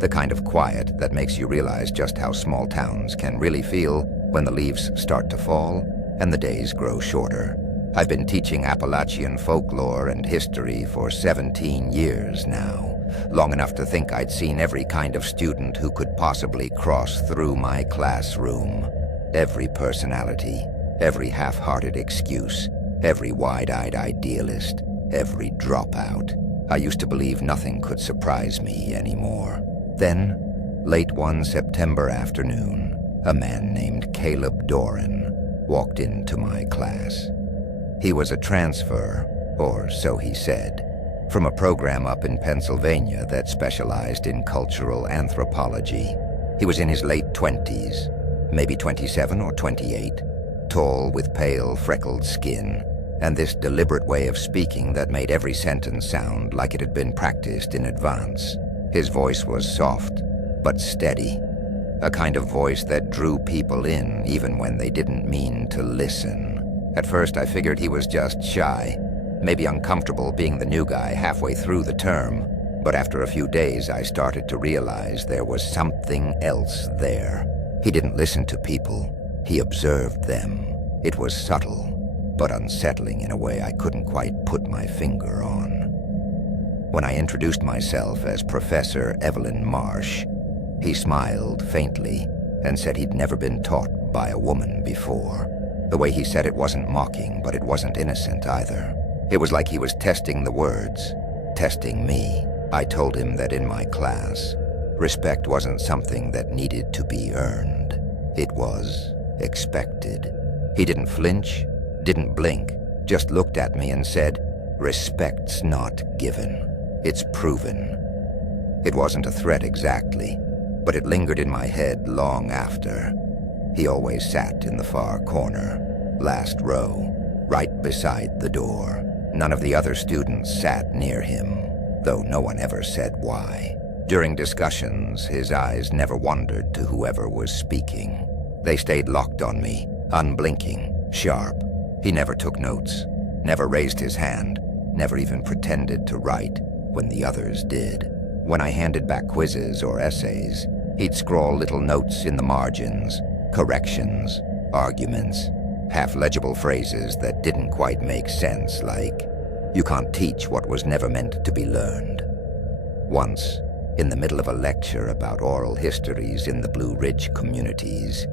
The kind of quiet that makes you realize just how small towns can really feel when the leaves start to fall and the days grow shorter. I've been teaching Appalachian folklore and history for 17 years now, long enough to think I'd seen every kind of student who could possibly cross through my classroom. Every personality, every half-hearted excuse, every wide-eyed idealist, every dropout. I used to believe nothing could surprise me anymore. Then, late one September afternoon, a man named Caleb Doran walked into my class. He was a transfer, or so he said, from a program up in Pennsylvania that specialized in cultural anthropology. He was in his late 20s, maybe 27 or 28, tall with pale, freckled skin, and this deliberate way of speaking that made every sentence sound like it had been practiced in advance. His voice was soft, but steady, a kind of voice that drew people in even when they didn't mean to listen. At first I figured he was just shy, maybe uncomfortable being the new guy halfway through the term, but after a few days I started to realize there was something else there. He didn't listen to people, he observed them. It was subtle, but unsettling in a way I couldn't quite put my finger on. When I introduced myself as Professor Evelyn Marsh, he smiled faintly and said he'd never been taught by a woman before. The way he said it wasn't mocking, but it wasn't innocent either. It was like he was testing the words, testing me. I told him that in my class, respect wasn't something that needed to be earned. It was expected. He didn't flinch, didn't blink, just looked at me and said, "Respect's not given. It's proven." It wasn't a threat exactly, but it lingered in my head long after. He always sat in the far corner, last row, right beside the door. None of the other students sat near him, though no one ever said why. During discussions, his eyes never wandered to whoever was speaking. They stayed locked on me, unblinking, sharp. He never took notes, never raised his hand, never even pretended to write when the others did. When I handed back quizzes or essays, he'd scrawl little notes in the margins, corrections, arguments, half-legible phrases that didn't quite make sense, like, "You can't teach what was never meant to be learned." Once, in the middle of a lecture about oral histories in the Blue Ridge communities,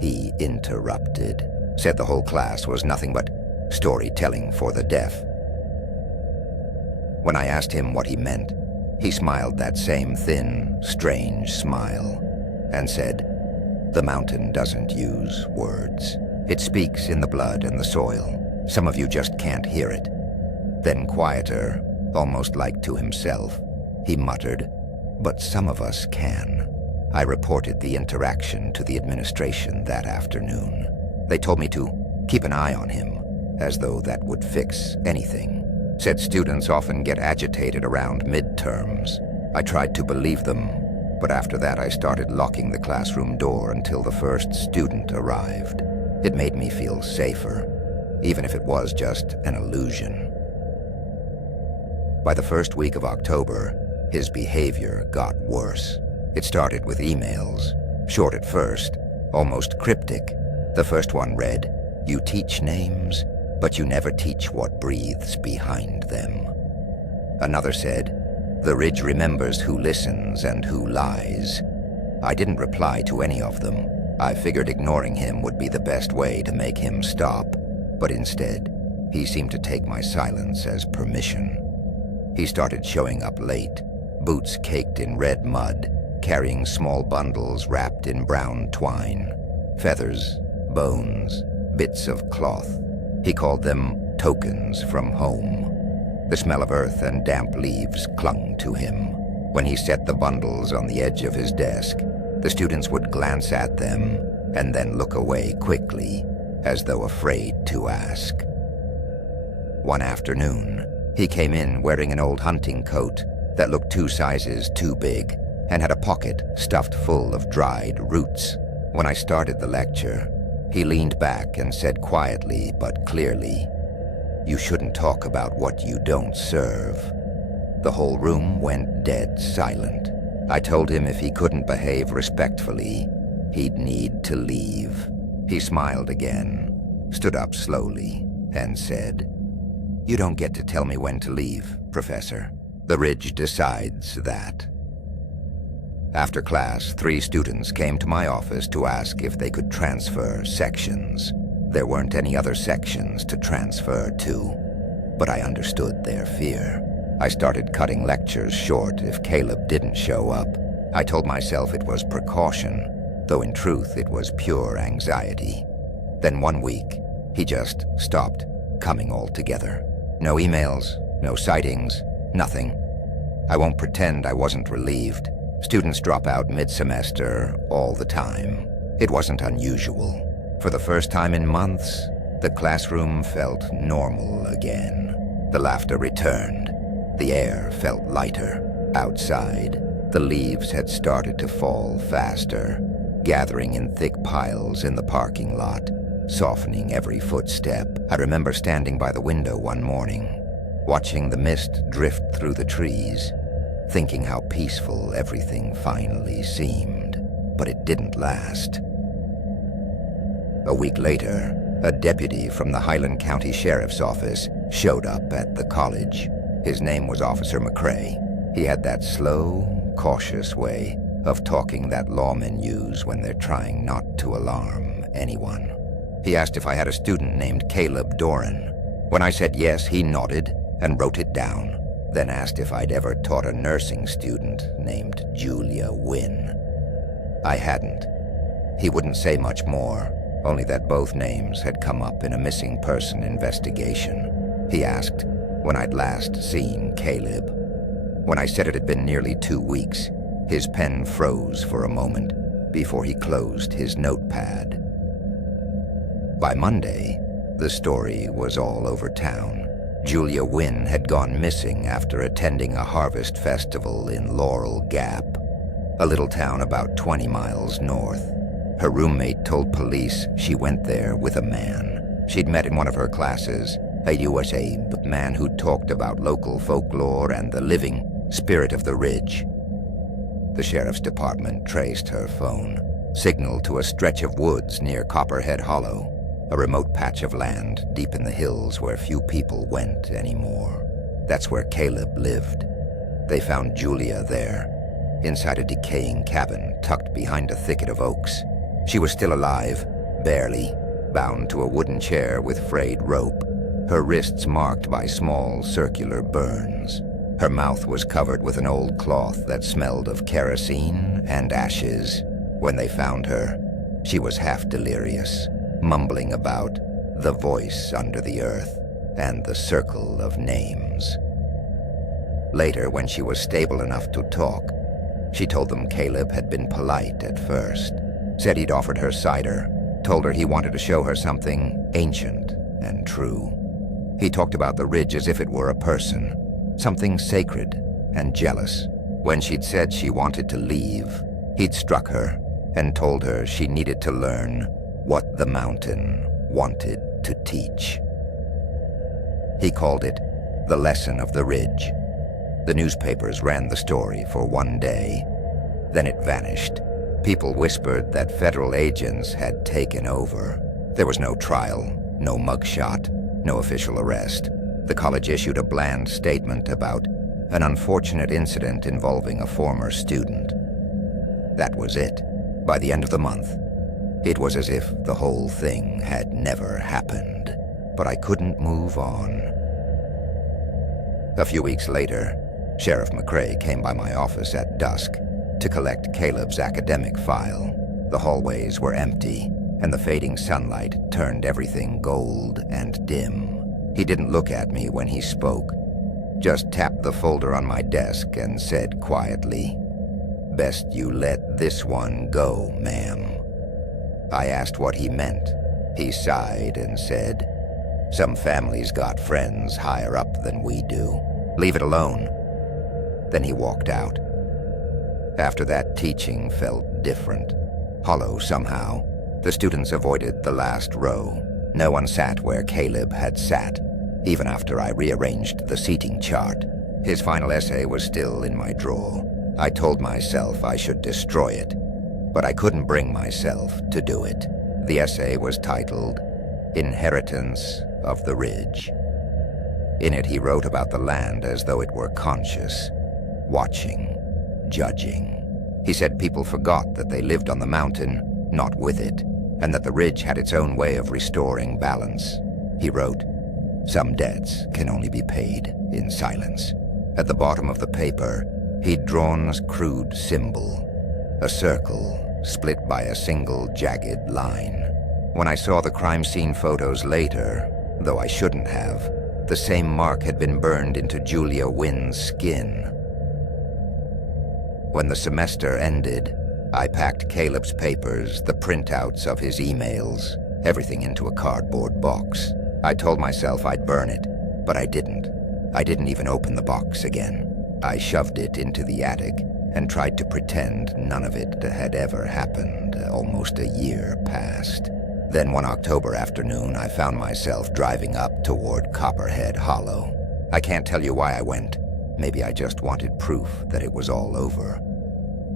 he interrupted, said the whole class was nothing but storytelling for the deaf. When I asked him what he meant, he smiled that same thin, strange smile and said, "The mountain doesn't use words. It speaks in the blood and the soil. Some of you just can't hear it." Then quieter, almost like to himself, he muttered, "But some of us can." I reported the interaction to the administration that afternoon. They told me to keep an eye on him, as though that would fix anything. Said students often get agitated around midterms. I tried to believe them, but after that I started locking the classroom door until the first student arrived. It made me feel safer, even if it was just an illusion. By the first week of October, his behavior got worse. It started with emails, short at first, almost cryptic. The first one read, "You teach names, but you never teach what breathes behind them." Another said, "The Ridge remembers who listens and who lies." I didn't reply to any of them. I figured ignoring him would be the best way to make him stop, but instead, he seemed to take my silence as permission. He started showing up late, boots caked in red mud, carrying small bundles wrapped in brown twine, feathers, bones, bits of cloth. He called them tokens from home. The smell of earth and damp leaves clung to him. When he set the bundles on the edge of his desk, the students would glance at them and then look away quickly, as though afraid to ask. One afternoon, he came in wearing an old hunting coat that looked 2 sizes too big and had a pocket stuffed full of dried roots. When I started the lecture, he leaned back and said quietly but clearly, "You shouldn't talk about what you don't serve." The whole room went dead silent. I told him if he couldn't behave respectfully, he'd need to leave. He smiled again, stood up slowly, and said, "You don't get to tell me when to leave, Professor. The Ridge decides that." After class, 3 students came to my office to ask if they could transfer sections. There weren't any other sections to transfer to, but I understood their fear. I started cutting lectures short if Caleb didn't show up. I told myself it was precaution, though in truth it was pure anxiety. Then one week, he just stopped coming altogether. No emails, no sightings, nothing. I won't pretend I wasn't relieved. Students drop out mid-semester all the time. It wasn't unusual. For the first time in months, the classroom felt normal again. The laughter returned. The air felt lighter. Outside, the leaves had started to fall faster, gathering in thick piles in the parking lot, softening every footstep. I remember standing by the window one morning, watching the mist drift through the trees, thinking how peaceful everything finally seemed. But it didn't last. A week later, a deputy from the Highland County Sheriff's Office showed up at the college. His name was Officer McCrae. He had that slow, cautious way of talking that lawmen use when they're trying not to alarm anyone. He asked if I had a student named Caleb Doran. When I said yes, he nodded and wrote it down, then asked if I'd ever taught a nursing student named Julia Wynn. I hadn't. He wouldn't say much more, only that both names had come up in a missing person investigation. He asked when I'd last seen Caleb. When I said it had been nearly 2 weeks, his pen froze for a moment before he closed his notepad. By Monday, the story was all over town. Julia Wynn had gone missing after attending a harvest festival in Laurel Gap, a little town about 20 miles north. Her roommate told police she went there with a man she'd met in one of her classes, a USA man who talked about local folklore and the living spirit of the ridge. The sheriff's department traced her phone, signaled to a stretch of woods near Copperhead Hollow, a remote patch of land deep in the hills where few people went anymore. That's where Caleb lived. They found Julia there, inside a decaying cabin tucked behind a thicket of oaks. She was still alive, barely, bound to a wooden chair with frayed rope, her wrists marked by small circular burns. Her mouth was covered with an old cloth that smelled of kerosene and ashes. When they found her, she was half delirious, mumbling about the voice under the earth and the circle of names. Later, when she was stable enough to talk, she told them Caleb had been polite at first, said he'd offered her cider, told her he wanted to show her something ancient and true. He talked about the ridge as if it were a person, something sacred and jealous. When she'd said she wanted to leave, he'd struck her and told her she needed to learn what the mountain wanted to teach. He called it the lesson of the ridge. The newspapers ran the story for one day. Then it vanished. People whispered that federal agents had taken over. There was no trial, no mugshot, no official arrest. The college issued a bland statement about an unfortunate incident involving a former student. That was it. By the end of the month, it was as if the whole thing had never happened. But I couldn't move on. A few weeks later, Sheriff McRae came by my office at dusk to collect Caleb's academic file. The hallways were empty, and the fading sunlight turned everything gold and dim. He didn't look at me when he spoke, just tapped the folder on my desk and said quietly, "Best you let this one go, ma'am." I asked what he meant. He sighed and said, "Some families got friends higher up than we do. Leave it alone." Then he walked out. After that, teaching felt different, hollow somehow. The students avoided the last row. No one sat where Caleb had sat, even after I rearranged the seating chart. His final essay was still in my drawer. I told myself I should destroy it, but I couldn't bring myself to do it. The essay was titled Inheritance of the Ridge. In it, he wrote about the land as though it were conscious, watching, judging. He said people forgot that they lived on the mountain, not with it, and that the ridge had its own way of restoring balance. He wrote, "Some debts can only be paid in silence." At the bottom of the paper, he'd drawn a crude symbol, a circle split by a single jagged line. When I saw the crime scene photos later, though I shouldn't have, the same mark had been burned into Julia Wynn's skin. When the semester ended, I packed Caleb's papers, the printouts of his emails, everything into a cardboard box. I told myself I'd burn it, but I didn't. I didn't even open the box again. I shoved it into the attic and tried to pretend none of it had ever happened. Almost a year passed. Then one October afternoon, I found myself driving up toward Copperhead Hollow. I can't tell you why I went. Maybe I just wanted proof that it was all over.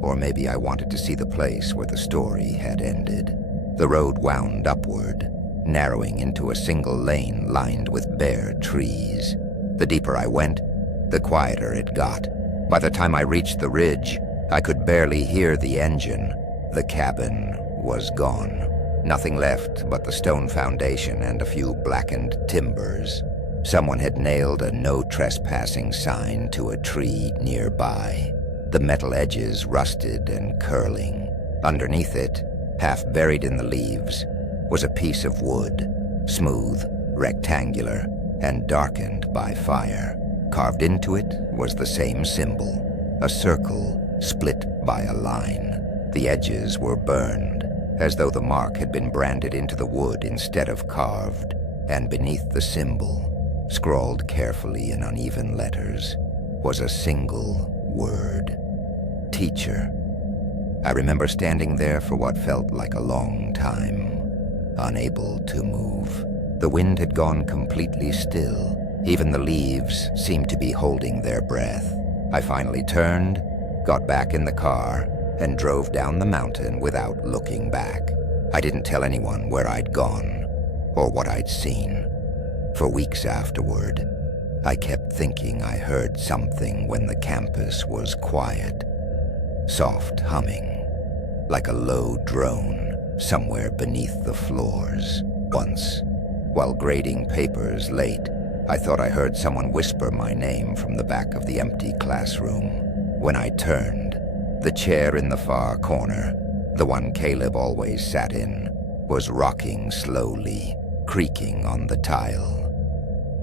Or maybe I wanted to see the place where the story had ended. The road wound upward, narrowing into a single lane lined with bare trees. The deeper I went, the quieter it got. By the time I reached the ridge, I could barely hear the engine. The cabin was gone. Nothing left but the stone foundation and a few blackened timbers. Someone had nailed a no trespassing sign to a tree nearby. The metal edges rusted and curling. Underneath it, half buried in the leaves, was a piece of wood, smooth, rectangular, and darkened by fire. Carved into it was the same symbol, a circle split by a line. The edges were burned, as though the mark had been branded into the wood instead of carved, and beneath the symbol, scrawled carefully in uneven letters, was a single word: teacher. I remember standing there for what felt like a long time, unable to move. The wind had gone completely still. Even the leaves seemed to be holding their breath. I finally turned, got back in the car, and drove down the mountain without looking back. I didn't tell anyone where I'd gone or what I'd seen. For weeks afterward, I kept thinking I heard something when the campus was quiet. Soft humming, like a low drone somewhere beneath the floors. Once, while grading papers late, I thought I heard someone whisper my name from the back of the empty classroom. When I turned, the chair in the far corner, the one Caleb always sat in, was rocking slowly, creaking on the tile.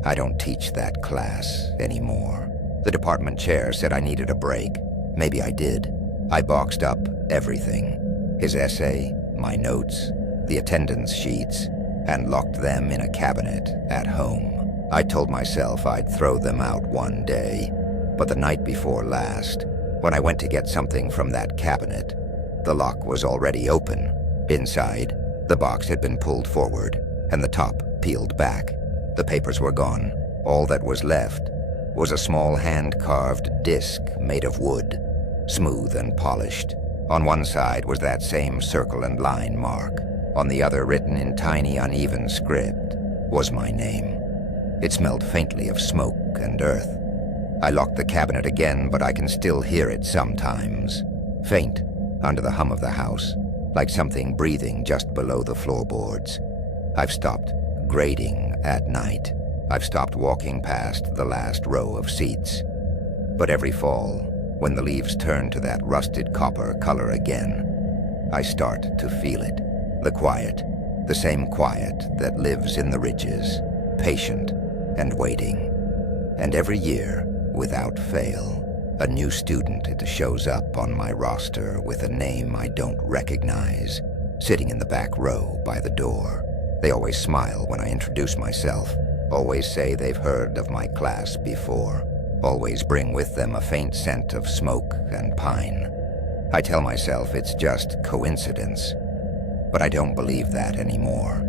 I don't teach that class anymore. The department chair said I needed a break. Maybe I did. I boxed up everything: his essay, my notes, the attendance sheets, and locked them in a cabinet at home. I told myself I'd throw them out one day, but the night before last, when I went to get something from that cabinet, the lock was already open. Inside, the box had been pulled forward, and the top peeled back. The papers were gone. All that was left was a small hand-carved disc made of wood, smooth and polished. On one side was that same circle and line mark. On the other, written in tiny, uneven script, was my name. It smelled faintly of smoke and earth. I locked the cabinet again, but I can still hear it sometimes. Faint, under the hum of the house, like something breathing just below the floorboards. I've stopped grading at night. I've stopped walking past the last row of seats. But every fall, when the leaves turn to that rusted copper color again, I start to feel it. The quiet, the same quiet that lives in the ridges, patient and waiting. And every year, without fail, a new student shows up on my roster with a name I don't recognize, sitting in the back row by the door. They always smile when I introduce myself, always say they've heard of my class before, always bring with them a faint scent of smoke and pine. I tell myself it's just coincidence, but I don't believe that anymore.